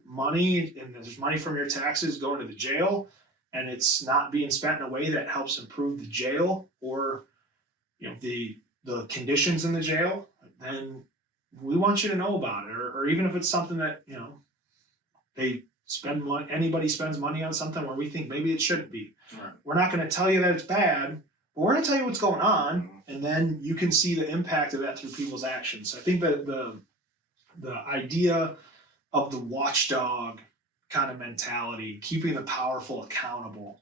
money and there's money from your taxes going to the jail and it's not being spent in a way that helps improve the jail or the conditions in the jail, then we want you to know about it. Or even if it's something that they spend money, anybody spends money on something where we think maybe it shouldn't be. Right. We're not going to tell you that it's bad, but we're going to tell you what's going on, and then you can see the impact of that through people's actions. So I think that the idea of the watchdog kind of mentality, keeping the powerful accountable,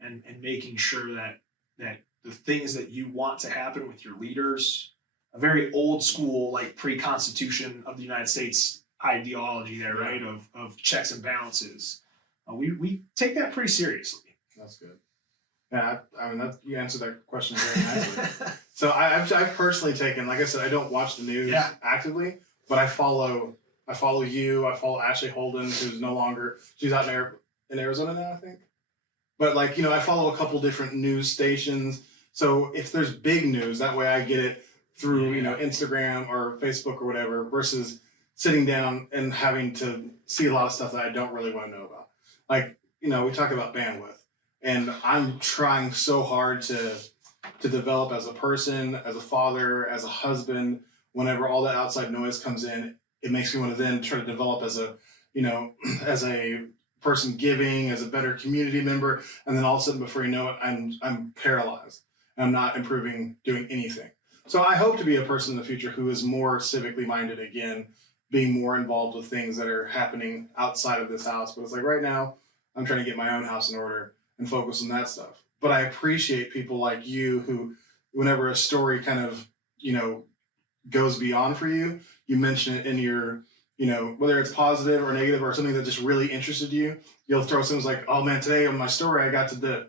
and making sure that the things that you want to happen with your leaders, a very old school, like pre-Constitution of the United States ideology there, right? Of checks and balances. We take that pretty seriously. That's good. Yeah, I mean, you answered that question very nicely. So I've personally taken, like I said, I don't watch the news actively, but I follow you. I follow Ashley Holden, who's no longer, she's out in Arizona now, I think. But I follow a couple different news stations. So if there's big news, that way I get it through, Instagram or Facebook or whatever, versus sitting down and having to see a lot of stuff that I don't really want to know about. We talk about bandwidth, and I'm trying so hard to develop as a person, as a father, as a husband. Whenever all that outside noise comes in, it makes me want to then try to develop as a person giving, as a better community member, and then all of a sudden, before you know it, I'm paralyzed. I'm not improving, doing anything. So I hope to be a person in the future who is more civically minded again, being more involved with things that are happening outside of this house. But it's like right now, I'm trying to get my own house in order and focus on that stuff. But I appreciate people like you who, whenever a story kind of, goes beyond for you, you mention it in your, whether it's positive or negative or something that just really interested you, you'll throw something like, oh man, today on my story, I got to do.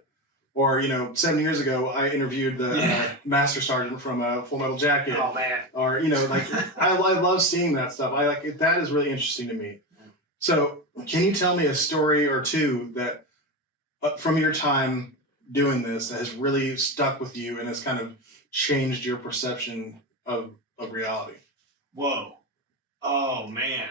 Or, 7 years ago, I interviewed the Master Sergeant from Full Metal Jacket. Oh, man. Or, I love seeing that stuff. That is really interesting to me. So can you tell me a story or two that from your time doing this that has really stuck with you and has kind of changed your perception of reality? Whoa. Oh, man.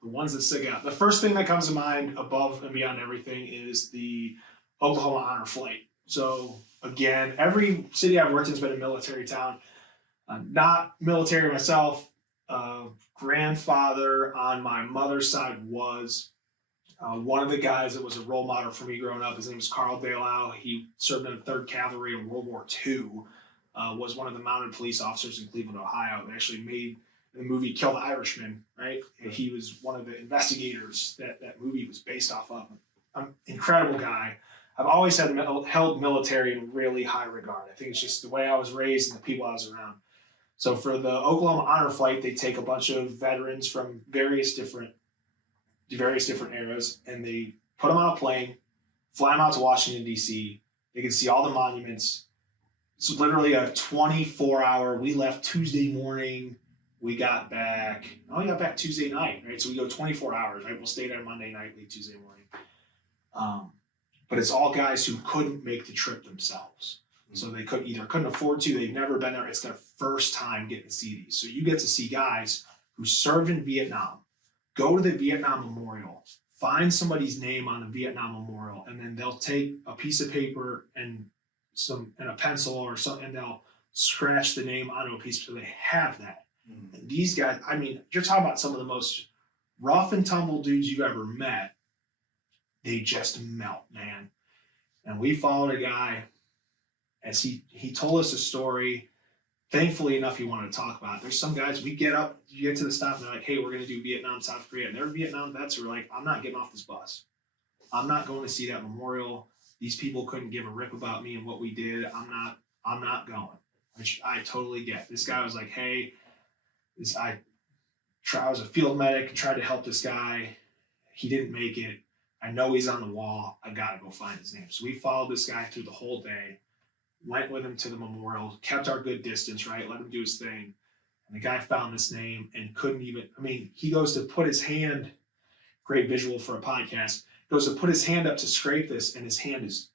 The ones that stick out. The first thing that comes to mind above and beyond everything is the Oklahoma Honor Flight. So again, every city I've worked in has been a military town. Not military myself. Grandfather on my mother's side was. One of the guys that was a role model for me growing up, his name was Carl Delau. He served in the 3rd Cavalry in World War II, was one of the mounted police officers in Cleveland, Ohio. They actually made the movie Kill the Irishman, right? And he was one of the investigators that movie was based off of. Incredible guy. I've always held military in really high regard. I think it's just the way I was raised and the people I was around. So for the Oklahoma Honor Flight, they take a bunch of veterans from various different eras, and they put them on a plane, fly them out to Washington, D.C. They can see all the monuments. It's literally a 24-hour. We left Tuesday morning. We got back Tuesday night, right? So we go 24 hours, right? We'll stay there Monday night, leave Tuesday morning. But it's all guys who couldn't make the trip themselves. So they couldn't afford to. They've never been there. It's their first time getting to see these. So you get to see guys who served in Vietnam, go to the Vietnam Memorial, find somebody's name on the Vietnam Memorial, and then they'll take a piece of paper and a pencil or something, and they'll scratch the name onto a piece so they have that. And these guys, I mean, you're talking about some of the most rough and tumble dudes you ever met. They just melt, man. And we followed a guy as he told us a story. Thankfully enough, he wanted to talk about it. There's some guys, you get to the stop, and they're like, hey, we're going to do Vietnam, South Korea. And they're Vietnam vets who are like, I'm not getting off this bus. I'm not going to see that memorial. These people couldn't give a rip about me and what we did. I'm not going, which I totally get. This guy was like, hey, I was a field medic, tried to help this guy. He didn't make it. I know he's on the wall. I got to go find his name. So we followed this guy through the whole day, went with him to the memorial, kept our good distance, right? Let him do his thing. And the guy found this name and couldn't even, he goes to put his hand, great visual for a podcast, goes to put his hand up to scrape this, and his hand it's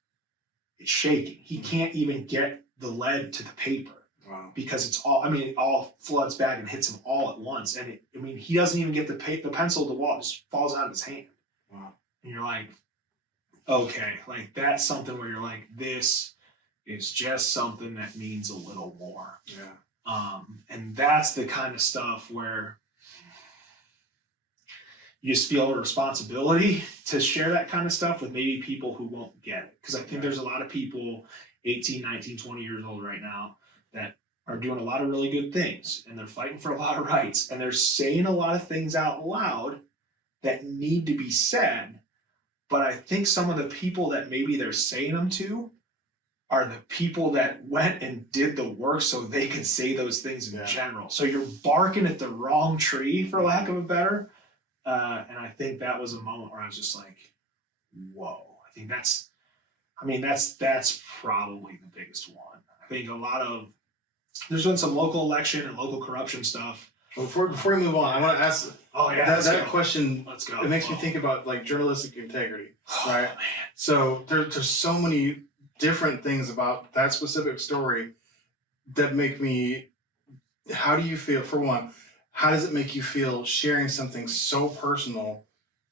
shaking. He can't even get the lead to the paper. Wow. Because it all floods back and hits him all at once. And he doesn't even get the pencil to the wall, it just falls out of his hand. Wow. And you're like, okay, like that's something where you're like, this is just something that means a little more. Yeah. And that's the kind of stuff where you just feel a responsibility to share that kind of stuff with maybe people who won't get it. Because I think there's a lot of people 18, 19, 20 years old right now that are doing a lot of really good things, and they're fighting for a lot of rights, and they're saying a lot of things out loud that need to be said. But I think some of the people that maybe they're saying them to are the people that went and did the work so they could say those things in general. So you're barking at the wrong tree, for lack of a better. And I think that was a moment where I was just like, whoa. I think that's probably the biggest one. I think there's been some local election and local corruption stuff. Well, before we move on, I want to ask that question. Let's go. It makes me think about like journalistic integrity, right? Man. So there's so many different things about that specific story that make me. How do you feel? For one, how does it make you feel sharing something so personal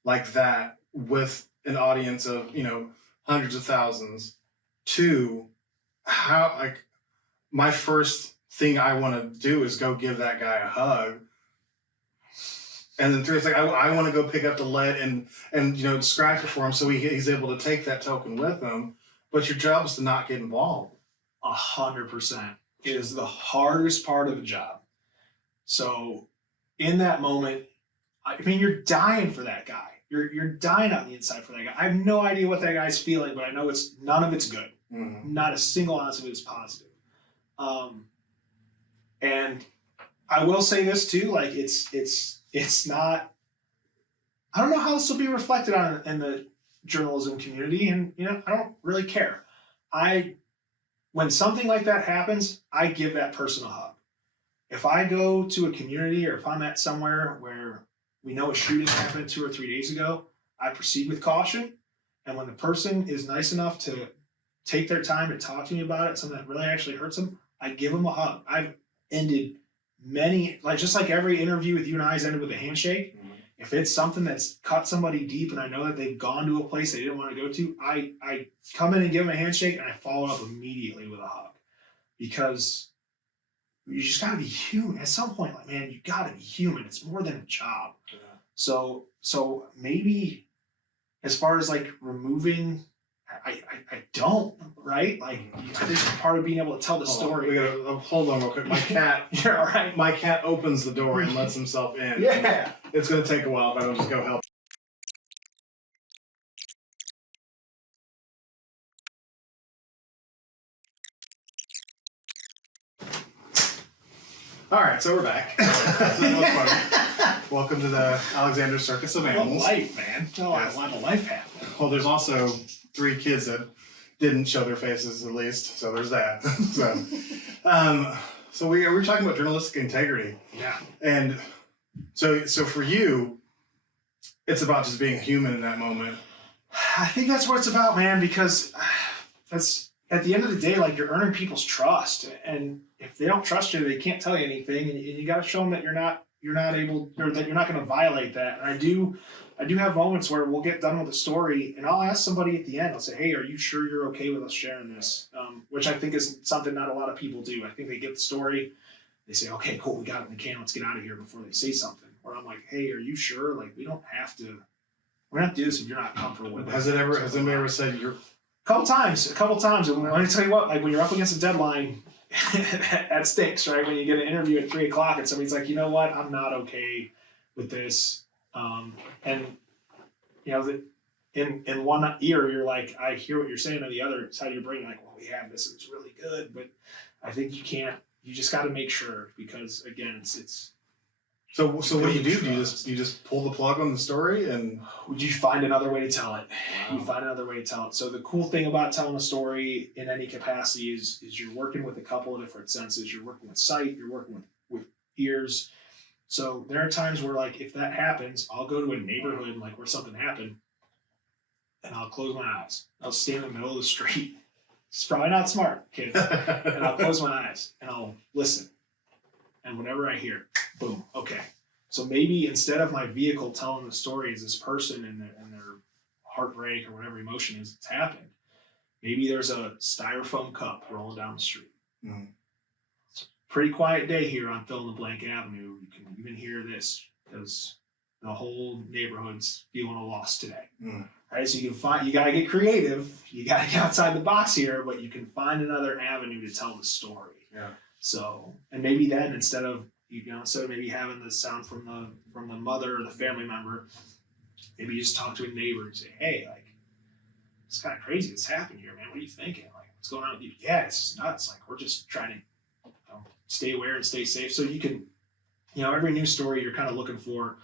like that with an audience of hundreds of thousands? Two, how my first thing I want to do is go give that guy a hug. And then three, it's like, I want to go pick up the lead and scratch it for him so he's able to take that token with him. But your job is to not get involved. 100%. It is the hardest part of the job. So in that moment, you're dying for that guy. You're dying on the inside for that guy. I have no idea what that guy's feeling, but I know none of it's good. Mm-hmm. Not a single ounce of it is positive. And I will say this too, like it's not, I don't know how this will be reflected on in the journalism community, and I don't really care. When something like that happens, I give that person a hug. If I go to a community or if I'm at somewhere where we know a shooting happened 2 or 3 days ago, I proceed with caution. And when the person is nice enough to take their time and talk to me about it, something that really actually hurts them, I give them a hug. I've ended many, just like every interview with you and I has ended with a handshake. Mm-hmm. If it's something that's cut somebody deep and I know that they've gone to a place they didn't want to go to, I come in and give them a handshake and I follow up immediately with a hug. Because you just got to be human. At some point, you got to be human. It's more than a job. Yeah. So maybe as far as like removing, I don't, right? Like I think part of being able to tell the story. We gotta hold on real quick. My cat, You're all right. my cat opens the door and lets himself in. Yeah. It's gonna take a while, but I'll just go help. All right, so we're back. So that was funny. Welcome to the Alexander Circus of Animals. Life, man. No, Yes. I want a life happening. Well, there's also 3 kids that didn't show their faces, at least. So there's that. So we were talking about journalistic integrity. Yeah. And so for you, it's about just being human in that moment. I think that's what it's about, man, because that's at the end of the day, like, you're earning people's trust. And if they don't trust you, they can't tell you anything. And you got to show them that you're not able, or that you're not going to violate that. And I do have moments where we'll get done with a story and I'll ask somebody at the end, I'll say, hey, are you sure you're okay with us sharing this? Which I think is something not a lot of people do. I think they get the story, they say, okay, cool, we got it in the can, let's get out of here before they say something. Or I'm like, hey, are you sure? Like, we don't have to do this if you're not comfortable with it. Has anybody ever said you're... A couple times. And let me tell you what, like, when you're up against a deadline, that stinks, right? When you get an interview at 3 o'clock and somebody's like, you know what, I'm not okay with this. And you know, that in one ear, you're like, I hear what you're saying. On the other side of your brain, you're like, well, we have this, and it's really good. But I think you just got to make sure, because again, it's. So what do you do? Do you just pull the plug on the story and? Would you find another way to tell it? Wow. You find another way to tell it. So the cool thing about telling a story in any capacity is you're working with a couple of different senses. You're working with sight. You're working with ears. So there are times where, like, if that happens, I'll go to a neighborhood, like, where something happened, and I'll close my eyes. I'll stand in the middle of the street. It's probably not smart, kids. And I'll close my eyes and I'll listen. And whenever I hear, boom, okay. So maybe instead of my vehicle telling the story is this person and their heartbreak or whatever emotion is that's happened, maybe there's a styrofoam cup rolling down the street. Mm. It's a pretty quiet day here on fill-in-the-blank Avenue. You can even hear this because the whole neighborhood's feeling a loss today. Mm. Right? So you got to get creative. You got to get outside the box here, but you can find another avenue to tell the story. Yeah. So, and maybe then instead of maybe having the sound from the mother or the family member, maybe you just talk to a neighbor and say, hey, like, it's kind of crazy what's happened here, man. What are you thinking? Like, what's going on with you? Yeah, it's just nuts. Like, we're just trying to stay aware and stay safe. So you can, every news story, you're kind of looking for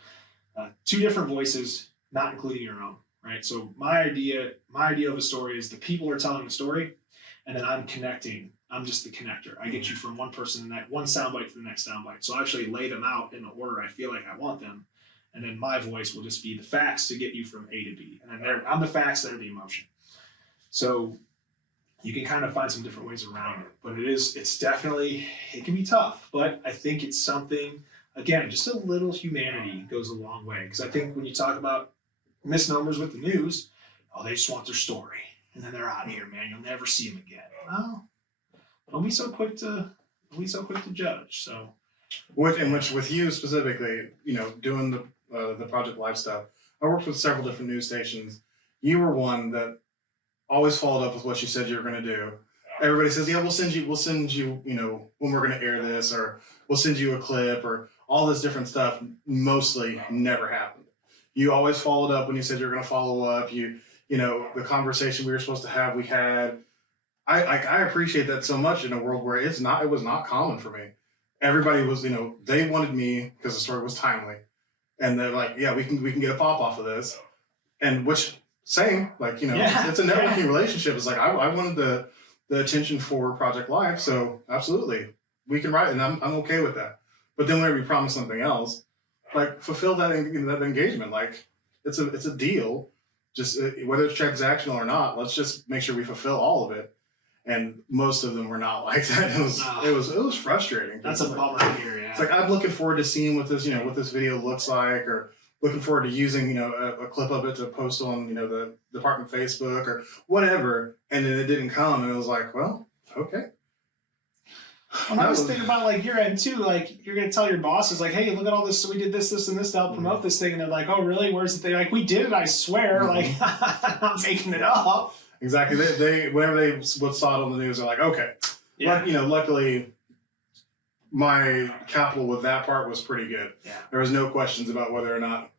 2 different voices, not including your own, right? So my idea of a story is the people are telling the story, and then I'm connecting. I'm just the connector. I get you from one person to that one soundbite to the next soundbite. So I actually lay them out in the order I feel like I want them. And then my voice will just be the facts to get you from A to B. And then I'm the facts, they're the emotion. So you can kind of find some different ways around it. But it can be tough. But I think it's something, again, just a little humanity goes a long way. Because I think when you talk about misnomers with the news, they just want their story. And then they're out of here, man. You'll never see them again. Well, don't be so quick to judge. So, which with you specifically, doing the Project Life stuff, I worked with several different news stations. You were one that always followed up with what you said you were going to do. Everybody says, yeah, we'll send you, when we're going to air this, or we'll send you a clip, or all this different stuff. Mostly never happened. You always followed up when you said you were going to follow up. The conversation we were supposed to have, we had. I appreciate that so much in a world where it was not common for me. Everybody was, they wanted me because the story was timely, and they're like, yeah, we can get a pop off of this, and which same, like, it's a networking relationship. It's like I wanted the attention for Project Life, so absolutely we can write, and I'm okay with that. But then whenever you promise something else, like, fulfill that engagement. Like, it's a deal. Just whether it's transactional or not, let's just make sure we fulfill all of it. And most of them were not like that. It was frustrating. That's a bummer here. Yeah. It's like, I'm looking forward to seeing what this video looks like, or looking forward to using a clip of it to post on the department Facebook or whatever. And then it didn't come, and it was like, well, okay. Well, I was thinking about like your end too. Like you're gonna tell your bosses like, "Hey, look at all this. So we did this, this, and this to help promote this thing," and they're like, "Oh, really? Where's the thing?" Like, we did it. I swear. Like, I'm not making it up. Exactly. They whenever they saw it on the news, they're like, okay. Yeah. Luckily, my capital with that part was pretty good. Yeah. There was no questions about whether or not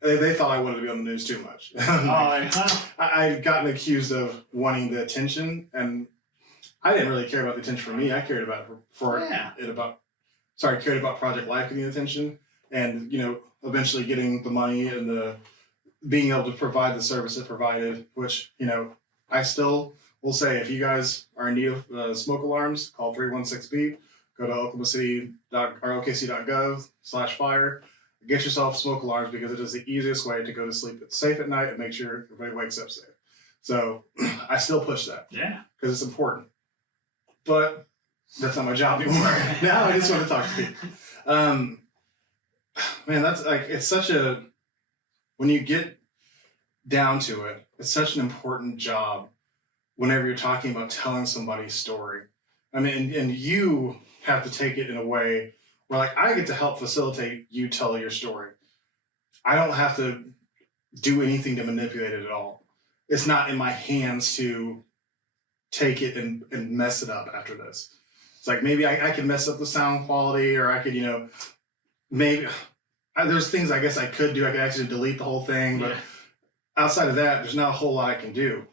they thought I wanted to be on the news too much. I'd gotten accused of wanting the attention, and I didn't really care about the attention for me. I cared about cared about Project Life getting attention, and eventually getting the money and the being able to provide the service it provided. Which I still will say, if you guys are in need of smoke alarms, call 316-BEEP. Go to okc.gov/fire. Get yourself smoke alarms, because it is the easiest way to go to sleep safe at night and make sure everybody wakes up safe. So I still push that. Yeah. Because it's important. But that's not my job anymore. Now I just want to talk to people. Man, that's like, it's such when you get down to it, it's such an important job whenever you're talking about telling somebody's story. I mean, and you have to take it in a way where, like, I get to help facilitate you tell your story. I don't have to do anything to manipulate it at all. It's not in my hands to take it and mess it up after this. It's like, maybe I could mess up the sound quality, or I could, maybe there's things I guess I could do. I could actually delete the whole thing, but outside of that, there's not a whole lot I can do.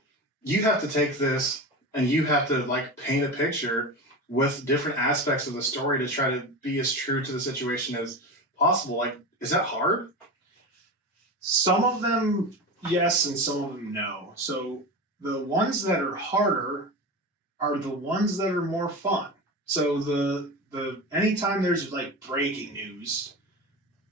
You have to take this and you have to like paint a picture with different aspects of the story to try to be as true to the situation as possible. Like, is that hard? Some of them, yes, and some of them, no. So the ones that are harder are the ones that are more fun. So the anytime there's like breaking news,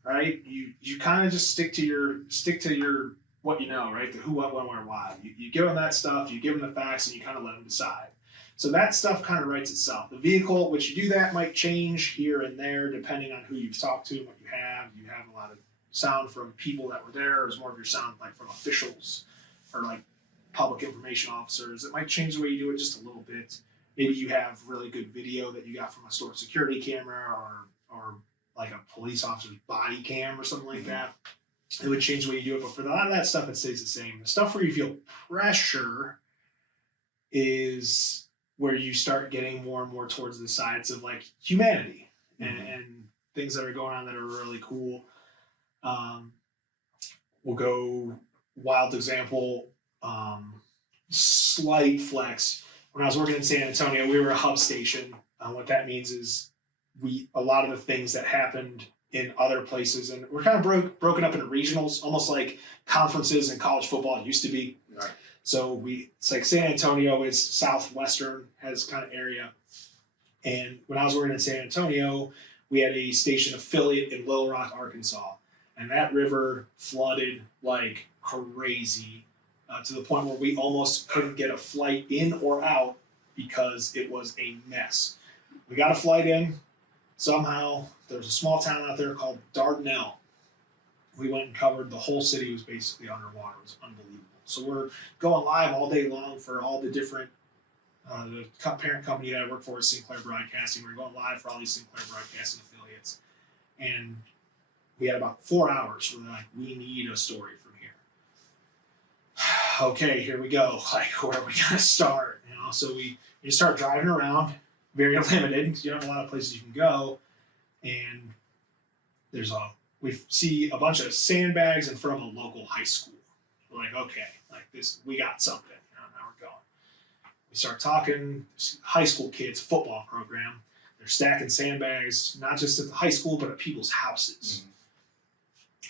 right? You kind of just stick to your what you know, right? The who, what, when, where, why. You give them that stuff, you give them the facts, and you kind of let them decide. So that stuff kind of writes itself. The vehicle at which you do that might change here and there depending on who you've talked to and what you have. You have a lot of sound from people that were there, or is more of your sound like from officials or like public information officers. It might change the way you do it just a little bit. Maybe you have really good video that you got from a store security camera or like a police officer's body cam or something like that. It would change the way you do it, but for a lot of that stuff, it stays the same. The stuff where you feel pressure is where you start getting more and more towards the sides of like humanity and things that are going on that are really cool. We'll go wild example, slight flex. When I was working in San Antonio, we were a hub station. What that means is a lot of the things that happened in other places, and we're kind of broken up into regionals, almost like conferences in college football used to be. Right. So it's like San Antonio is southwestern, has kind of area. And when I was working in San Antonio, we had a station affiliate in Little Rock, Arkansas. And that river flooded like crazy to the point where we almost couldn't get a flight in or out because it was a mess. We got a flight in somehow. There's a small town out there called Dardanelle. We went and covered the whole city. Was basically underwater. It was unbelievable. So we're going live all day long for all the different, the parent company that I work for is Sinclair Broadcasting. We're going live for all these Sinclair Broadcasting affiliates. And we had about 4 hours where they're like, we need a story from here. Okay, here we go. Like, where are we going to start? So you start driving around, very limited because you don't have a lot of places you can go. And we see a bunch of sandbags in front of a local high school. We're like, okay, like this, we got something. Now we're going. We start talking. High school kids football program. They're stacking sandbags, not just at the high school, but at people's houses.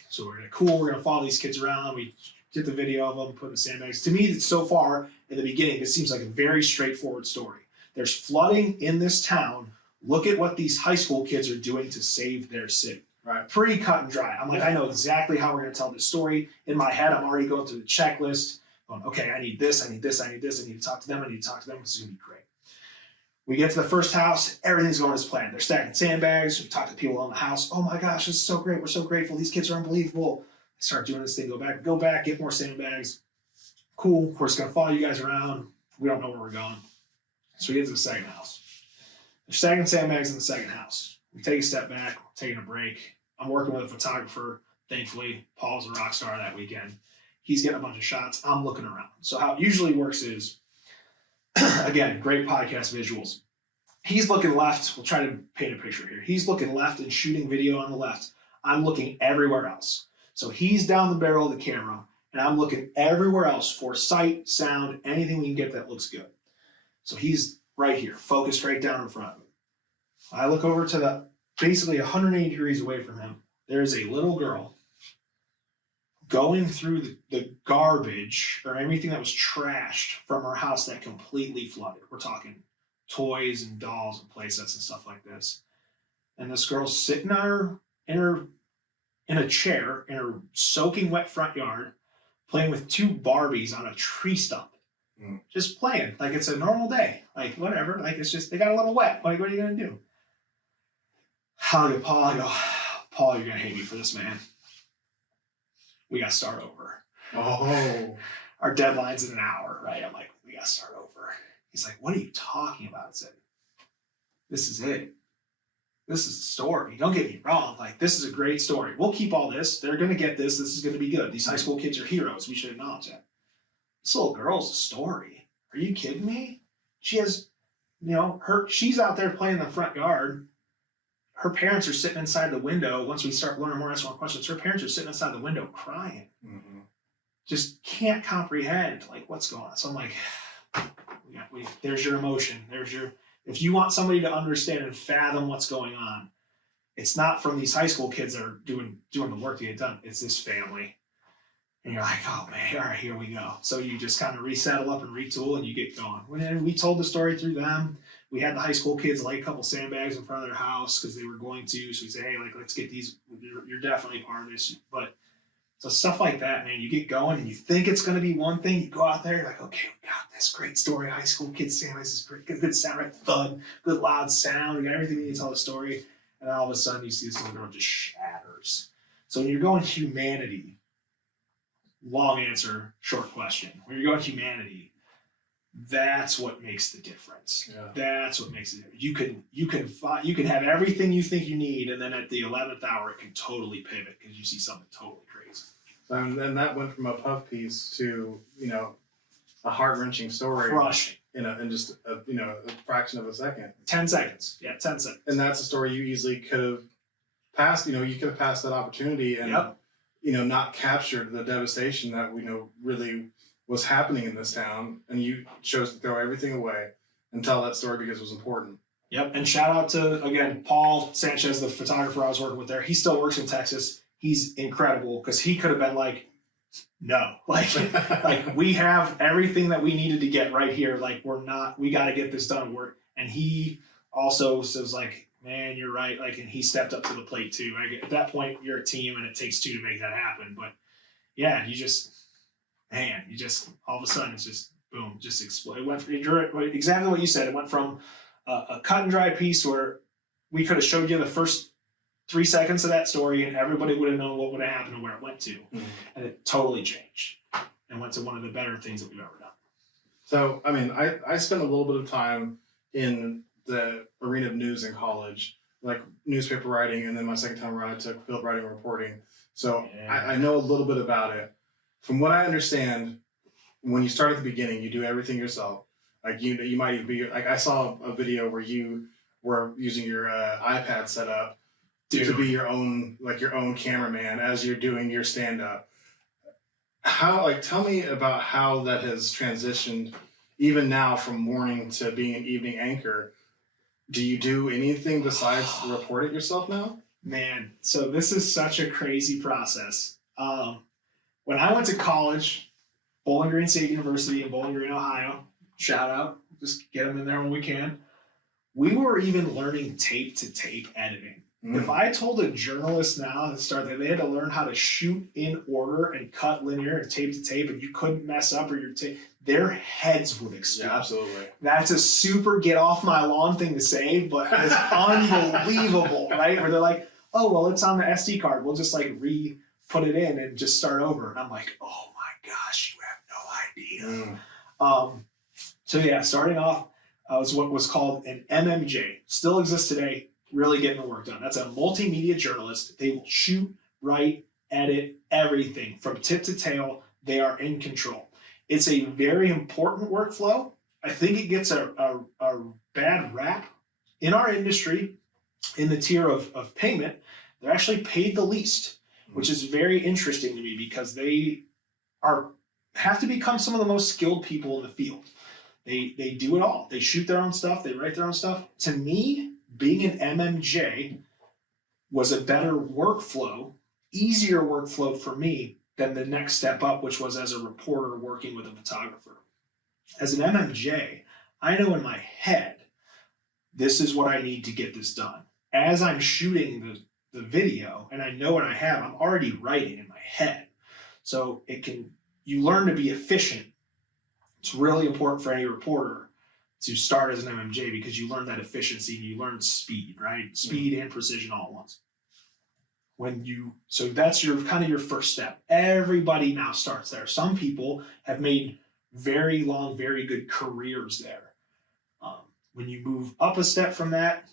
So we're gonna follow these kids around. We get the video of them putting the sandbags. To me, so far in the beginning, this seems like a very straightforward story. There's flooding in this town. Look at what these high school kids are doing to save their city. Right. Pretty cut and dry. I'm like, I know exactly how we're going to tell this story. In my head, I'm already going through the checklist. Going, okay, I need this, I need this, I need this. I need to talk to them, I need to talk to them. This is going to be great. We get to the first house. Everything's going as planned. They're stacking sandbags. We talk to people in the house. Oh my gosh, this is so great. We're so grateful. These kids are unbelievable. I start doing this thing. Go back, get more sandbags. Cool. We're just going to follow you guys around. We don't know where we're going. So we get to the second house. They're stacking sandbags in the second house. We take a step back, taking a break. I'm working with a photographer. Thankfully, Paul's a rock star that weekend. He's getting a bunch of shots. I'm looking around. So how it usually works is, again, great podcast visuals. He's looking left. We'll try to paint a picture here. He's looking left and shooting video on the left. I'm looking everywhere else. So he's down the barrel of the camera, and I'm looking everywhere else for sight, sound, anything we can get that looks good. So he's right here, focused right down in front of him. I look over to the basically 180 degrees away from him. There's a little girl going through the garbage or everything that was trashed from her house that completely flooded. We're talking toys and dolls and play sets and stuff like this. And this girl's sitting on in a chair in her soaking wet front yard, playing with two Barbies on a tree stump. Just playing like it's a normal day. Like, whatever. Like, it's just, they got a little wet. Like, what are you going to do? I look at Paul. I go, Paul, you're going to hate me for this, man. We got to start over. Oh. Our deadline's in an hour, right? I'm like, we got to start over. He's like, what are you talking about? I said, this is it. This is the story. Don't get me wrong. Like, this is a great story. We'll keep all this. They're going to get this. This is going to be good. These high school kids are heroes. We should acknowledge that. This little girl's a story. Are you kidding me? She has, she's out there playing in the front yard. Her parents are sitting inside the window. Once we start learning more restaurant questions, her parents are sitting inside the window crying. Mm-hmm. Just can't comprehend, like, what's going on. So I'm like, there's your emotion. If you want somebody to understand and fathom what's going on, it's not from these high school kids that are doing the work to get done. It's this family. And you're like, oh man, all right, here we go. So you just kind of resettle up and retool and you get going. When we told the story through them, we had the high school kids lay a couple sandbags in front of their house because they were going to. So we say, hey, like, let's get these. You're definitely part of this. But so stuff like that, man, you get going and you think it's going to be one thing. You go out there, you're like, okay, we got this great story. High school kids sandbags is great. Good sound, right? Thud, good loud sound. We got everything we need to tell the story. And then all of a sudden you see this little girl just shatters. So when you're going humanity, long answer, short question. When you're going humanity, that's what makes the difference. Yeah. That's what makes it. You can have everything you think you need, and then at the 11th hour, it can totally pivot because you see something totally crazy. And that went from a puff piece to a heart wrenching story. Crushing. In just a fraction of a second. 10 seconds. Yeah, 10 seconds. And that's a story you easily could have passed. You could have passed that opportunity and. Yep. Not captured the devastation that we know really was happening in this town, and you chose to throw everything away and tell that story because it was important. Yep, and shout out to, again, Paul Sanchez, the photographer I was working with there. He still works in Texas. He's incredible because he could have been like, no, like we have everything that we needed to get right here. Like, we got to get this done. And he also says, like, man, you're right. Like, and he stepped up to the plate too. Like, at that point, you're a team, and it takes two to make that happen. But yeah, all of a sudden, it's just boom, just explode. It went from, exactly what you said. It went from a cut and dry piece where we could have showed you the first 3 seconds of that story, and everybody would have known what would have happened and where it went to, and it totally changed and went to one of the better things that we've ever done. So, I mean, I spent a little bit of time in the arena of news in college, like newspaper writing, and then my second time around I took field writing and reporting. So I know a little bit about it. From what I understand, when you start at the beginning, you do everything yourself. Like you might even be like, I saw a video where you were using your iPad setup to be your own cameraman as you're doing your stand up. Tell me about how that has transitioned, even now from morning to being an evening anchor. Do you do anything besides report it yourself now? Man, so this is such a crazy process. When I went to college, Bowling Green State University in Bowling Green, Ohio, shout out, just get them in there when we can. We were even learning tape-to-tape editing. If I told a journalist now to start that they had to learn how to shoot in order and cut linear and tape-to-tape, and you couldn't mess up or your tape, their heads would explode. Yeah, absolutely. That's a super get off my lawn thing to say, but it's unbelievable, right? Where they're like, oh, well, it's on the SD card. We'll just put it in and just start over. And I'm like, oh my gosh, you have no idea. So yeah, starting off, was what was called an MMJ. Still exists today, really getting the work done. That's a multimedia journalist. They will shoot, write, edit, everything from tip to tail. They are in control. It's a very important workflow. I think it gets a bad rap in our industry in the tier of payment. They're actually paid the least, which is very interesting to me because they have to become some of the most skilled people in the field. They do it all. They shoot their own stuff. They write their own stuff. To me, being an MMJ was a better workflow, easier workflow for me than the next step up, which was as a reporter working with a photographer. As an MMJ, I know in my head, this is what I need to get this done. As I'm shooting the video and I know what I have, I'm already writing in my head. So you learn to be efficient. It's really important for any reporter to start as an MMJ because you learn that efficiency and you learn speed, right? Speed and precision all at once. So that's your first step. Everybody now starts there. Some people have made very long, very good careers there. When you move up a step from that,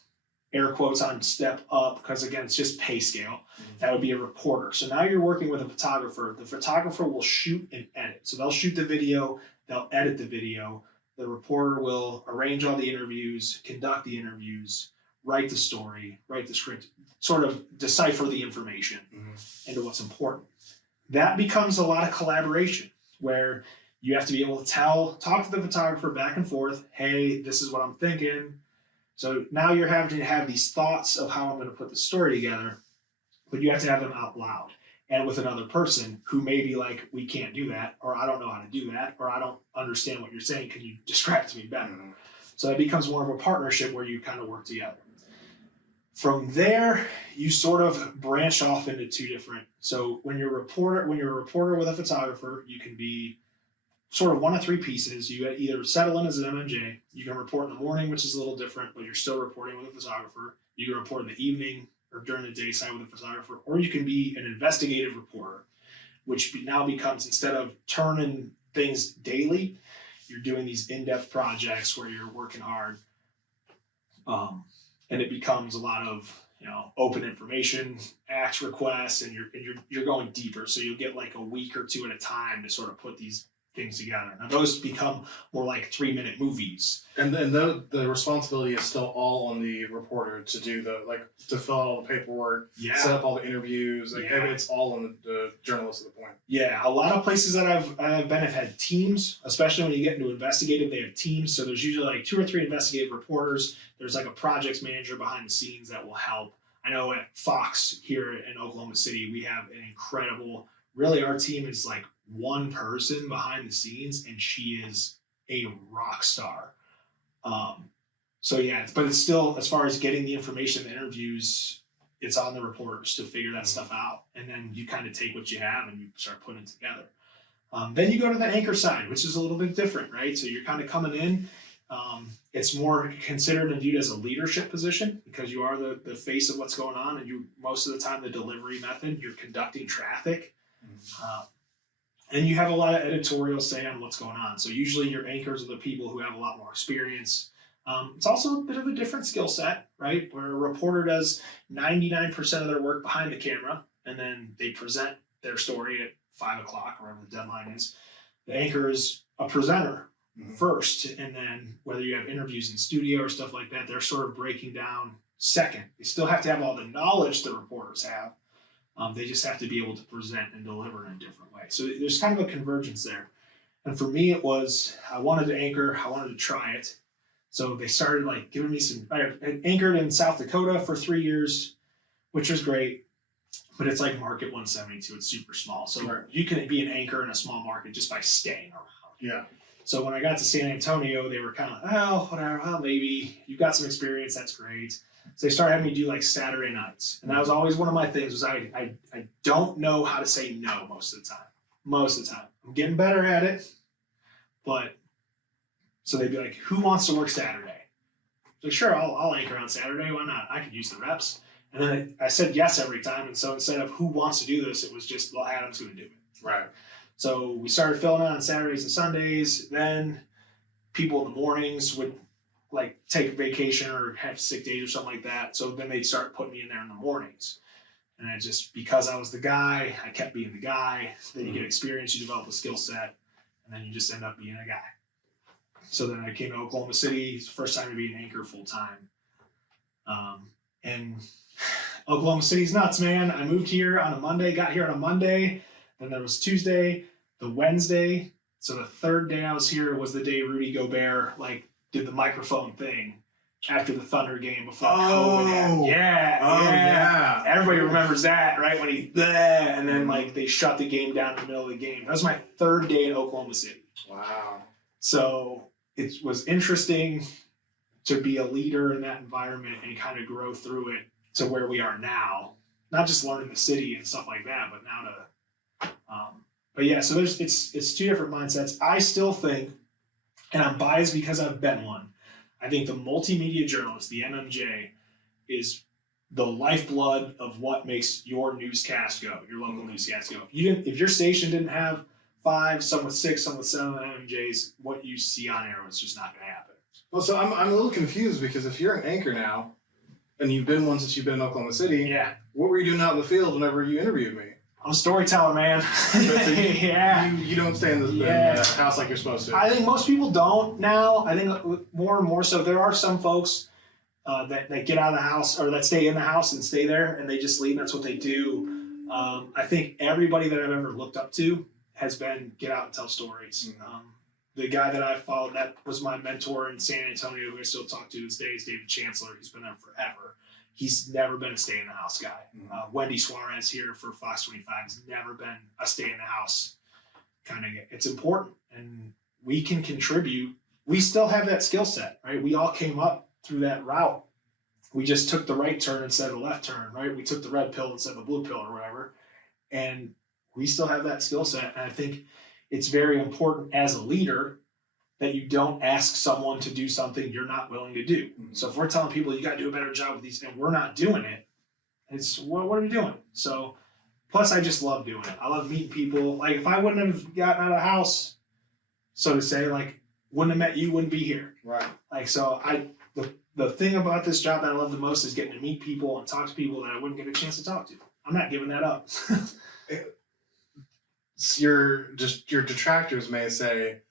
air quotes on step up, because again, it's just pay scale, that would be a reporter. So now you're working with a photographer. The photographer will shoot and edit. So they'll shoot the video, they'll edit the video. The reporter will arrange all the interviews, conduct the interviews, write the story, write the script, sort of decipher the information into what's important. That becomes a lot of collaboration where you have to be able to talk to the photographer back and forth. Hey, this is what I'm thinking. So now you're having to have these thoughts of how I'm going to put the story together, but you have to have them out loud and with another person who may be like, we can't do that, or I don't know how to do that, or I don't understand what you're saying. Can you describe it to me better? So it becomes more of a partnership where you kind of work together. From there, you sort of branch off into two different. So when you're a reporter with a photographer, you can be sort of one of three pieces. You either settle in as an MMJ, you can report in the morning, which is a little different, but you're still reporting with a photographer. You can report in the evening or during the day side with a photographer, or you can be an investigative reporter, which now becomes, instead of turning things daily, you're doing these in-depth projects where you're working hard. And it becomes a lot of, open information, ask requests, and you're going deeper. So you'll get like a week or two at a time to sort of put these things together. Now those become more like 3-minute movies. And then the responsibility is still all on the reporter to do to fill out all the paperwork, set up all the interviews. It's all on the journalist at the point. Yeah, a lot of places that I've been have had teams, especially when you get into investigative, they have teams. So there's usually like 2 or 3 investigative reporters. There's like a projects manager behind the scenes that will help. I know at Fox here in Oklahoma City, we have an incredible, really our team is like one person behind the scenes, and she is a rock star. So yeah, but it's still, as far as getting the information, the interviews, it's on the reporters to figure that stuff out. And then you kind of take what you have and you start putting it together. Then you go to the anchor side, which is a little bit different, right? So you're kind of coming in. It's more considered and viewed as a leadership position because you are the face of what's going on, and you most of the time the delivery method, you're conducting traffic. And you have a lot of editorial say on what's going on. So usually your anchors are the people who have a lot more experience. It's also a bit of a different skill set, right? Where a reporter does 99% of their work behind the camera, and then they present their story at 5 o'clock, or whatever the deadline is. The anchor is a presenter first, and then whether you have interviews in studio or stuff like that, they're sort of breaking down second. They still have to have all the knowledge the reporters have. They just have to be able to present and deliver in a different way. So there's kind of a convergence there. And for me, it was, I wanted to anchor, I wanted to try it. So they started like giving me I anchored in South Dakota for 3 years, which was great, but it's like market 172, it's super small. So you can be an anchor in a small market just by staying around. Yeah. So when I got to San Antonio, they were kind of, oh, whatever, well, maybe you've got some experience, that's great. So they started having me do like Saturday nights. And that was always one of my things was I don't know how to say no most of the time. Most of the time. I'm getting better at it. But so they'd be like, who wants to work Saturday? So sure, I'll anchor on Saturday. Why not? I could use the reps. And then I said yes every time. And so instead of who wants to do this, it was just, well, Adam's going to do it. Right. So we started filling out on Saturdays and Sundays. Then people in the mornings would like take vacation or have sick days or something like that. So then they'd start putting me in there in the mornings. And I just, because I was the guy, I kept being the guy. Then you get experience, you develop a skill set, and then you just end up being a guy. So then I came to Oklahoma City. It's the first time to be an anchor full time. And Oklahoma City's nuts, man. I moved here on a Monday, got here on a Monday. Then there was Tuesday, the Wednesday. So the third day I was here was the day Rudy Gobert like did the microphone thing after the Thunder game before COVID happened. Yeah. Everybody remembers that, right? When he, and then like they shut the game down in the middle of the game. That was my third day in Oklahoma City. Wow. So it was interesting to be a leader in that environment and kind of grow through it to where we are now. Not just learning the city and stuff like that, but now to, but yeah, so it's two different mindsets. I still think, and I'm biased because I've been one, I think the multimedia journalist, the MMJ, is the lifeblood of what makes your newscast go, your local newscast go. If your station didn't have 5, some with 6, some with 7 MMJs, what you see on air was just not going to happen. Well, so I'm a little confused because if you're an anchor now, and you've been one since you've been in Oklahoma City, yeah, what were you doing out in the field whenever you interviewed me? I'm a storyteller, man. Yeah. You don't stay in the house like you're supposed to. I think most people don't now. I think more and more so. There are some folks that get out of the house or that stay in the house and stay there and they just leave. And that's what they do. I think everybody that I've ever looked up to has been get out and tell stories. The guy that I followed, that was my mentor in San Antonio, who I still talk to this day, is David Chancellor. He's been there forever. He's never been a stay-in-the-house guy. Wendy Suarez here for Fox 25 has never been a stay-in-the-house kind of guy. It's important, and we can contribute. We still have that skill set, right? We all came up through that route. We just took the right turn instead of the left turn, right? We took the red pill instead of the blue pill or whatever, and we still have that skill set. And I think it's very important as a leader that you don't ask someone to do something you're not willing to do. So if we're telling people you got to do a better job with these and we're not doing it, it's what are we doing? So plus I just love doing it. I love meeting people. Like if I wouldn't have gotten out of the house, so to say, like wouldn't have met you, wouldn't be here. Right. Like so the thing about this job that I love the most is getting to meet people and talk to people that I wouldn't get a chance to talk to. I'm not giving that up. Your detractors may say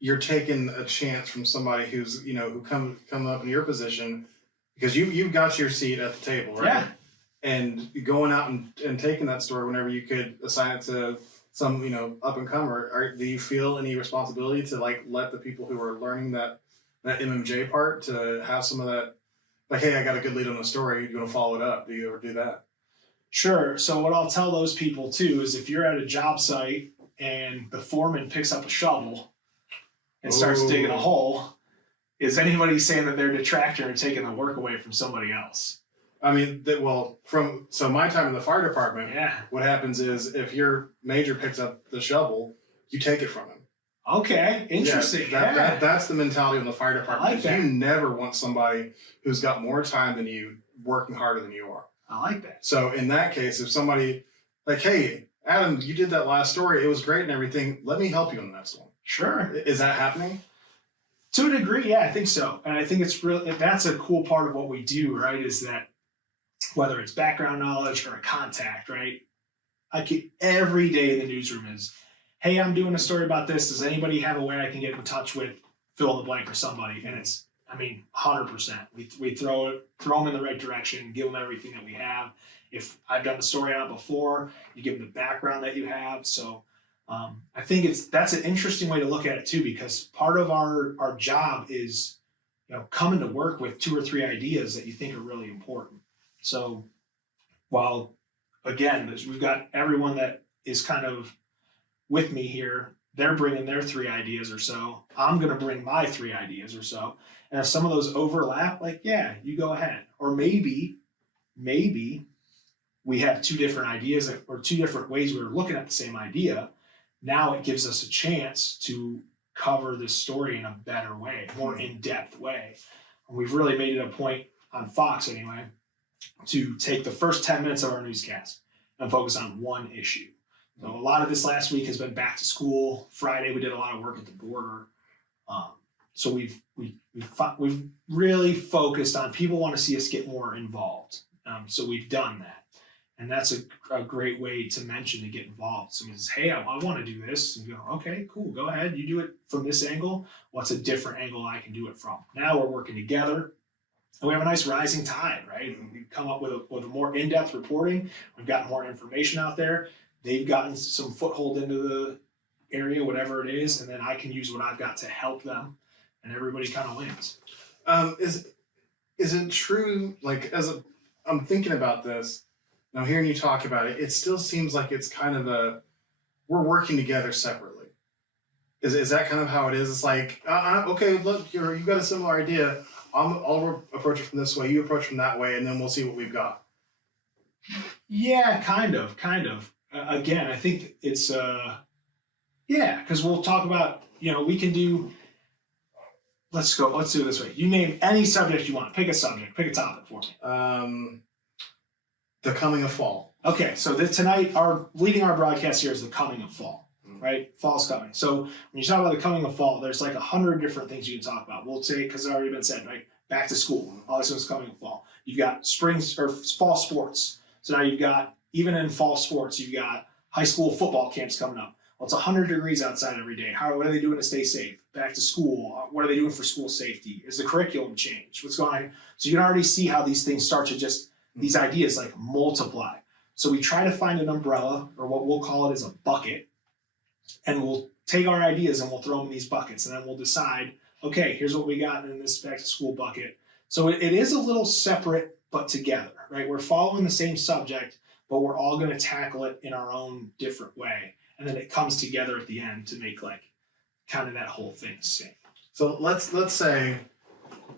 you're taking a chance from somebody who's who come up in your position because you've got your seat at the table, right? Yeah. And going out and taking that story whenever you could assign it to some up and comer. Do you feel any responsibility to like let the people who are learning that MMJ part to have some of that, like, hey, I got a good lead on the story, you want to follow it up? Do you ever do that? Sure. So what I'll tell those people too is if you're at a job site and the foreman picks up a shovel and starts digging a hole, is anybody saying that they're a detractor and taking the work away from somebody else? I mean, from my time in the fire department, what happens is if your major picks up the shovel, you take it from him. Okay, interesting. That's the mentality in the fire department. I like that. You never want somebody who's got more time than you working harder than you are. I like that. So in that case, if somebody like, hey, Adam, you did that last story, it was great and everything, let me help you on the next one. Sure. Is that happening? To a degree, yeah, I think so. And I think that's a cool part of what we do, right? Is that whether it's background knowledge or a contact, right? Every day in the newsroom is, hey, I'm doing a story about this. Does anybody have a way I can get in touch with fill in the blank for somebody? And it's, 100%. We throw them in the right direction, give them everything that we have. If I've done the story on it before, you give them the background that you have. So I think that's an interesting way to look at it too, because part of our job is, coming to work with 2 or 3 ideas that you think are really important. So while, again, we've got everyone that is kind of with me here, they're bringing their 3 ideas or so. I'm going to bring my 3 ideas or so. And if some of those overlap, you go ahead. Or maybe we have 2 different ideas or 2 different ways we were looking at the same idea. Now it gives us a chance to cover this story in a better way, more in-depth way. And we've really made it a point on Fox anyway, to take the first 10 minutes of our newscast and focus on one issue. So a lot of this last week has been back to school. Friday, we did a lot of work at the border. So we've really focused on people want to see us get more involved. So we've done that. And that's a great way to mention to get involved. Somebody says, hey, I want to do this. And you go, okay, cool, go ahead. You do it from this angle. What's a different angle I can do it from? Now we're working together. And we have a nice rising tide, right? We come up with a more in-depth reporting. We've got more information out there. They've gotten some foothold into the area, whatever it is. And then I can use what I've got to help them. And everybody kind of wins. Is it true, like, I'm thinking about this, and I'm hearing you talk about it, it still seems like it's kind of we're working together separately. Is that kind of how it is? It's like, okay, look, you've got a similar idea. I'll approach it from this way, you approach from that way, and then we'll see what we've got. Yeah, kind of. Again, I think it's, because we'll talk about, we can do, let's do it this way. You name any subject you want. Pick a subject, pick a topic for me. The coming of fall. Okay, so tonight, leading our broadcast here is the coming of fall, right? Fall's coming. So when you talk about the coming of fall, there's like 100 different things you can talk about. We'll say, because it's already been said, right? Back to school. Obviously, it's coming of fall. You've got fall sports. So now you've got, even in fall sports, you've got high school football camps coming up. Well, it's 100 degrees outside every day. What are they doing to stay safe? Back to school. What are they doing for school safety? Is the curriculum changed? What's going on? So you can already see how these things start to these ideas like multiply. So we try to find an umbrella, or what we'll call it is a bucket, and we'll take our ideas and we'll throw them in these buckets, and then we'll decide, okay, here's what we got in this back to school bucket. So it is a little separate, but together, right? We're following the same subject, but we're all going to tackle it in our own different way. And then it comes together at the end to make like kind of that whole thing sing. So let's say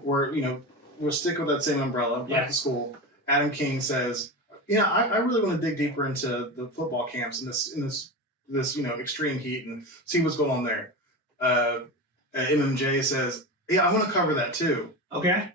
we'll stick with that same umbrella, back to school. Adam King says, I really want to dig deeper into the football camps in this extreme heat and see what's going on there. MMJ says, I want to cover that too. Okay.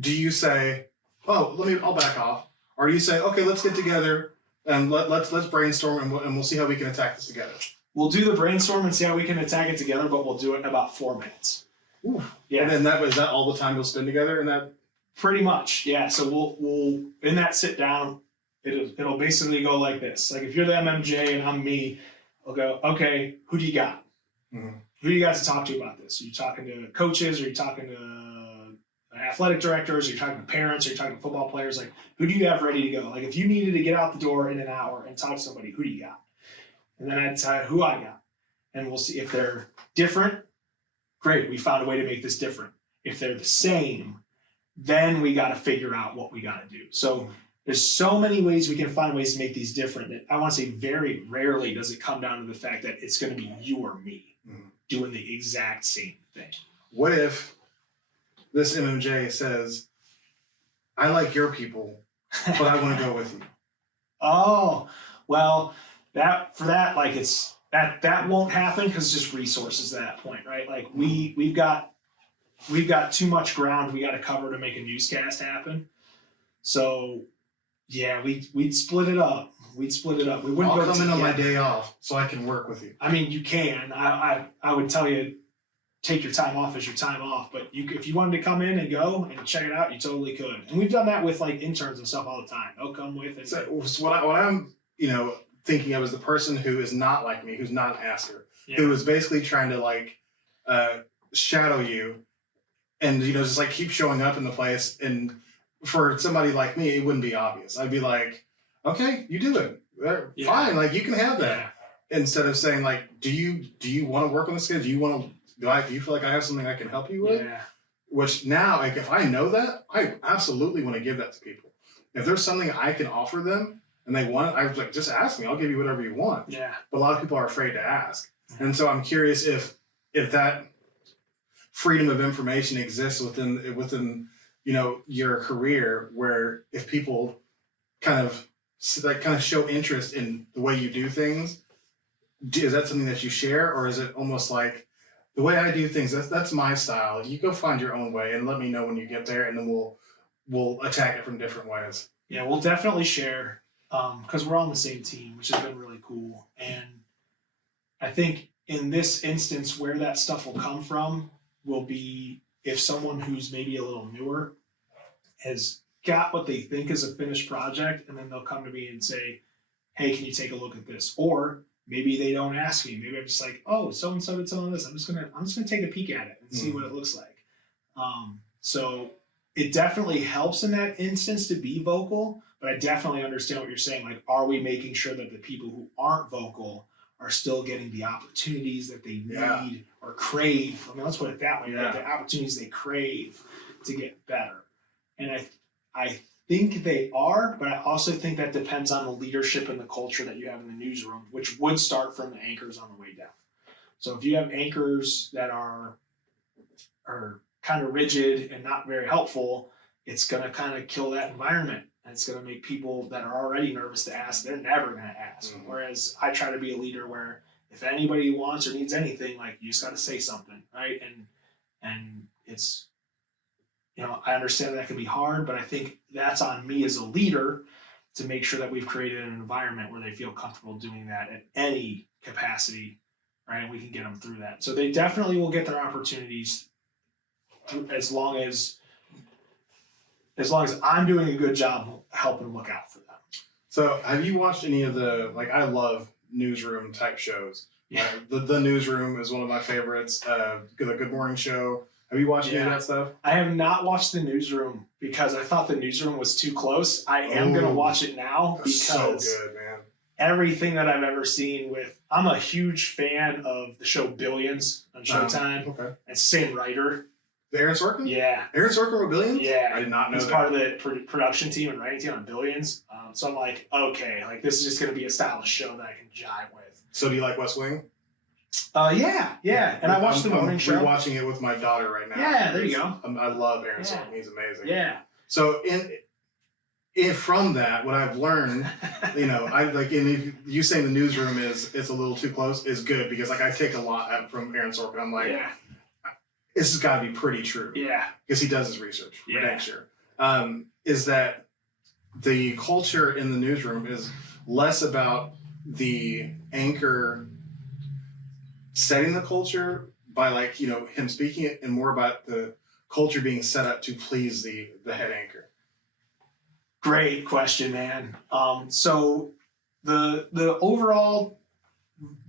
Do you say, I'll back off, or do you say, okay, let's get together and let's brainstorm and we'll see how we can attack this together? We'll do the brainstorm and see how we can attack it together, but we'll do it in about 4 minutes. Ooh. Yeah. And then is that all the time you'll spend together in that? Pretty much, yeah. So we'll in that sit down, it'll basically go like this. Like if you're the MMJ and I'm me, I'll go, okay, who do you got? Mm-hmm. Who do you got to talk to about this? Are you talking to coaches? Are you talking to athletic directors? Are you talking to parents? Are you talking to football players? Like who do you have ready to go? Like if you needed to get out the door in an hour and talk to somebody, who do you got? And then I decide who I got. And we'll see if they're different. Great, we found a way to make this different. If they're the same, then we got to figure out what we got to do. So there's so many ways we can find ways to make these different that I want to say very rarely does it come down to the fact that it's going to be you or me doing the exact same thing. What if this MMJ says, I like your people, but I want to go with you? Oh, well, that won't happen because it's just resources at that point, right? Like we've got too much ground we got to cover to make a newscast happen. So yeah, we'd split it up. We wouldn't I'll go come in on my day off so I can work with you. I mean, you can. I would tell you take your time off as your time off, but if you wanted to come in and go and check it out, you totally could. And we've done that with like interns and stuff all the time. They'll come with it. So what I'm thinking of is the person who is not like me, who's not an asker, who is basically trying to shadow you and just like keep showing up in the place. And for somebody like me, it wouldn't be obvious. I'd be like, okay, you do it. Fine, like you can have that. Yeah. Instead of saying like, do you want to work on this kid? Do you feel like I have something I can help you with? Yeah. Which now, like if I know that, I absolutely want to give that to people. If there's something I can offer them and they want it, I was like, just ask me. I'll give you whatever you want. Yeah. But a lot of people are afraid to ask. Yeah. And so I'm curious if that freedom of information exists within your career, where if people kind of show interest in the way you do things, is that something that you share, or is it almost like the way I do things? That's my style. You go find your own way and let me know when you get there, and then we'll attack it from different ways. Yeah, we'll definitely share because we're on the same team, which has been really cool. And I think in this instance, where that stuff will come from will be if someone who's maybe a little newer has got what they think is a finished project, and then they'll come to me and say, hey, can you take a look at this? Or maybe they don't ask me. Maybe I'm just like, oh, so-and-so did some of this. I'm just gonna take a peek at it and see what it looks like. So it definitely helps in that instance to be vocal, but I definitely understand what you're saying. Like, are we making sure that the people who aren't vocal are still getting the opportunities that they need or crave? I mean, let's put it that way. Right? The opportunities they crave to get better. And I think they are, but I also think that depends on the leadership and the culture that you have in the newsroom, which would start from the anchors on the way down. So if you have anchors that are kind of rigid and not very helpful, it's going to kind of kill that environment. And it's going to make people that are already nervous to ask, they're never going to ask. Whereas I try to be a leader where if anybody wants or needs anything, like, you just got to say something, right? And it's, I understand that can be hard, but I think that's on me as a leader to make sure that we've created an environment where they feel comfortable doing that at any capacity, right? And we can get them through that. So they definitely will get their opportunities as long as I'm doing a good job helping look out for them. So have you watched any of the, like, I love newsroom type shows. Yeah. The Newsroom is one of my favorites. The Good Morning Show. Have you watched any of that stuff? I have not watched The Newsroom because I thought The Newsroom was too close. I am going to watch it now because so good, man. Everything that I've ever seen I'm a huge fan of the show Billions on Showtime. Okay. It's the same writer. Aaron Sorkin? Yeah. Aaron Sorkin wrote Billions? Yeah. I did not know He's that. part of the production team and writing team on Billions. So I'm like, okay, like, this is just going to be a stylish show that I can jive with. So do you like West Wing? Yeah. And I watched the morning show. I'm watching it with my daughter right now. Yeah, there you go. I love Aaron Sorkin. He's amazing. Yeah. So from that, what I've learned, I like, and if you saying The Newsroom it's a little too close, is good, because like I take a lot from Aaron Sorkin. I'm like, this has got to be pretty true. Yeah. Because he does his research. For dang sure. Is that the culture in the newsroom is less about the anchor setting the culture by, like, him speaking it, and more about the culture being set up to please the head anchor? Great question, man. So the overall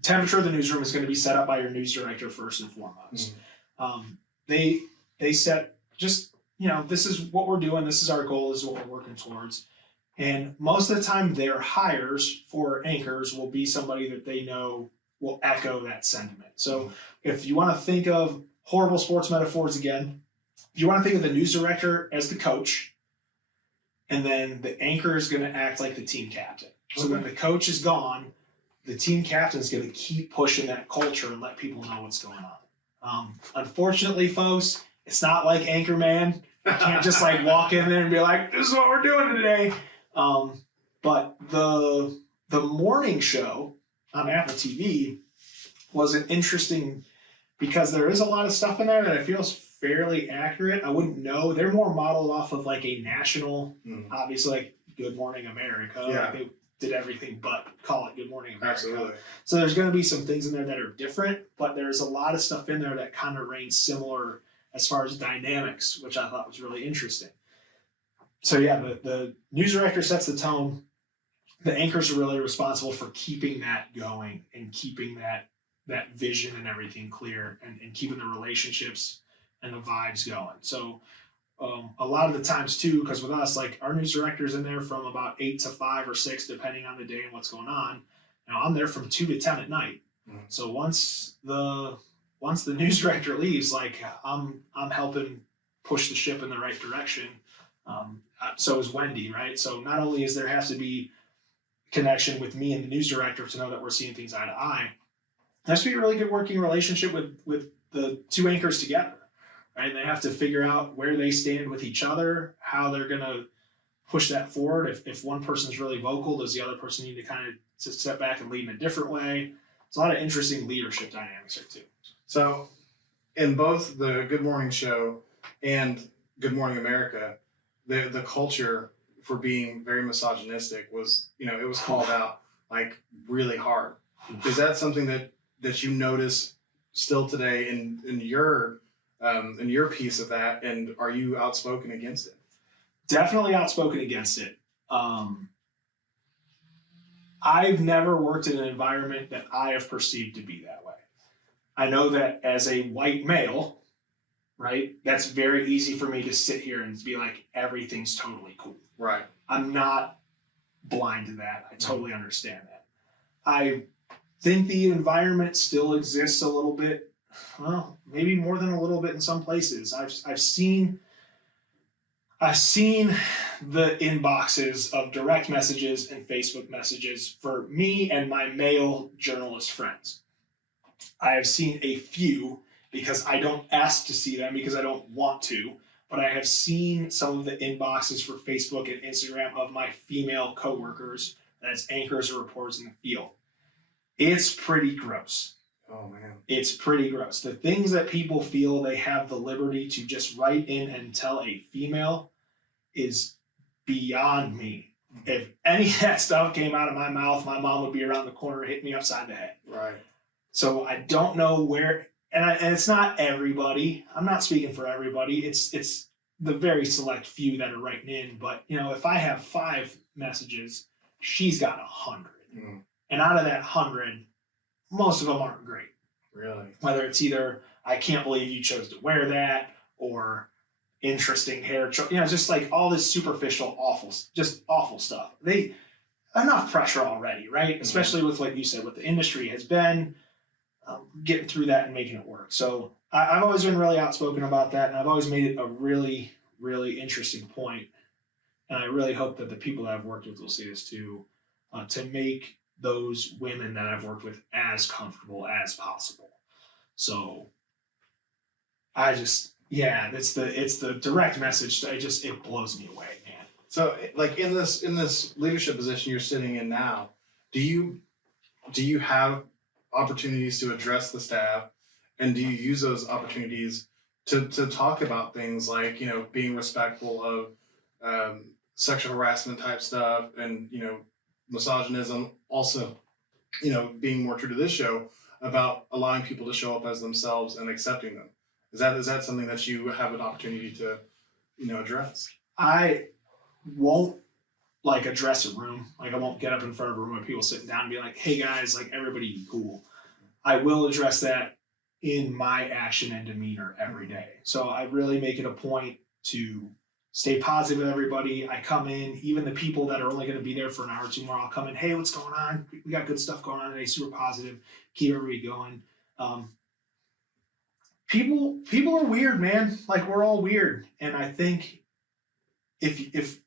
temperature of the newsroom is going to be set up by your news director first and foremost. They set just, this is what we're doing, this is our goal, this is what we're working towards. And most of the time their hires for anchors will be somebody that they know will echo that sentiment. So if you want to think of horrible sports metaphors again, if you want to think of the news director as the coach, and then the anchor is going to act like the team captain. So when the coach is gone, the team captain is going to keep pushing that culture and let people know what's going on. Unfortunately, folks, it's not like Anchorman. You can't just like walk in there and be like, this is what we're doing today. But the morning show on Apple TV was an interesting, because there is a lot of stuff in there that I feel is fairly accurate. I wouldn't know. They're more modeled off of like a national, obviously, like Good Morning America. Yeah. Like they did everything but call it Good Morning America. Absolutely. So there's going to be some things in there that are different, but there's a lot of stuff in there that kind of reigns similar as far as dynamics, which I thought was really interesting. So yeah, the news director sets the tone. The anchors are really responsible for keeping that going and keeping that vision and everything clear, and keeping the relationships and the vibes going. So a lot of the times too, because with us, like, our news director's in there from about 8 to 5 or 6, depending on the day and what's going on. Now I'm there from 2 to 10 at night. So once the news director leaves, like, I'm helping push the ship in the right direction. So is Wendy, right? So not only has to be connection with me and the news director to know that we're seeing things eye to eye, there has to be a really good working relationship with the two anchors together, right? They have to figure out where they stand with each other, how they're going to push that forward. If one person's really vocal, does the other person need to kind of step back and lead in a different way? It's a lot of interesting leadership dynamics there too. So in both the Good Morning Show and Good Morning America, the culture for being very misogynistic was, it was called out like really hard. Is that something that you notice still today in your and your piece of that, and are you outspoken against it? Definitely outspoken against it. I've never worked in an environment that I have perceived to be that way. I know that as a white male, right, that's very easy for me to sit here and be like, everything's totally cool. Right. I'm not blind to that. I totally understand that. I think the environment still exists a little bit. Well, maybe more than a little bit in some places. I've seen the inboxes of direct messages and Facebook messages for me and my male journalist friends. I have seen a few because I don't ask to see them because I don't want to, but I have seen some of the inboxes for Facebook and Instagram of my female coworkers, that's anchors or reporters in the field. It's pretty gross. Oh, man. It's pretty gross. The things that people feel they have the liberty to just write in and tell a female is beyond me. If any of that stuff came out of my mouth, my mom would be around the corner hitting me upside the head. Right. So I don't know where, and it's not everybody. I'm not speaking for everybody. It's the very select few that are writing in. But if I have 5 messages, she's got 100, and out of that 100, most of them aren't great. Really? Whether it's either I can't believe you chose to wear that, or interesting hair choice, just like all this superficial, awful stuff. Enough pressure already, right? Especially with what you said, what the industry has been, getting through that and making it work. So I've always been really outspoken about that, and I've always made it a really, really interesting point. And I really hope that the people that I've worked with will see this too, to make those women that I've worked with as comfortable as possible. So it's the direct message. It blows me away, man. So, like in this leadership position you're sitting in now, do you have opportunities to address the staff, and do you use those opportunities to talk about things like being respectful of sexual harassment type stuff, and misogynism, also being more true to this show about allowing people to show up as themselves and accepting them? Is that something that you have an opportunity to address? I won't address a room. I won't get up in front of a room of people sitting down and be like, hey guys, everybody be cool. I will address that in my action and demeanor every day. So I really make it a point to stay positive with everybody. I come in, even the people that are only going to be there for an hour or two more, I'll come in, hey, what's going on? We got good stuff going on today, super positive, keep everybody going. People are weird, man. We're all weird. And I think if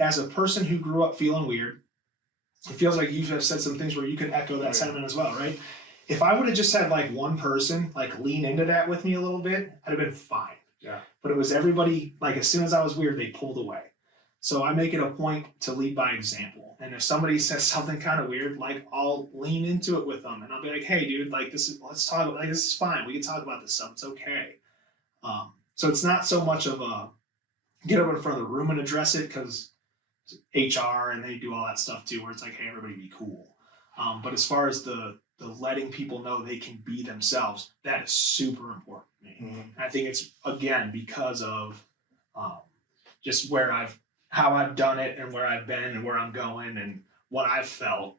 as a person who grew up feeling weird, it feels like you have said some things where you could echo that sentiment as well, right? If I would have just had one person lean into that with me a little bit, I'd have been fine. Yeah. But it was everybody, as soon as I was weird, they pulled away. So I make it a point to lead by example. And if somebody says something kind of weird, I'll lean into it with them, and I'll be like, hey dude, let's talk about, this is fine. We can talk about this stuff. It's okay. So it's not so much of a get up in front of the room and address it, because HR and they do all that stuff too, where it's hey, everybody be cool. But as far as the letting people know they can be themselves, that is super important to me. Mm-hmm. And I think it's, again, because of just how I've done it and where I've been and where I'm going and what I've felt,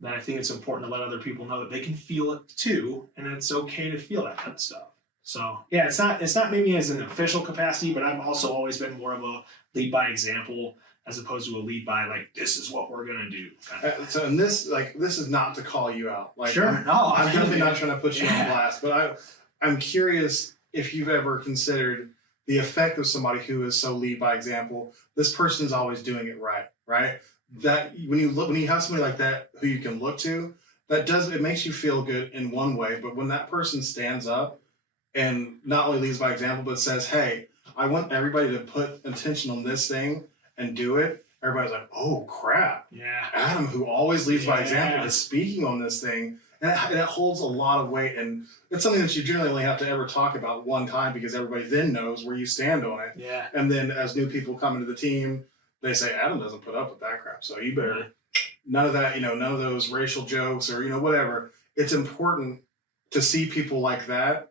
that I think it's important to let other people know that they can feel it too, and it's okay to feel that kind of stuff. So yeah, it's not maybe as an official capacity, but I've also always been more of a lead by example as opposed to a lead by this is what we're gonna do. So in this, this is not to call you out. Sure, I'm definitely not trying to put you on blast, but I'm curious if you've ever considered the effect of somebody who is so lead by example. This person's always doing it right? That when you have somebody like that who you can look to, it makes you feel good in one way, but when that person stands up and not only leads by example, but says, hey, I want everybody to put attention on this thing and do it, everybody's like, oh crap. Yeah. Adam, who always leads by example, is speaking on this thing. And it holds a lot of weight. And it's something that you generally only have to ever talk about one time, because everybody then knows where you stand on it. Yeah. And then as new people come into the team, they say, Adam doesn't put up with that crap. So you better, none of that, none of those racial jokes or, whatever. It's important to see people like that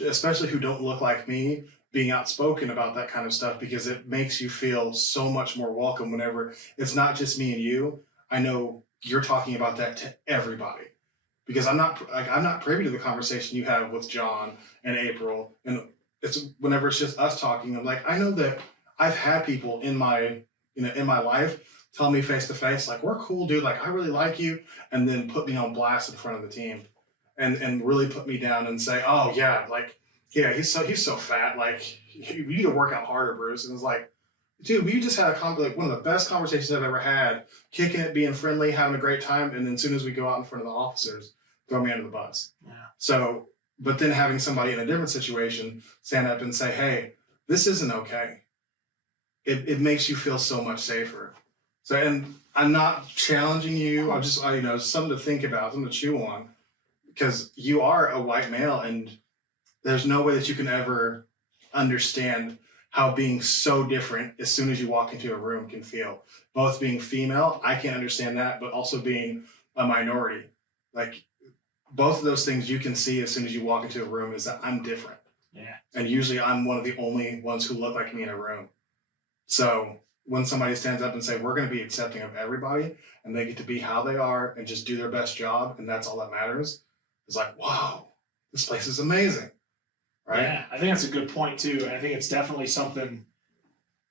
especially who don't look like me, being outspoken about that kind of stuff, because it makes you feel so much more welcome whenever it's not just me and you. I know you're talking about that to everybody, because I'm not privy to the conversation you have with John and April, and it's whenever it's just us talking. I'm like, I know that I've had people in my in my life tell me face to face, like, we're cool, dude, like, I really like you, and then put me on blast in front of the team, and really put me down and say, oh yeah, like, yeah, he's so fat, like, you need to work out harder, Bruce. And it's like, dude, we just had like one of the best conversations I've ever had, kicking it, being friendly, having a great time, and then as soon as we go out in front of the officers, throw me under the bus. Yeah. So, but then having somebody in a different situation stand up and say, hey, this isn't okay. It makes you feel so much safer. So, and I'm not challenging you. I'm just, something to think about, something to chew on, because you are a white male, and there's no way that you can ever understand how being so different as soon as you walk into a room can feel. Both being female, I can't understand that, but also being a minority. Like, both of those things you can see as soon as you walk into a room is that I'm different. Yeah. And usually I'm one of the only ones who look like me in a room. So when somebody stands up and say, we're going to be accepting of everybody, and they get to be how they are and just do their best job, and that's all that matters, it's like, wow, this place is amazing. Right? Yeah, I think that's a good point too. I think it's definitely something.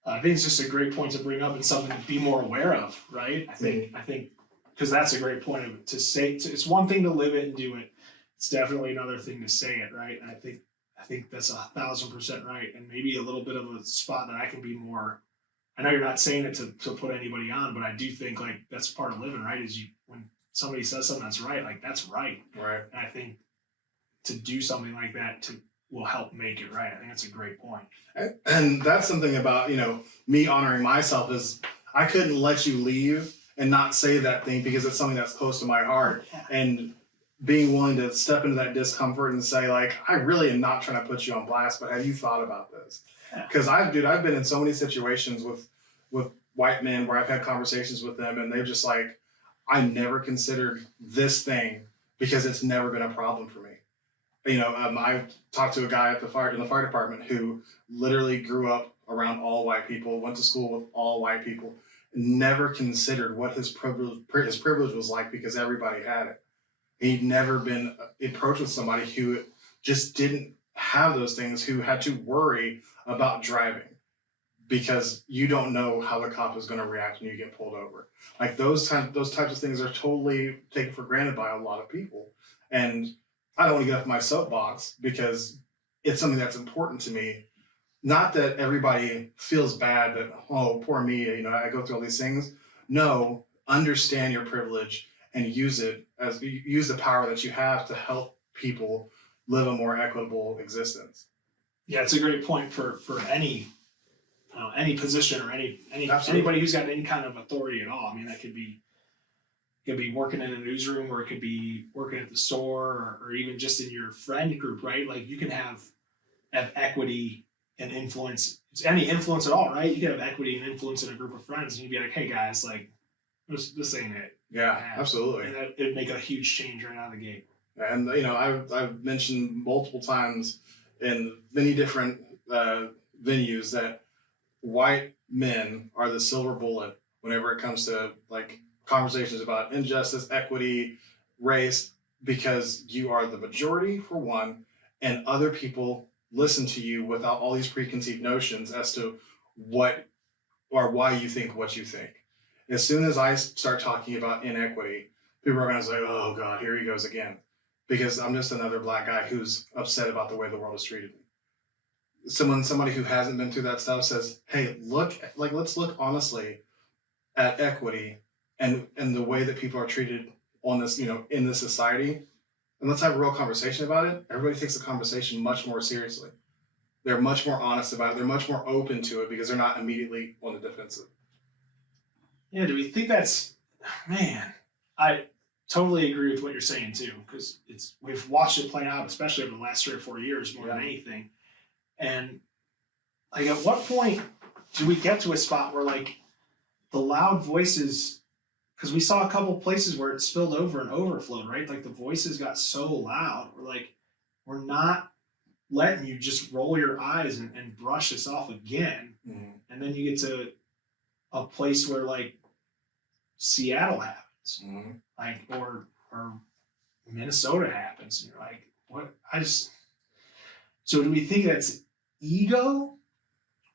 I think it's just a great point to bring up and something to be more aware of, right? I think because that's a great point to say. It's one thing to live it and do it. It's definitely another thing to say it, right? And I think that's 1,000% right. And maybe a little bit of a spot that I can be more. I know you're not saying it to put anybody on, but I do think like that's part of living, right? Is when somebody says something that's right, like that's right. Right. And I think to do something like that will help make it right. I think that's a great point. And that's something about, me honoring myself is I couldn't let you leave and not say that thing, because it's something that's close to my heart. Yeah. And being willing to step into that discomfort and say, like, I really am not trying to put you on blast, but have you thought about this? Because I've been in so many situations with white men where I've had conversations with them, and they're just like, I never considered this thing because it's never been a problem for me. I talked to a guy in the fire department who literally grew up around all white people, went to school with all white people, never considered what his privilege was like, because everybody had it. He'd never been approached with somebody who just didn't have those things, who had to worry about driving because you don't know how the cop is going to react when you get pulled over. Like those types of things are totally taken for granted by a lot of people. And I don't want to get off my soapbox because it's something that's important to me. Not that everybody feels bad that, oh, poor me, I go through all these things. No, understand your privilege and use the power that you have to help people live a more equitable existence. Yeah, it's a great point for any position or anybody who's got any kind of authority at all. I mean, that could be working in a newsroom, or it could be working at the store, or even just in your friend group, right? Like you can have equity and influence. It's any influence at all, right? You can have equity and influence in a group of friends, and you'd be like, hey guys, like this ain't it. Yeah, absolutely. And it'd make a huge change right out of the gate. And I've mentioned multiple times in many different venues that white men are the silver bullet whenever it comes to like conversations about injustice, equity, race, because you are the majority for one, and other people listen to you without all these preconceived notions as to what or why you think what you think. As soon as I start talking about inequity, people are going to say, oh God, here he goes again. Because I'm just another black guy who's upset about the way the world has treated me. Somebody who hasn't been through that stuff says, hey, let's look honestly at equity and the way that people are treated on this, in this society. And let's have a real conversation about it. Everybody takes the conversation much more seriously. They're much more honest about it. They're much more open to it because they're not immediately on the defensive. Yeah, do we think that's, man, I totally agree with what you're saying too, because we've watched it play out, especially over the last 3 or 4 years more than anything. And like, at what point do we get to a spot where like the loud voices, because we saw a couple places where it spilled over and overflowed, right? Like the voices got so loud. We're like, we're not letting you just roll your eyes and brush this off again. Mm-hmm. And then you get to a place where like Seattle happens, Mm-hmm. like, or Minnesota happens. And you're like, what? So do we think that's ego?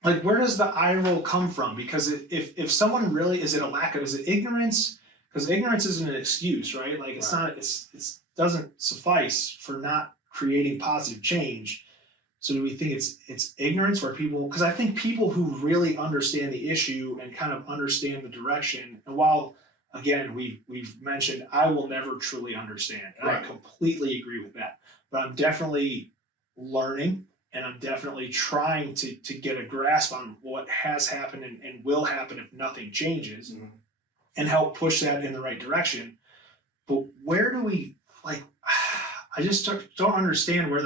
Like, where does the eye roll come from? Because if someone really, is it ignorance? Because ignorance isn't an excuse, right? Like, it's not, it doesn't suffice for not creating positive change. So do we think it's ignorance where people, because I think people who really understand the issue and kind of understand the direction, and while, again, we've mentioned, I will never truly understand, and I completely agree with that, but I'm definitely learning, and I'm definitely trying to get a grasp on what has happened and will happen if nothing changes, Mm-hmm. and help push that in the right direction. But where do we, like, I just don't understand where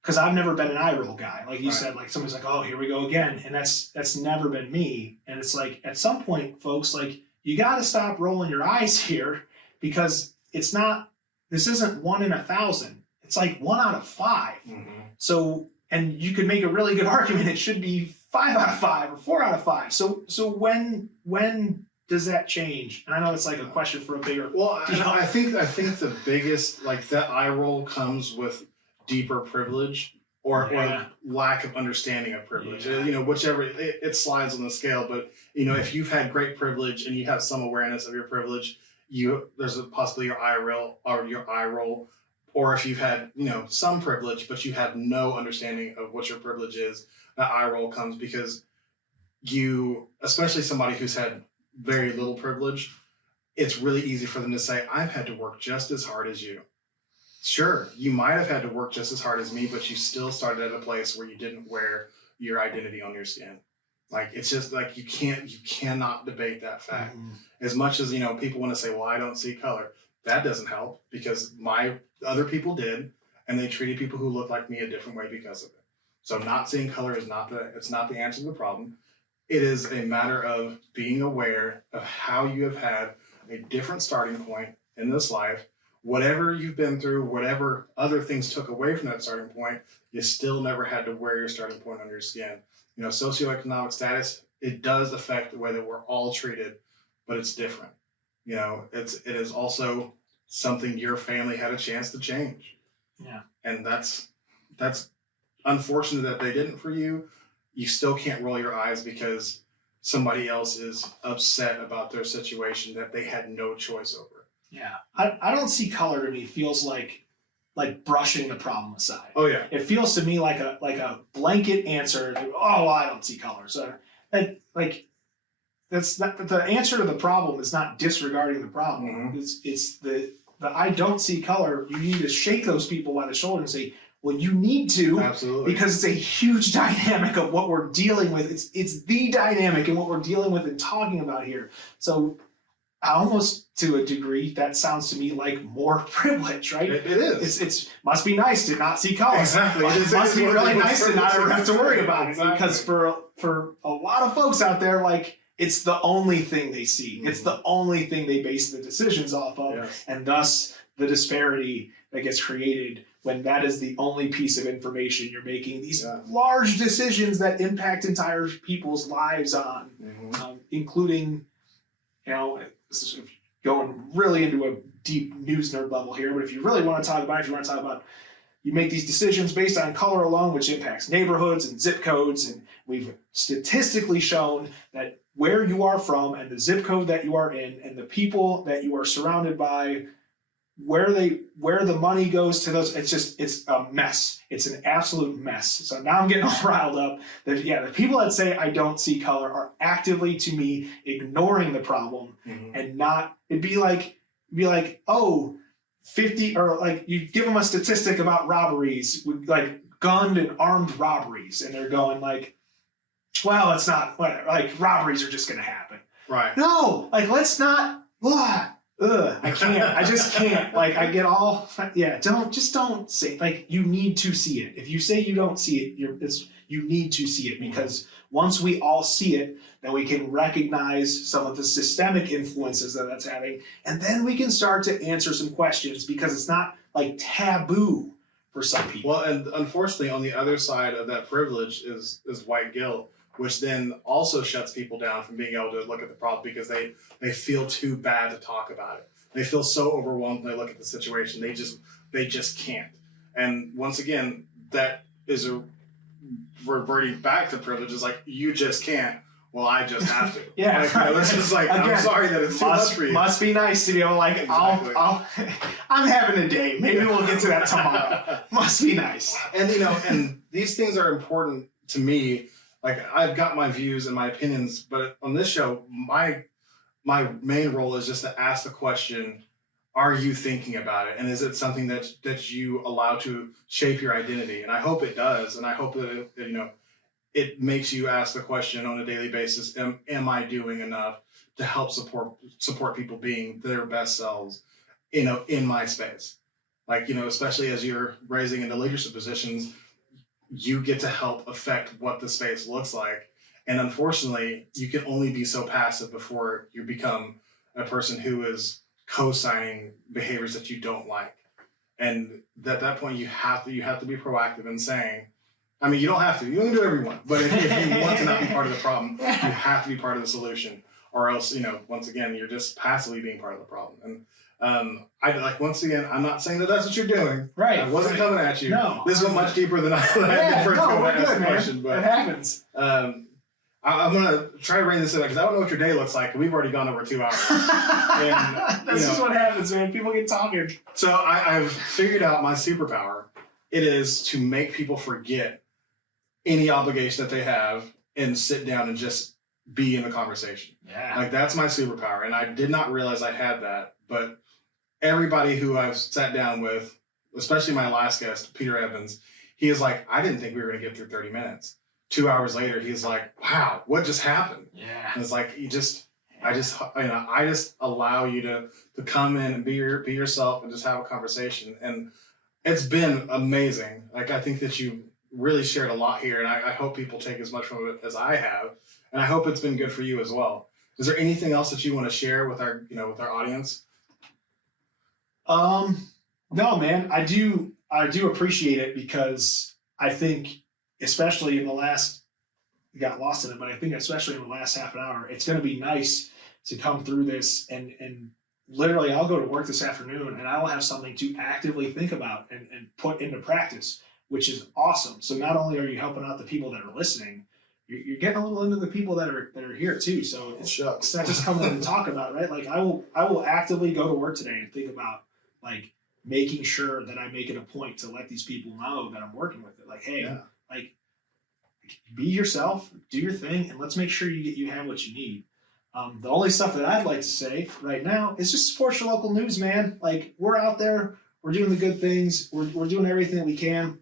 because I've never been an eye roll guy. Like you said, like somebody's like, oh, here we go again. And that's never been me. And it's like, at some point, folks, like, you got to stop rolling your eyes here, because this isn't 1 in 1,000. It's like 1 out of 5. Mm-hmm. So, and you could make a really good argument it should be 5 out of 5 or 4 out of 5. So when does that change? And I know it's like a question for a bigger. Well, I think the biggest, like, that eye roll comes with deeper privilege or lack of understanding of privilege. Yeah. Whichever it slides on the scale. But if you've had great privilege and you have some awareness of your privilege, there's a possibly your eye roll, or if you've had some privilege but you have no understanding of what your privilege is, that eye roll comes because especially somebody who's had very little privilege, it's really easy for them to say, I've had to work just as hard as you. Sure, you might have had to work just as hard as me, but you still started at a place where you didn't wear your identity on your skin. Like, it's just like, you cannot debate that fact. Mm-hmm. As much as, people want to say, well, I don't see color. That doesn't help, because my other people did, and they treated people who look like me a different way because of it. So not seeing color is not the answer to the problem. It is a matter of being aware of how you have had a different starting point in this life. Whatever you've been through, whatever other things took away from that starting point, you still never had to wear your starting point on your skin. Socioeconomic status, it does affect the way that we're all treated, but it's different. It is also something your family had a chance to change. Yeah. And that's unfortunate that they didn't for you. You still can't roll your eyes because somebody else is upset about their situation that they had no choice over. Yeah, I don't see color to me feels like brushing the problem aside. Oh yeah, it feels to me like a blanket answer to, oh, well, I don't see color. So that's not, the answer to the problem is not disregarding the problem. Mm-hmm. It's the I don't see color. You need to shake those people by the shoulder and say, well, you need to. Absolutely. Because it's a huge dynamic of what we're dealing with. It's the dynamic in what we're dealing with and talking about here. So almost to a degree, that sounds to me like more privilege, right? It is. It's must be nice to not see color. Exactly. It must be really nice to not ever have to worry about it. Because for a lot of folks out there, like, it's the only thing they see. Mm-hmm. It's the only thing they base the decisions off of. Yes. And thus the disparity that gets created when that is the only piece of information you're making these large decisions that impact entire people's lives on, including, this is going really into a deep news nerd level here, but if you really want to talk about, you make these decisions based on color alone, which impacts neighborhoods and zip codes, and we've statistically shown that where you are from and the zip code that you are in and the people that you are surrounded by, where the money goes to those, it's a mess. It's an absolute mess. So now I'm getting all riled up. The people that say I don't see color are actively, to me, ignoring the problem, and not, it'd be like, oh, 50, or like you give them a statistic about robberies, like gunned and armed robberies, and they're going like, well, it's not, whatever, like robberies are just going to happen. Right. No, like, let's not, I can't. I just can't. Like, I get all, don't say, like, you need to see it. If you say you don't see it, you need to see it, because once we all see it, then we can recognize some of the systemic influences that that's having, and then we can start to answer some questions, because it's not like taboo for some people. Well, and unfortunately, on the other side of that privilege is white guilt, which then also shuts people down from being able to look at the problem because they feel too bad to talk about it. They feel so overwhelmed when they look at the situation. They just can't. And once again, that is a reverting back to privilege. Is like, you just can't. Well, I just have to. Yeah, like, right. It's just like, again, I'm sorry that it's too much for you. Must be nice to be able to like, Exactly. I'm having a day. Maybe we'll get to that tomorrow. Must be nice. And and these things are important to me. Like, I've got my views and my opinions, but on this show, my main role is just to ask the question, are you thinking about it? And is it something that you allow to shape your identity? And I hope it does. And I hope that it makes you ask the question on a daily basis, am I doing enough to help support people being their best selves, in my space? Like, especially as you're raising into leadership positions, you get to help affect what the space looks like. And unfortunately, you can only be so passive before you become a person who is co-signing behaviors that you don't like. And at that point, you have to be proactive in saying, I mean, you don't have to. You don't do whatever you want. But if you want to not be part of the problem, you have to be part of the solution. Or else, once again, you're just passively being part of the problem. And once again, I'm not saying that that's what you're doing. Right. I wasn't coming at you. No. This went much deeper than I did first go and ask the question. But it happens. I'm going to try to rein this in because I don't know what your day looks like. We've already gone over 2 hours. And, this is what happens, man. People get talking. So I've figured out my superpower. It is to make people forget any obligation that they have and sit down and just be in the conversation. Yeah. Like, that's my superpower. And I did not realize I had that. But everybody who I've sat down with, especially my last guest, Peter Evans, he is like, I didn't think we were going to get through 30 minutes. 2 hours later, he's like, wow, what just happened? Yeah. And it's like, I just allow you to come in and be yourself and just have a conversation. And it's been amazing. Like, I think that you really shared a lot here, and I hope people take as much from it as I have. And I hope it's been good for you as well. Is there anything else that you want to share with our audience? No, man, I do appreciate it because I think, especially in the last, we got lost in it, but I think especially in the last half an hour, it's going to be nice to come through this and literally I'll go to work this afternoon and I'll have something to actively think about and put into practice, which is awesome. So not only are you helping out the people that are listening, you're getting a little into the people that are here too. So it's not just coming in and talk about it, right? Like I will actively go to work today and think about like making sure that I make it a point to let these people know that I'm working with it. Like, hey, like be yourself, do your thing, and let's make sure you have what you need. The only stuff that I'd like to say right now is just support your local news, man. Like, we're out there, we're doing the good things, we're doing everything that we can.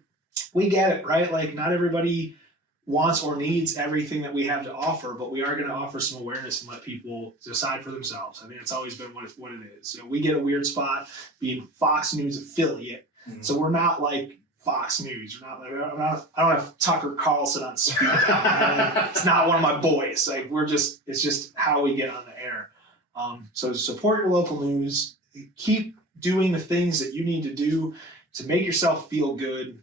We get it, right? Like, not everybody wants or needs everything that we have to offer, but we are going to offer some awareness and let people decide for themselves. I mean, it's always been what it is. So we get a weird spot being Fox News affiliate. Mm-hmm. So we're not like Fox News. We're not like, I don't have Tucker Carlson on speed dial. It's not one of my boys. Like, it's just how we get on the air. So support your local news. Keep doing the things that you need to do to make yourself feel good.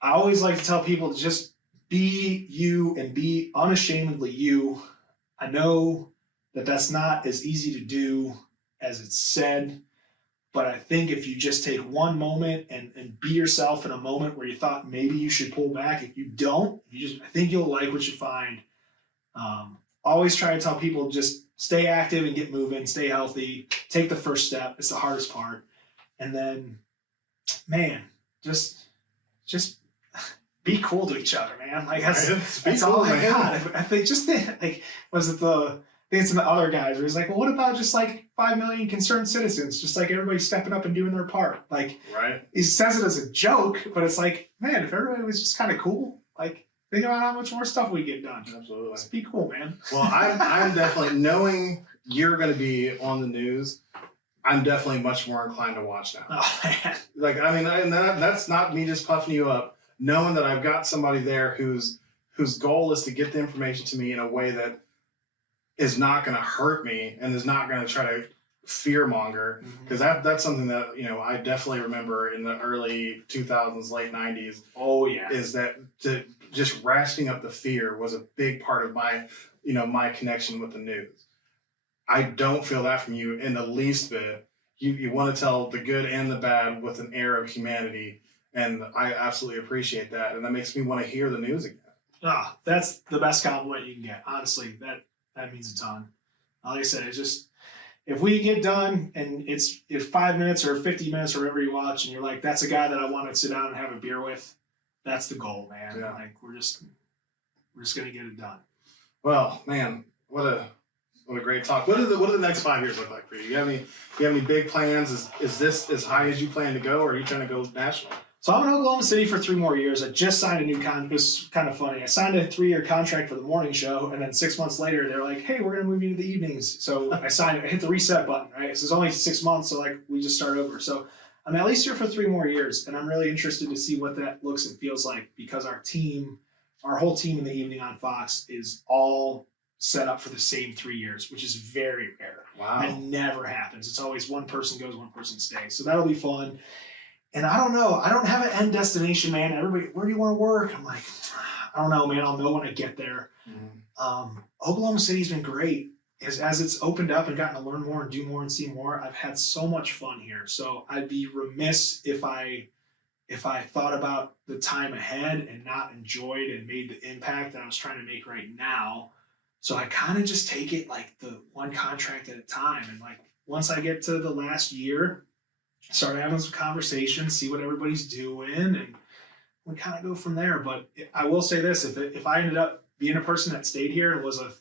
I always like to tell people to just be you and be unashamedly you. I know that that's not as easy to do as it's said, but I think if you just take one moment and be yourself in a moment where you thought maybe you should pull back, if you don't, I think you'll like what you find. Always try to tell people just stay active and get moving, stay healthy, take the first step. It's the hardest part. And then, man, just be cool to each other, man. Like that's all I got. I think it's in the other guys where he's like, well, what about just like 5 million concerned citizens, just like everybody stepping up and doing their part? Like, right. He says it as a joke, but it's like, man, if everybody was just kind of cool, like think about how much more stuff we get done. Absolutely. Let's be cool, man. Well, I'm definitely, knowing you're going to be on the news, I'm definitely much more inclined to watch now. Oh, man. Like, I mean, and that's not me just puffing you up. Knowing that I've got somebody there whose goal is to get the information to me in a way that is not going to hurt me and is not going to try to fear monger, because that's something that, you know, I definitely remember in the early 2000s, late 90s. Oh yeah. Is that just ratcheting up the fear was a big part of my, you know, my connection with the news. I don't feel that from you in the least bit. You want to tell the good and the bad with an air of humanity, and I absolutely appreciate that, and that makes me want to hear the news again. Ah, that's the best compliment you can get. Honestly, that means a ton. Like I said, it's just, if we get done and it's 5 minutes or 50 minutes or whatever you watch, and you're like, that's a guy that I want to sit down and have a beer with, that's the goal, man. Yeah. Like we're just gonna get it done. Well, man, what a great talk. What do the next 5 years look like for you? You have any big plans? Is this as high as you plan to go, or are you trying to go national? So I'm in Oklahoma City for 3 more years. I just signed a new contract. It was kind of funny. I signed a 3-year contract for the morning show, and then 6 months later, they're like, "Hey, we're gonna move you to the evenings." So I hit the reset button. Right, so it's only 6 months, so like we just start over. So I'm at least here for 3 more years, and I'm really interested to see what that looks and feels like, because our whole team in the evening on Fox is all set up for the same 3 years, which is very rare. Wow. That never happens. It's always one person goes, one person stays. So that'll be fun. And I don't know. I don't have an end destination, man. Everybody, where do you want to work? I'm like, I don't know, man. I'll know when I get there. Oklahoma City's been great. As it's opened up and gotten to learn more and do more and see more, I've had so much fun here. So I'd be remiss if I thought about the time ahead and not enjoyed and made the impact that I was trying to make right now. So I kind of just take it like the one contract at a time. And like once I get to the last year, start having some conversations, see what everybody's doing, and we kind of go from there. But I will say this, if I ended up being a person that stayed here and was a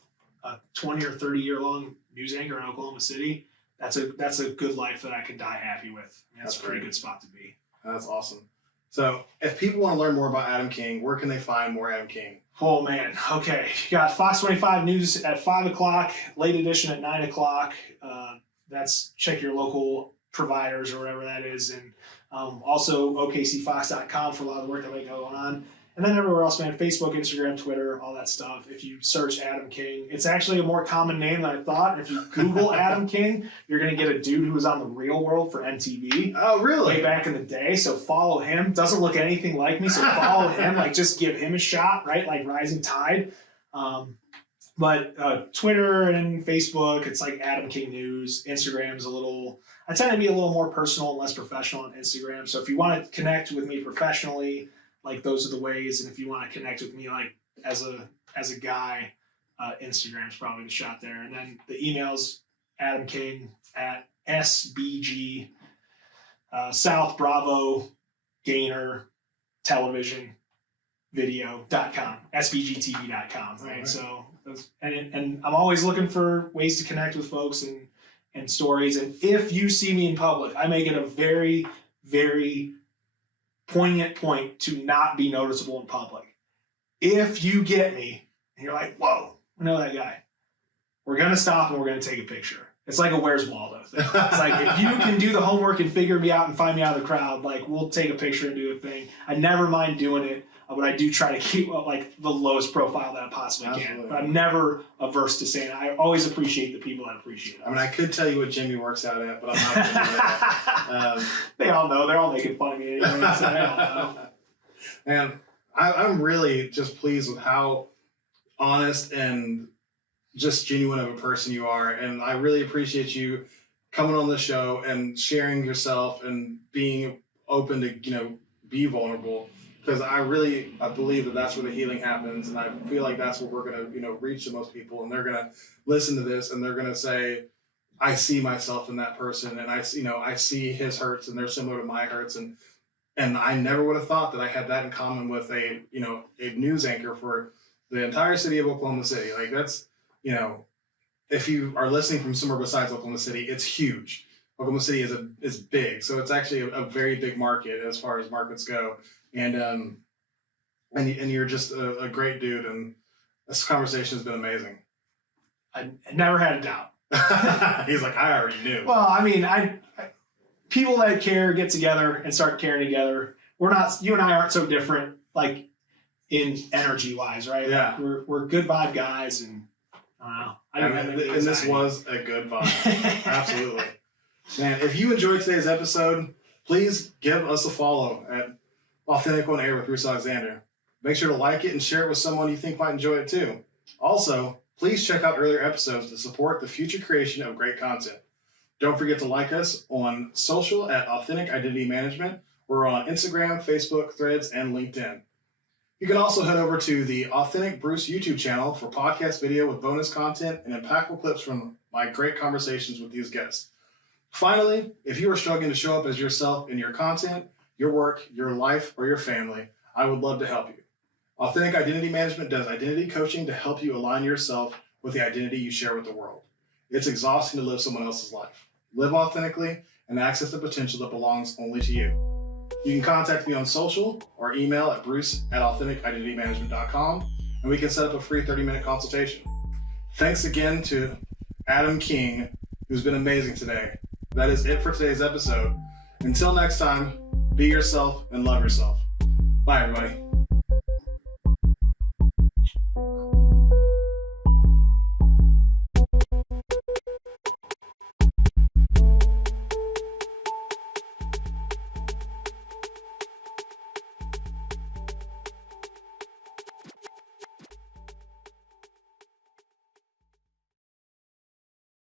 20 or 30 year long news anchor in Oklahoma City, that's a good life that I could die happy with. I mean, that's a pretty good spot to be. That's awesome. So if people want to learn more about Adam King, where can they find more Adam King? Oh man, okay. You got Fox 25 News at 5 o'clock, late edition at 9 o'clock. That's check your local providers or whatever that is, and also okcfox.com for a lot of the work that we go on, and then everywhere else, man. Facebook, Instagram, Twitter, all that stuff. If you search Adam King, it's actually a more common name than I thought. If you Google Adam King, you're gonna get a dude who was on The Real World for MTV. Oh, really? Way back in the day. So follow him. Doesn't look anything like me, so follow him. Like just give him a shot, right? Like rising tide. But Twitter and Facebook, it's like Adam King News. Instagram's I tend to be a little more personal and less professional on Instagram. So if you want to connect with me professionally, like those are the ways. And if you want to connect with me like as a guy, Instagram's probably the shot there. And then the email's Adam King at SBG South Bravo Gainer Television Video.com, SBGTV.com. Right. So and I'm always looking for ways to connect with folks and stories. And if you see me in public, I make it a very, very poignant point to not be noticeable in public. If you get me and you're like, whoa, I know that guy, we're going to stop and we're going to take a picture. It's like a Where's Waldo thing. It's like, if you can do the homework and figure me out and find me out of the crowd, like we'll take a picture and do a thing. I never mind doing it. But I do try to keep like the lowest profile that I possibly can. But I'm never averse to saying it. I always appreciate the people that appreciate it. I mean, I could tell you what Jimmy works out at, but I'm not going to do that. They all know. They're all making fun of me anyway, so they all know. Man, I'm really just pleased with how honest and just genuine of a person you are. And I really appreciate you coming on the show and sharing yourself and being open to, be vulnerable. Because I believe that that's where the healing happens, and I feel like that's where we're gonna, reach the most people, and they're gonna listen to this, and they're gonna say, "I see myself in that person, and I see his hurts, and they're similar to my hurts," and I never would have thought that I had that in common with a news anchor for the entire city of Oklahoma City. Like that's, if you are listening from somewhere besides Oklahoma City, it's huge. Oklahoma City is big, so it's actually a very big market as far as markets go. And you're just a great dude, and this conversation has been amazing. I never had a doubt. He's like, I already knew. Well, I mean, people that care get together and start caring together. You and I aren't so different, like in energy wise, right? Yeah. Like we're good vibe guys, and I don't know. And this was a good vibe. Absolutely. Man, if you enjoyed today's episode, please give us a follow at Authentic on Air with Bruce Alexander. Make sure to like it and share it with someone you think might enjoy it too. Also, please check out earlier episodes to support the future creation of great content. Don't forget to like us on social at Authentic Identity Management. We're on Instagram, Facebook, Threads, and LinkedIn. You can also head over to the Authentic Bruce YouTube channel for podcast video with bonus content and impactful clips from my great conversations with these guests. Finally, if you are struggling to show up as yourself in your content, your work, your life, or your family, I would love to help you. Authentic Identity Management does identity coaching to help you align yourself with the identity you share with the world. It's exhausting to live someone else's life. Live authentically and access the potential that belongs only to you. You can contact me on social or email at bruce@authenticidentitymanagement.com, and we can set up a free 30-minute consultation. Thanks again to Adam King, who's been amazing today. That is it for today's episode. Until next time, be yourself and love yourself. Bye, everybody.